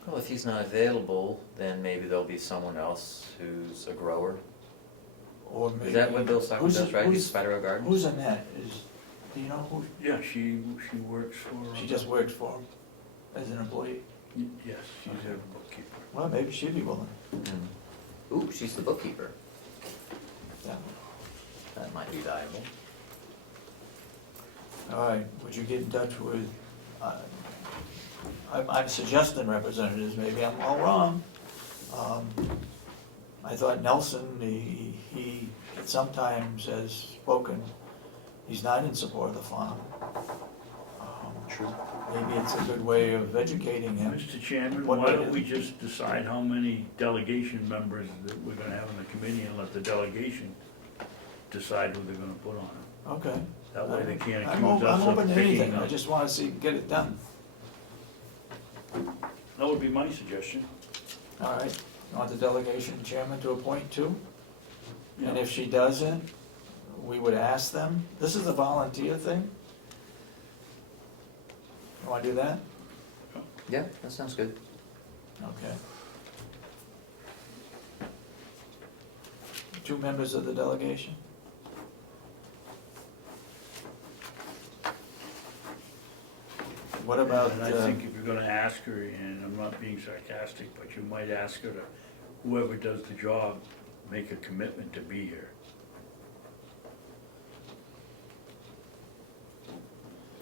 well, if he's not available, then maybe there'll be someone else who's a grower. Or maybe. Is that what Bill Stockman Who's- does, right? He's who's- Spider Garden? Who's Annette? Do you know who? Yeah, she works for. She just works for him as an employee. Yes, she's a bookkeeper. Well, maybe she'd be willing. Mm. Ooh, she's the bookkeeper. Yeah. That might be valuable. All right, would you get in touch with, I'm suggesting representatives, maybe I'm all wrong. I thought Nelson, he sometimes has spoken, he's not in support of the farm. True. Maybe it's a good way of educating him. Mr. Chairman, What why way don't is- we just decide how many delegation members that we're gonna have in the committee and let the delegation decide who they're gonna put on it? Okay. That way they can't I'm accuse us open of to picking anything, I up. just wanna see, get it done. That would be my suggestion. All right, you want the delegation chairman to appoint two? And Yeah. if she doesn't, we would ask them, this is a volunteer thing? You wanna do that? Yeah, that sounds good. Okay. Two members of the delegation? What about, And I think if you're gonna ask her, and I'm not being sarcastic, but you might ask her to, whoever does the job, make a commitment to be here.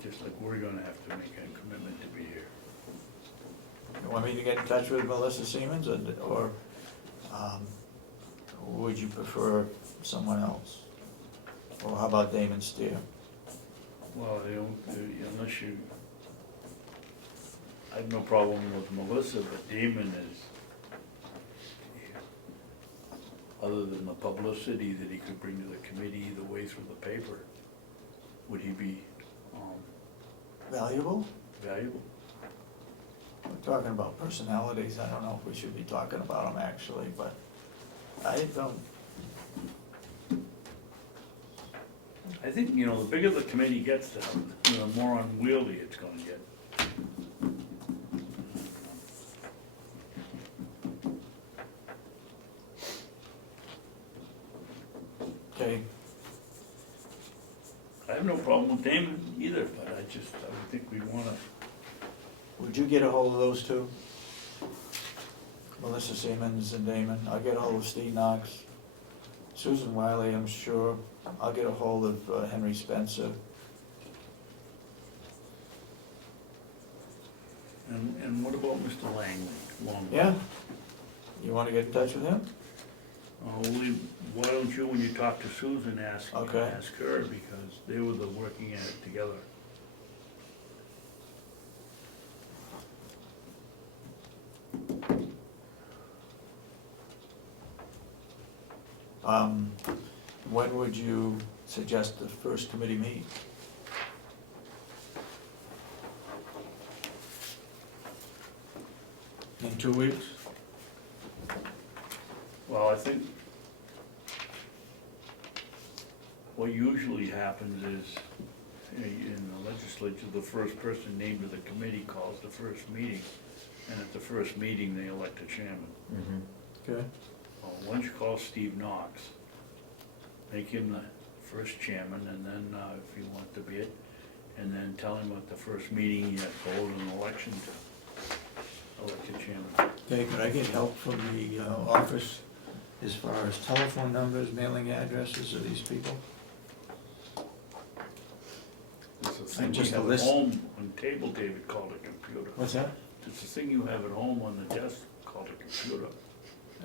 Just like we're gonna have to make a commitment to be here. you want me to get in touch with Melissa Siemens, or would you prefer someone else? Or how about Damon Steer? Well, unless you, I have no problem with Melissa, but Damon is, other than the publicity that he could bring to the committee either way through the paper, would he be Valuable? valuable? We're talking about personalities, I don't know if we should be talking about them actually, but I don't, I think, the bigger the committee gets, the more unwieldy it's gonna get. okay, I have no problem with Damon either, but I would think we'd wanna, would you get a hold of those two? Melissa Siemens and Damon, I'll get a hold of Steve Knox. Susan Wiley, I'm sure, I'll get a hold of Henry Spencer. and what about Mr. Langley? Yeah? You wanna get in touch with him? Why don't you, when you talk to Susan, ask Okay. her, because they were working at it together. When would you suggest the first committee meet? In 2 weeks? Well, I think what usually happens is, in the legislature, the first person named to the committee calls the first meeting, and at the first meeting, they elect a chairman. Mm-hmm. Okay. Why don't you call Steve Knox, make him the first chairman, and then if you want to be it, and then tell him at the first meeting he has to hold an election to elect a chairman. Okay, could I get help from the office as far as telephone numbers, mailing addresses of these people? It's the thing just we a have at list. home on table, David, called a computer. What's that? It's the thing you have at home on the desk called a computer.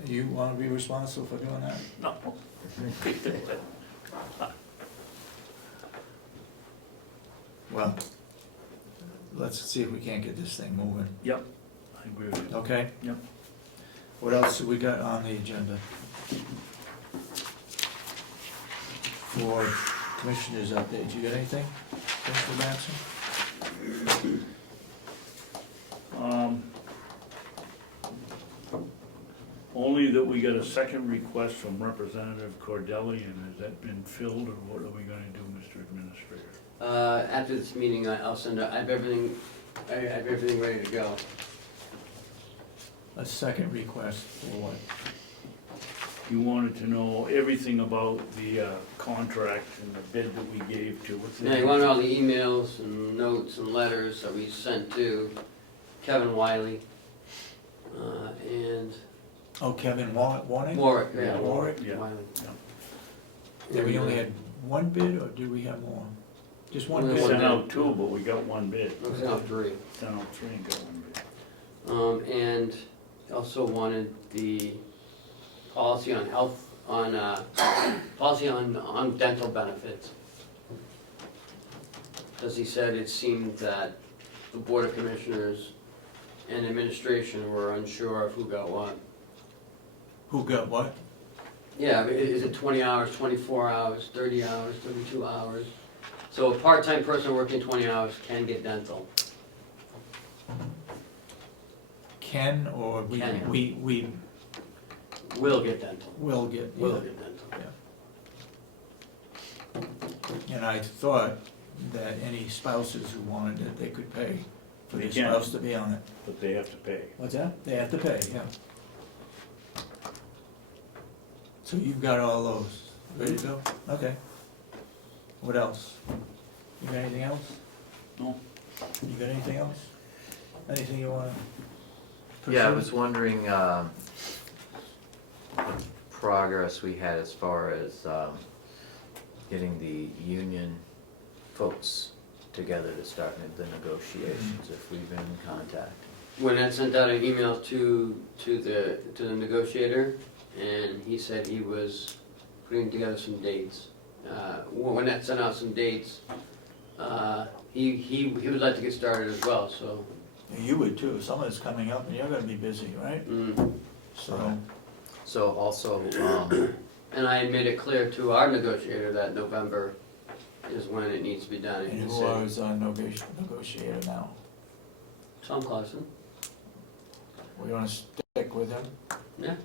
You wanna be responsible for doing that? No. Well, let's see if we can't get this thing moving, Yep, I agree with you. okay? Yep. What else have we got on the agenda? For commissioners updates, you got anything, Mr. Babson? Only that we got a second request from Representative Cordelli, and has that been filled, or what are we gonna do, Mr. Administrator? After this meeting, I'll send out, I have everything ready to go. A second request for what? You wanted to know everything about the contract and the bid that we gave to, what's the Now, you want all the emails and notes and letters that we sent to Kevin Wiley, and Oh, Kevin Warning? Warwick, yeah. Warwick? Yeah. Wiley. Did we only had one bid, or do we have more? Just one Only We bid? sent out two, but we got one bid. It was out 3. Sent out three and got one bid. And also wanted the policy on health, policy on dental benefits. As he said, it seemed that the Board of Commissioners and administration were unsure of who got what. Who got what? Yeah, is it 20 hours, 24 hours, 30 hours, 32 hours? So a part-time person working 20 hours can get dental. Can, or we, Can. we Will get dental. will get, Will yeah. get dental. And I thought that any spouses who wanted it, they could pay for They their can. spouse to be on it. But they have to pay. What's that? They have to pay, yeah. So you've got all those, ready to go? Okay. What else? You got anything else? No. You got anything else? Anything you wanna pursue? Yeah, I was wondering, the progress we had as far as, getting the union folks together to start the negotiations, if we've been in contact. When I sent out an email to the negotiator, and he said he was putting together some dates. When I sent out some dates, he would like to get started as well, so. You would too, summer's coming up and you're gonna be busy, right? So, So also, And I made it clear to our negotiator that November is when it needs to be done. and He who said, is our negotiator now? Tom Clausen, We wanna stick with him? yeah.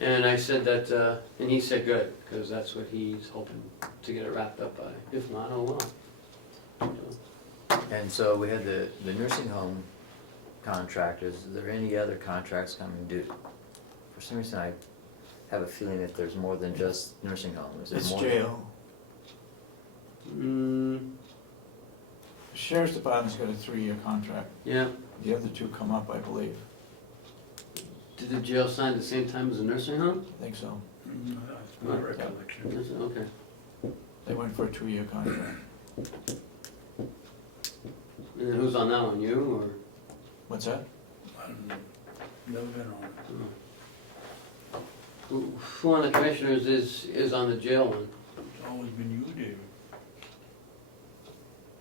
And I said that, and he said good, because that's what he's hoping to get it wrapped up by. If not, oh well. So, and so we had the nursing home contractors, is there any other contracts coming due? For some reason, I have a feeling that there's more than just nursing home, is there It's more? jail. Mm, The Sheriff's Department's got a 3-year contract. yeah, The other two come up, I believe. did the jail sign at the same time as the nursing home? I think so. That's my recollection. Is it? Okay. They went for a 2-year contract. And then who's on that one, you or? What's that? Never been on it. Who on the commissioners is on the jail one? It's always been you, David.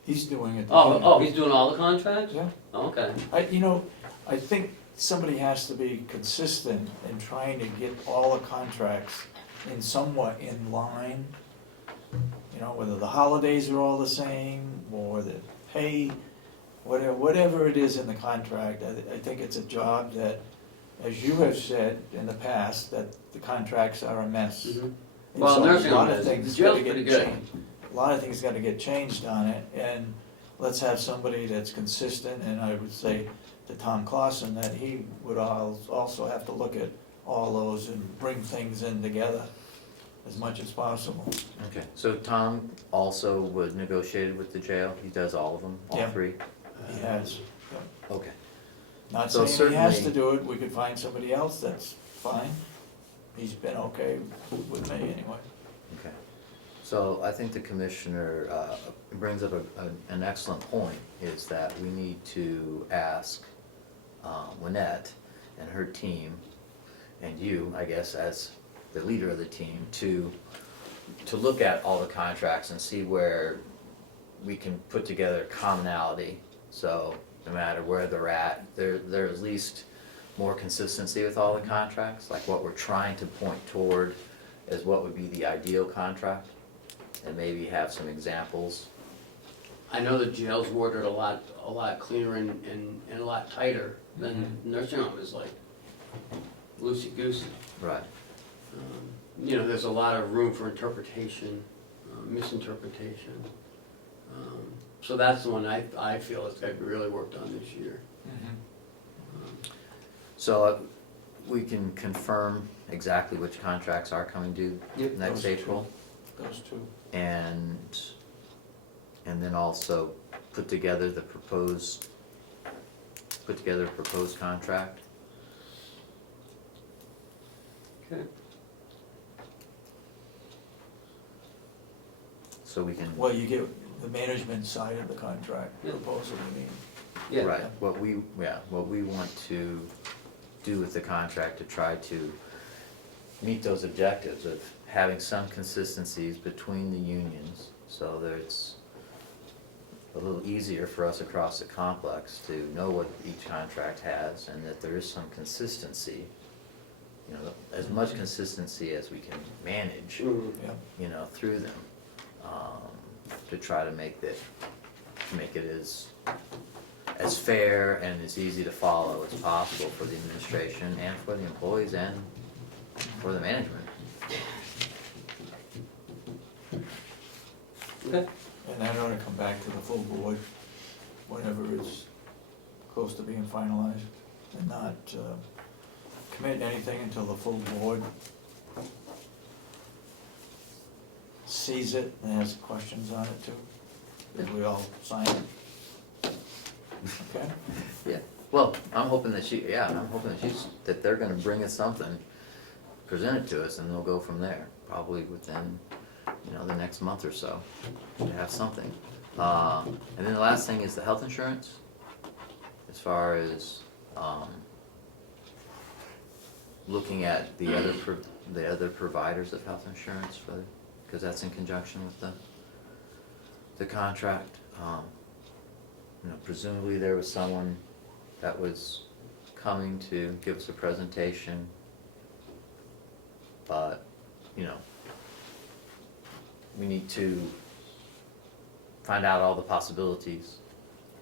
He's doing it. Oh, he's doing all the contracts? Yeah. Oh, okay. I think somebody has to be consistent in trying to get all the contracts in somewhat in line. You know, whether the holidays are all the same, or the pay, whatever it is in the contract, I think it's a job that, as you have said in the past, that the contracts are a mess. Mhm. And Well, so nursing a lot home of is. things The jail's gotta get pretty good. changed. A lot of things gotta get changed on it, and let's have somebody that's consistent, and I would say to Tom Clausen that he would also have to look at all those and bring things in together. as much as possible. Okay, so Tom also was negotiated with the jail, he does all of them, all Yeah. three? He has. Okay. Not So saying he has to certainly- do it, we could find somebody else that's fine. He's been okay with me anyway. Okay, so I think the commissioner brings up an excellent point, is that we need to ask Lynette and her team, and you, I guess, as the leader of the team, to look at all the contracts and see where we can put together commonality. So no matter where they're at, there's at least more consistency with all the contracts, like what we're trying to point toward is what would be the ideal contract, and maybe have some examples. I know the jail's worded a lot cleaner and a lot tighter than nursing home is like loosey-goosey. Right. You know, there's a lot of room for interpretation, misinterpretation. So that's the one I feel has got to be really worked on this year. So we can confirm exactly which contracts are coming due Yep. next Those April, Those two. and then also put together a proposed contract. Okay. So we can. Well, you get the management side of the contract Yeah. proposal, you mean? Yeah. Right, what we want to do with the contract to try to meet those objectives of having some consistencies between the unions, so that it's a little easier for us across the complex to know what each contract has, and that there is some consistency, you know, as much consistency as we can manage, Yeah. you know, through them, to try to make it as fair and as easy to follow as possible for the administration and for the employees and for the management. Okay. And that ought to come back to the full board whenever it's close to being finalized, and not commit anything until the full board sees it and has questions on it too. Did we all sign it? Okay? Yeah, well, I'm hoping that that they're gonna bring us something, present it to us, and they'll go from there, probably within, you know, the next month or so, to have something. And then the last thing is the health insurance, as far as, looking at the other providers of health insurance because that's in conjunction with the contract. You know, presumably there was someone that was coming to give us a presentation, but, you know, we need to find out all the possibilities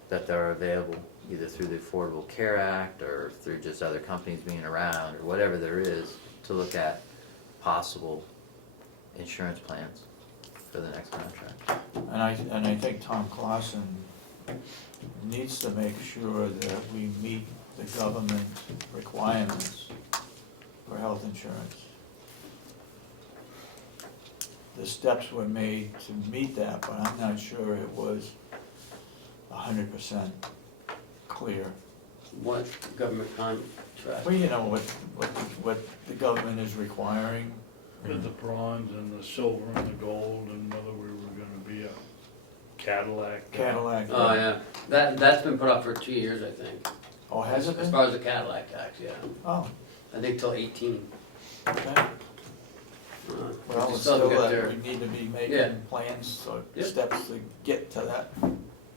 that are available, either through the Affordable Care Act or through just other companies being around, or whatever there is, to look at possible insurance plans for the next contract. And I think Tom Clausen needs to make sure that we meet the government requirements for health insurance. The steps were made to meet that, but I'm not sure it was 100% clear. What government contract? Well, you know, what the government is requiring. The bronze and the silver and the gold, and whether we were gonna be a Cadillac. Cadillac. Oh, yeah, that's been put up for 2 years, I think. Oh, has it As been? far as the Cadillac tax, yeah. Oh, I think till 18. okay. Well, We it's still still haven't got that there. we need to be Yeah. making plans or Yep. steps to get to that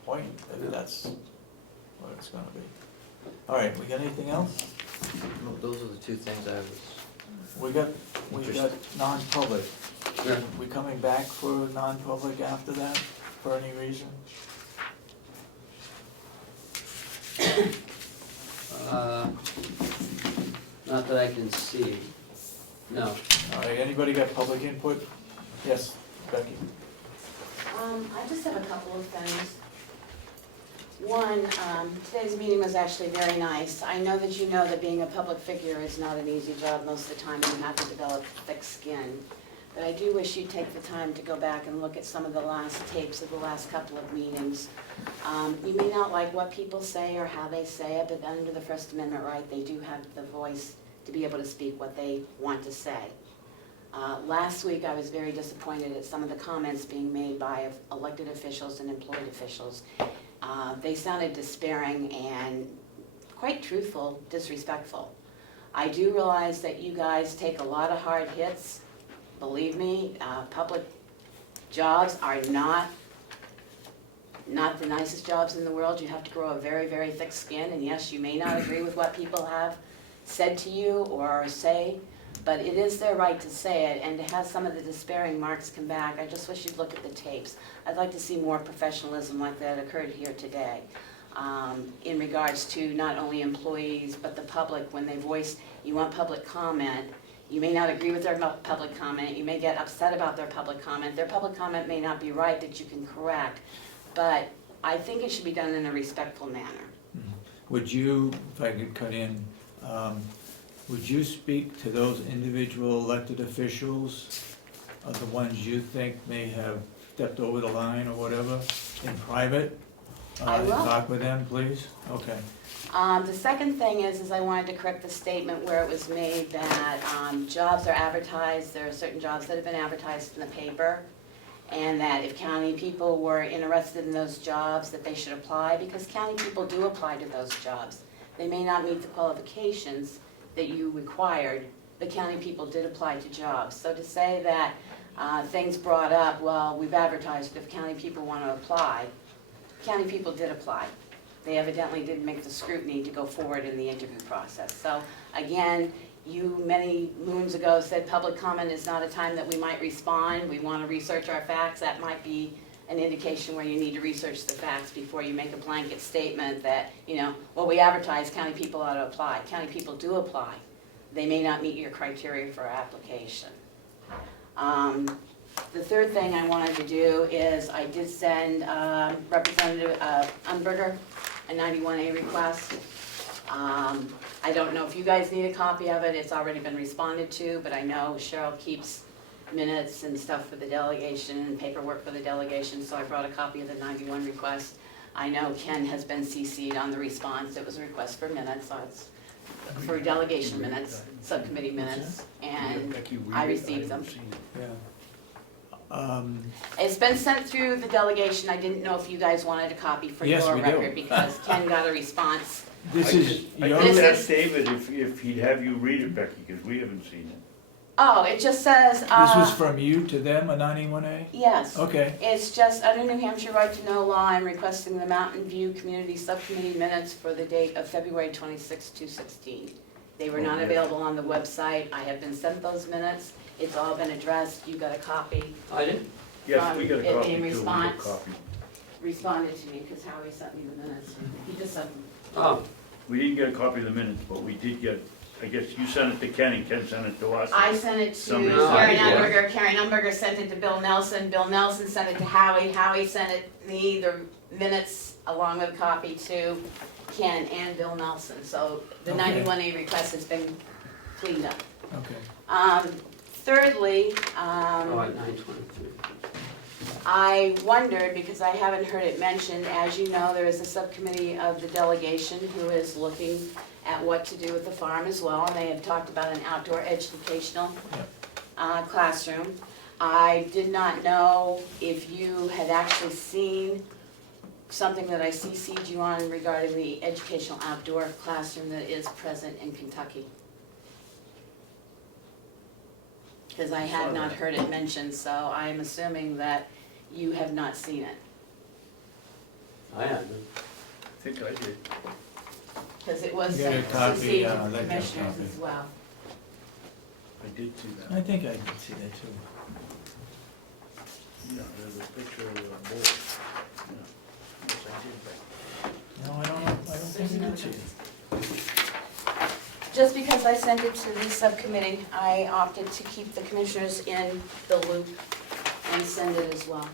point, if that's what it's gonna be. All right, we got anything else? No, those are the two things I was. We got non-public. Yeah. We coming back for non-public after that, for any reason? Not that I can see. No. All right, anybody got public input? Yes, Becky? I just have a couple of things. One, today's meeting was actually very nice. I know that being a public figure is not an easy job most of the time, and you have to develop thick skin. but I do wish you'd take the time to go back and look at some of the last tapes of the last couple of meetings. You may not like what people say or how they say it, but under the First Amendment right, they do have the voice to be able to speak what they want to say. Last week, I was very disappointed at some of the comments being made by elected officials and employed officials. They sounded despairing and quite truthful, disrespectful. I do realize that you guys take a lot of hard hits. Believe me, public jobs are not the nicest jobs in the world. You have to grow a very, very thick skin, and yes, you may not agree with what people have said to you or say, but it is their right to say it, and to have some of the despairing marks come back, I just wish you'd look at the tapes. I'd like to see more professionalism like that occurred here today, in regards to not only employees, but the public. When they voice, you want public comment, you may not agree with their public comment, you may get upset about their public comment. Their public comment may not be right that you can correct, but I think it should be done in a respectful manner. Would you, if I could cut in, would you speak to those individual elected officials, the ones you think may have stepped over the line or whatever, in private? I will. Talk with them, please? Okay. The second thing is I wanted to correct the statement where it was made that jobs are advertised, there are certain jobs that have been advertised in the paper, and that if county people were interested in those jobs, that they should apply, because county people do apply to those jobs. They may not meet the qualifications that you required, but county people did apply to jobs. So to say that things brought up, well, we've advertised if county people want to apply, county people did apply. They evidently didn't make the scrutiny to go forward in the interview process. So again, you many moons ago said public comment is not a time that we might respond. We want to research our facts. That might be an indication where you need to research the facts before you make a blanket statement that, you know, well, we advertise, county people ought to apply. County people do apply. They may not meet your criteria for application. The third thing I wanted to do is I did send Representative Unberger a 91A request. I don't know if you guys need a copy of it. It's already been responded to, but I know Cheryl keeps minutes and stuff for the delegation and paperwork for the delegation, so I brought a copy of the 91 request. I know Ken has been CC'd on the response. It was a request for minutes, so it's for delegation minutes, subcommittee minutes, and I received them. Yeah. It's been sent through the delegation. I didn't know if you guys wanted a copy for Yes, your we do. record, because Ken got a response. This is I your, just This asked David if he'd have you read it, Becky, because we haven't seen it. Oh, it just says, this was from you to them, a 91A? yes. Okay. It's just under New Hampshire Right to Know law, I'm requesting the Mountain View Community Subcommittee minutes for the date of February 26, 2016. They were not yes. available on the website. I have been sent those minutes. It's all been addressed. You got a copy. I did. Yes, we got a It copy in too, we got a response. copy. Responded to me because Howie sent me the minutes. He just sent them. Oh, We didn't get a copy of the minutes, but we did get, I guess you sent it to Ken and Ken sent it to us. I sent it to Somebody Karen sent it. Umberger. Karen Umberger sent it to Bill Nelson. Bill Nelson sent it to Howie. Howie sent it me, the minutes, along with a copy to Ken and Bill Nelson. So the Okay. 91A request has been cleaned up. Okay. Thirdly, oh, at 9:23. I wondered, because I haven't heard it mentioned, as you know, there is a subcommittee of the delegation who is looking at what to do with the farm as well, and they have talked about an outdoor educational classroom. I did not know if you had actually seen something that I CC'd you on regarding the educational outdoor classroom that is present in Kentucky. Because I had not heard it mentioned, so I am assuming that you have not seen it. I had them. I think I did. Because it was You got a sent to copy, CC to I'd the like that commissioners copy. as well. I did see I that. think I can see that too. Yeah, there's a picture of a board. Yeah. Yes, I did. No, I don't think I can see it. Just because I sent it to the subcommittee, I opted to keep the commissioners in the loop and send it as well.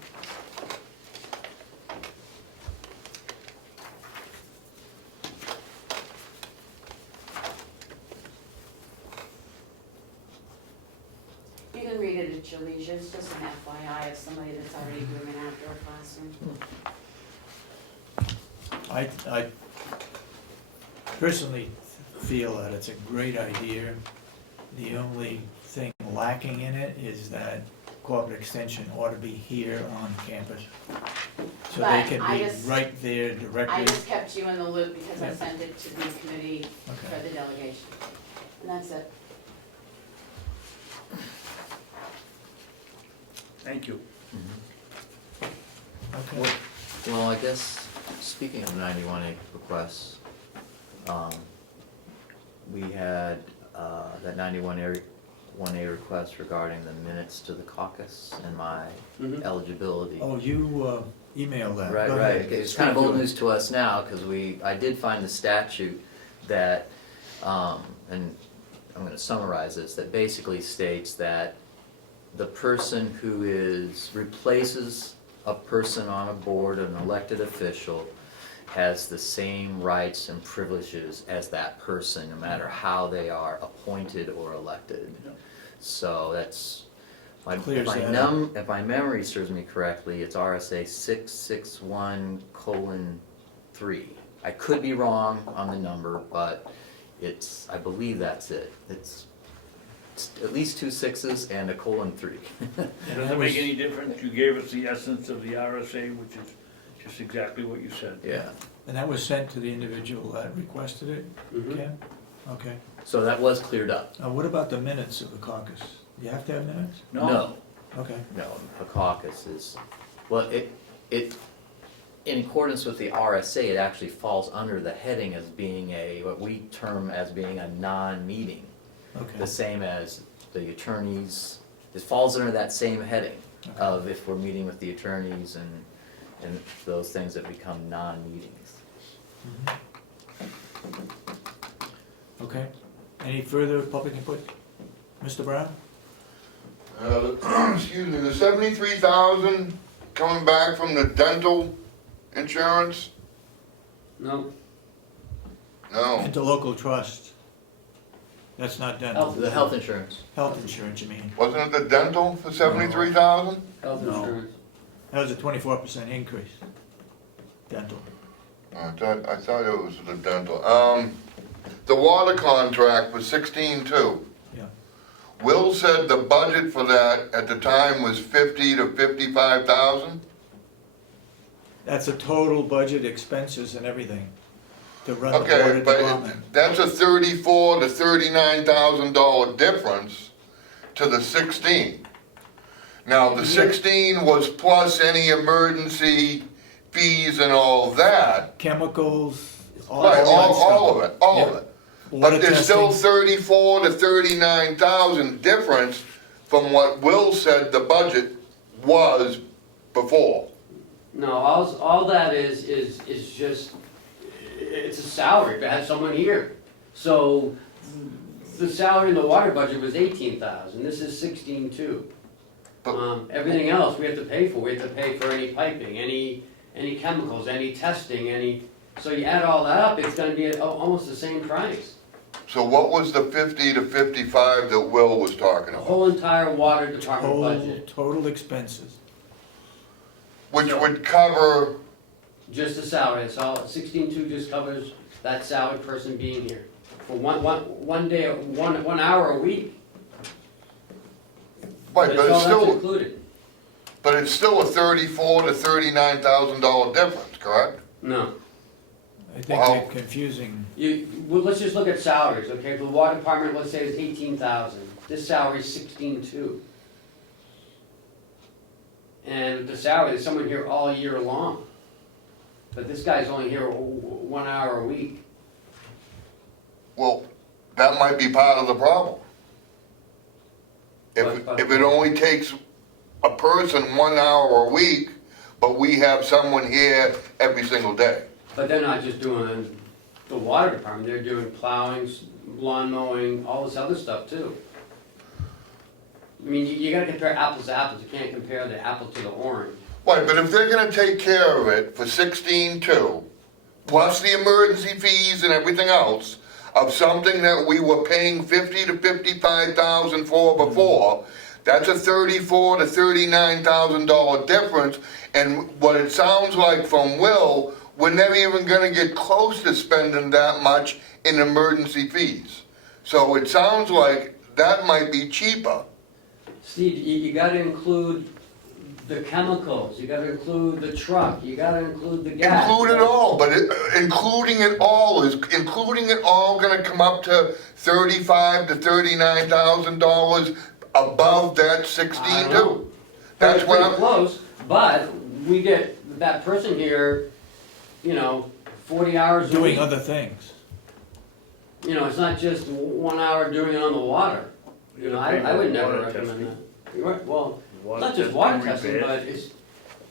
You can read it at your leisure, it's just an FYI of somebody that's already doing an outdoor classroom. I personally feel that it's a great idea. The only thing lacking in it is that corporate extension ought to be here on campus. So they But can I be just- right there I directly. just kept you in the loop because I Yep. sent it to the committee for Okay. the delegation. And that's it. Thank you. Okay. Well, I guess, speaking of 91A requests, we had that 91A request regarding the minutes to the caucus and my Mhm. eligibility. Oh, you emailed that. Right, Go right. ahead. It's kind of Speak old to it. news to us now, because I did find the statute that, and I'm gonna summarize this, that basically states that the person who replaces a person on a board, an elected official, has the same rights and privileges as that person, no matter how they are appointed or elected. So that's, Clears that up. if my memory serves me correctly, it's RSA 661:3. I could be wrong on the number, but I believe that's it. It's at least 2 6s and a :3. It doesn't make any difference, you gave us the essence of the RSA, which is just exactly what you said. Yeah, And that was sent to the individual that requested it, Mhm. Ken? Okay. so that was cleared up. Now, what about the minutes of the caucus? You have to have minutes? No, Okay. a caucus is, well, it, in accordance with the RSA, it actually falls under the heading as being what we term as being a non-meeting. Okay. The same as the attorneys, it falls under that same heading of if we're meeting with the attorneys and those things that become non-meetings. Okay. Any further public input? Mr. Brown? Excuse me, the 73,000 coming back from the dental insurance? No, No. Interlocal trust. That's not dental. The health insurance. Health insurance, you mean? Wasn't it the dental for 73,000? health No. insurance. That was a 24% increase. Dental. I thought it was the dental. The water contract was 16.2. Yeah. Will said the budget for that at the time was 50 to 55,000? That's a total budget, expenses and everything to run the water Okay, but department. that's a $34,000 to $39,000 difference to the 16. Now, the 16 was plus any emergency fees and all that. Chemicals, all Right, that all stuff. of it, all of Yeah. it. Water But there's still testing. 34 to 39,000 difference from what Will said the budget was before. No, all that is just, it's a salary to have someone here. So the salary in the water budget was 18,000, this is 16.2. But- Everything else we have to pay for, we have to pay for any piping, any chemicals, any testing, so you add all that up, it's gonna be almost the same price. So what was the 50 to 55 that Will was talking The about? whole entire water department budget, Total expenses. Which would cover, just the salary, that's all, 16.2 just covers that salary person being here. For one day, 1 hour a week. right, but That's all it's that's still, included. but it's still a $34,000 to $39,000 difference, correct? No. I think Wow. they're confusing. Well, let's just look at salaries, okay? For the water department, let's say it's 18,000. This salary is 16.2. And the salary, there's someone here all year long. But this guy's only here 1 hour a week. Well, that might be part of the problem. What- If it only takes a person 1 hour a week, but we have someone here every single day. But they're not just doing the water department, they're doing plowing, lawn mowing, all this other stuff too. I mean, you gotta compare apples to apples, you can't compare the apple to the orange. Right, but if they're gonna take care of it for 16.2, plus the emergency fees and everything else, of something that we were paying 50 to 55,000 for before, That's a $34,000 to $39,000 difference, and what it sounds like from Will, we're never even gonna get close to spending that much in emergency fees. So it sounds like that might be cheaper. Steve, you gotta include the chemicals, you gotta include the truck, you gotta include the gas. Include it all, but including it all gonna come up to $35,000 to $39,000 above that 16 too? That's what Pretty I'm, close, but we get that person here, 40 hours a Doing week. other things. It's not just 1 hour doing it on the water. I would never Water recommend testing. that. You're right, well, Water not just testing, water testing, repair. but it's,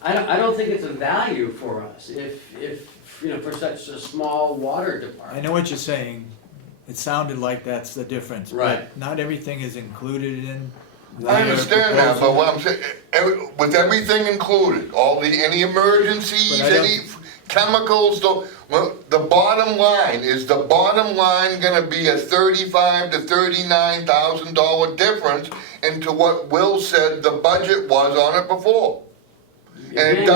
I don't think it's a value for us if, for such a small water I department. know what you're saying, it sounded like that's the difference. Right. But not everything is included in. I understand that, but what I'm saying, with everything included, any emergencies, But I don't- any chemicals, the bottom line, is the bottom line gonna be a $35,000 to $39,000 difference into what Will said the budget was on it before? And it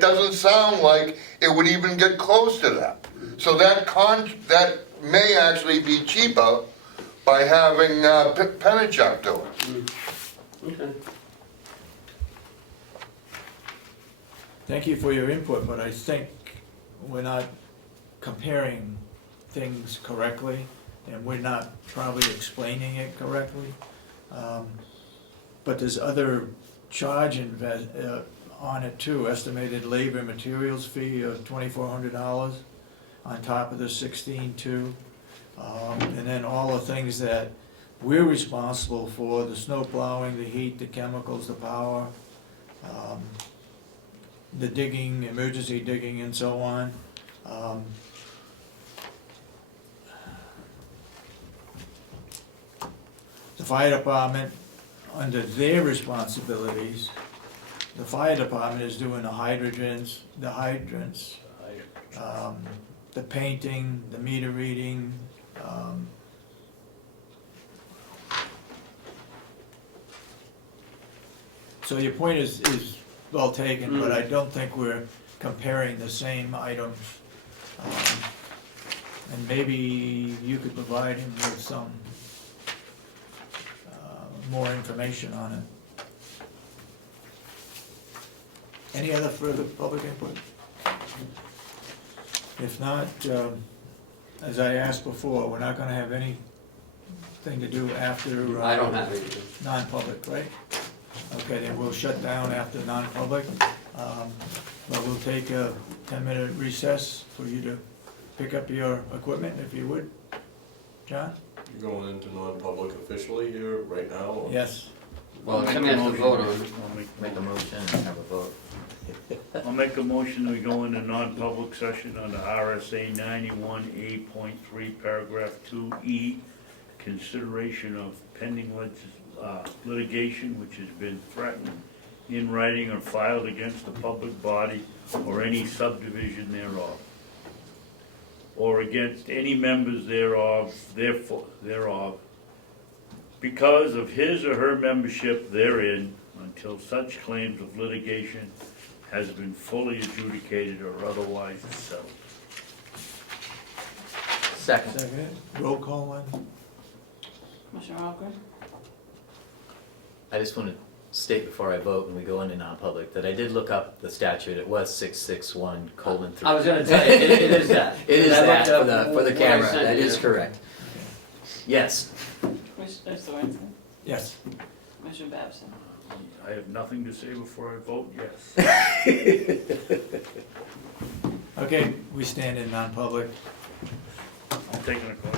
doesn't sound like it would even get close to that. So that may actually be cheaper by having Penachuk do it. Okay. Thank you for your input, but I think we're not comparing things correctly, and we're not probably explaining it correctly. But there's other charge on it too, estimated labor and materials fee of $2,400 on top of the 16,200. And then all the things that we're responsible for, the snow plowing, the heat, the chemicals, the power, the digging, emergency digging and so on. The fire department, under their responsibilities, the fire department is doing the hydrants, the painting, the meter reading, so your point is well taken, but I don't think we're comparing the same items. And maybe you could provide him with some more information on it. Any other further public input? If not, as I asked before, we're not gonna have anything to do after I don't have anything. non-public, right? Okay, then we'll shut down after non-public, but we'll take a 10-minute recess for you to pick up your equipment, if you would. John? You're going into non-public officially here right now? or- Yes. Well, Tim has to vote on it. Make a motion and have a vote. I'll make a motion that we go into non-public session under RSA 91A.3, paragraph 2E, consideration of pending litigation which has been threatened in writing or filed against a public body or any subdivision thereof, or against any members thereof, because of his or her membership therein, until such claims of litigation has been fully adjudicated or otherwise settled. Second. Second. Roll call one. Commissioner Ahlgren? I just want to state before I vote when we go into non-public that I did look up the statute. It was 661:3. I was gonna tell you, it is that. It is I that looked for up the what I camera. sent That you. is correct. Yes. Commissioner Sorensen? Yes. Commissioner Babson? I have nothing to say before I vote yes. Okay, we stand in non-public. I'm taking a call.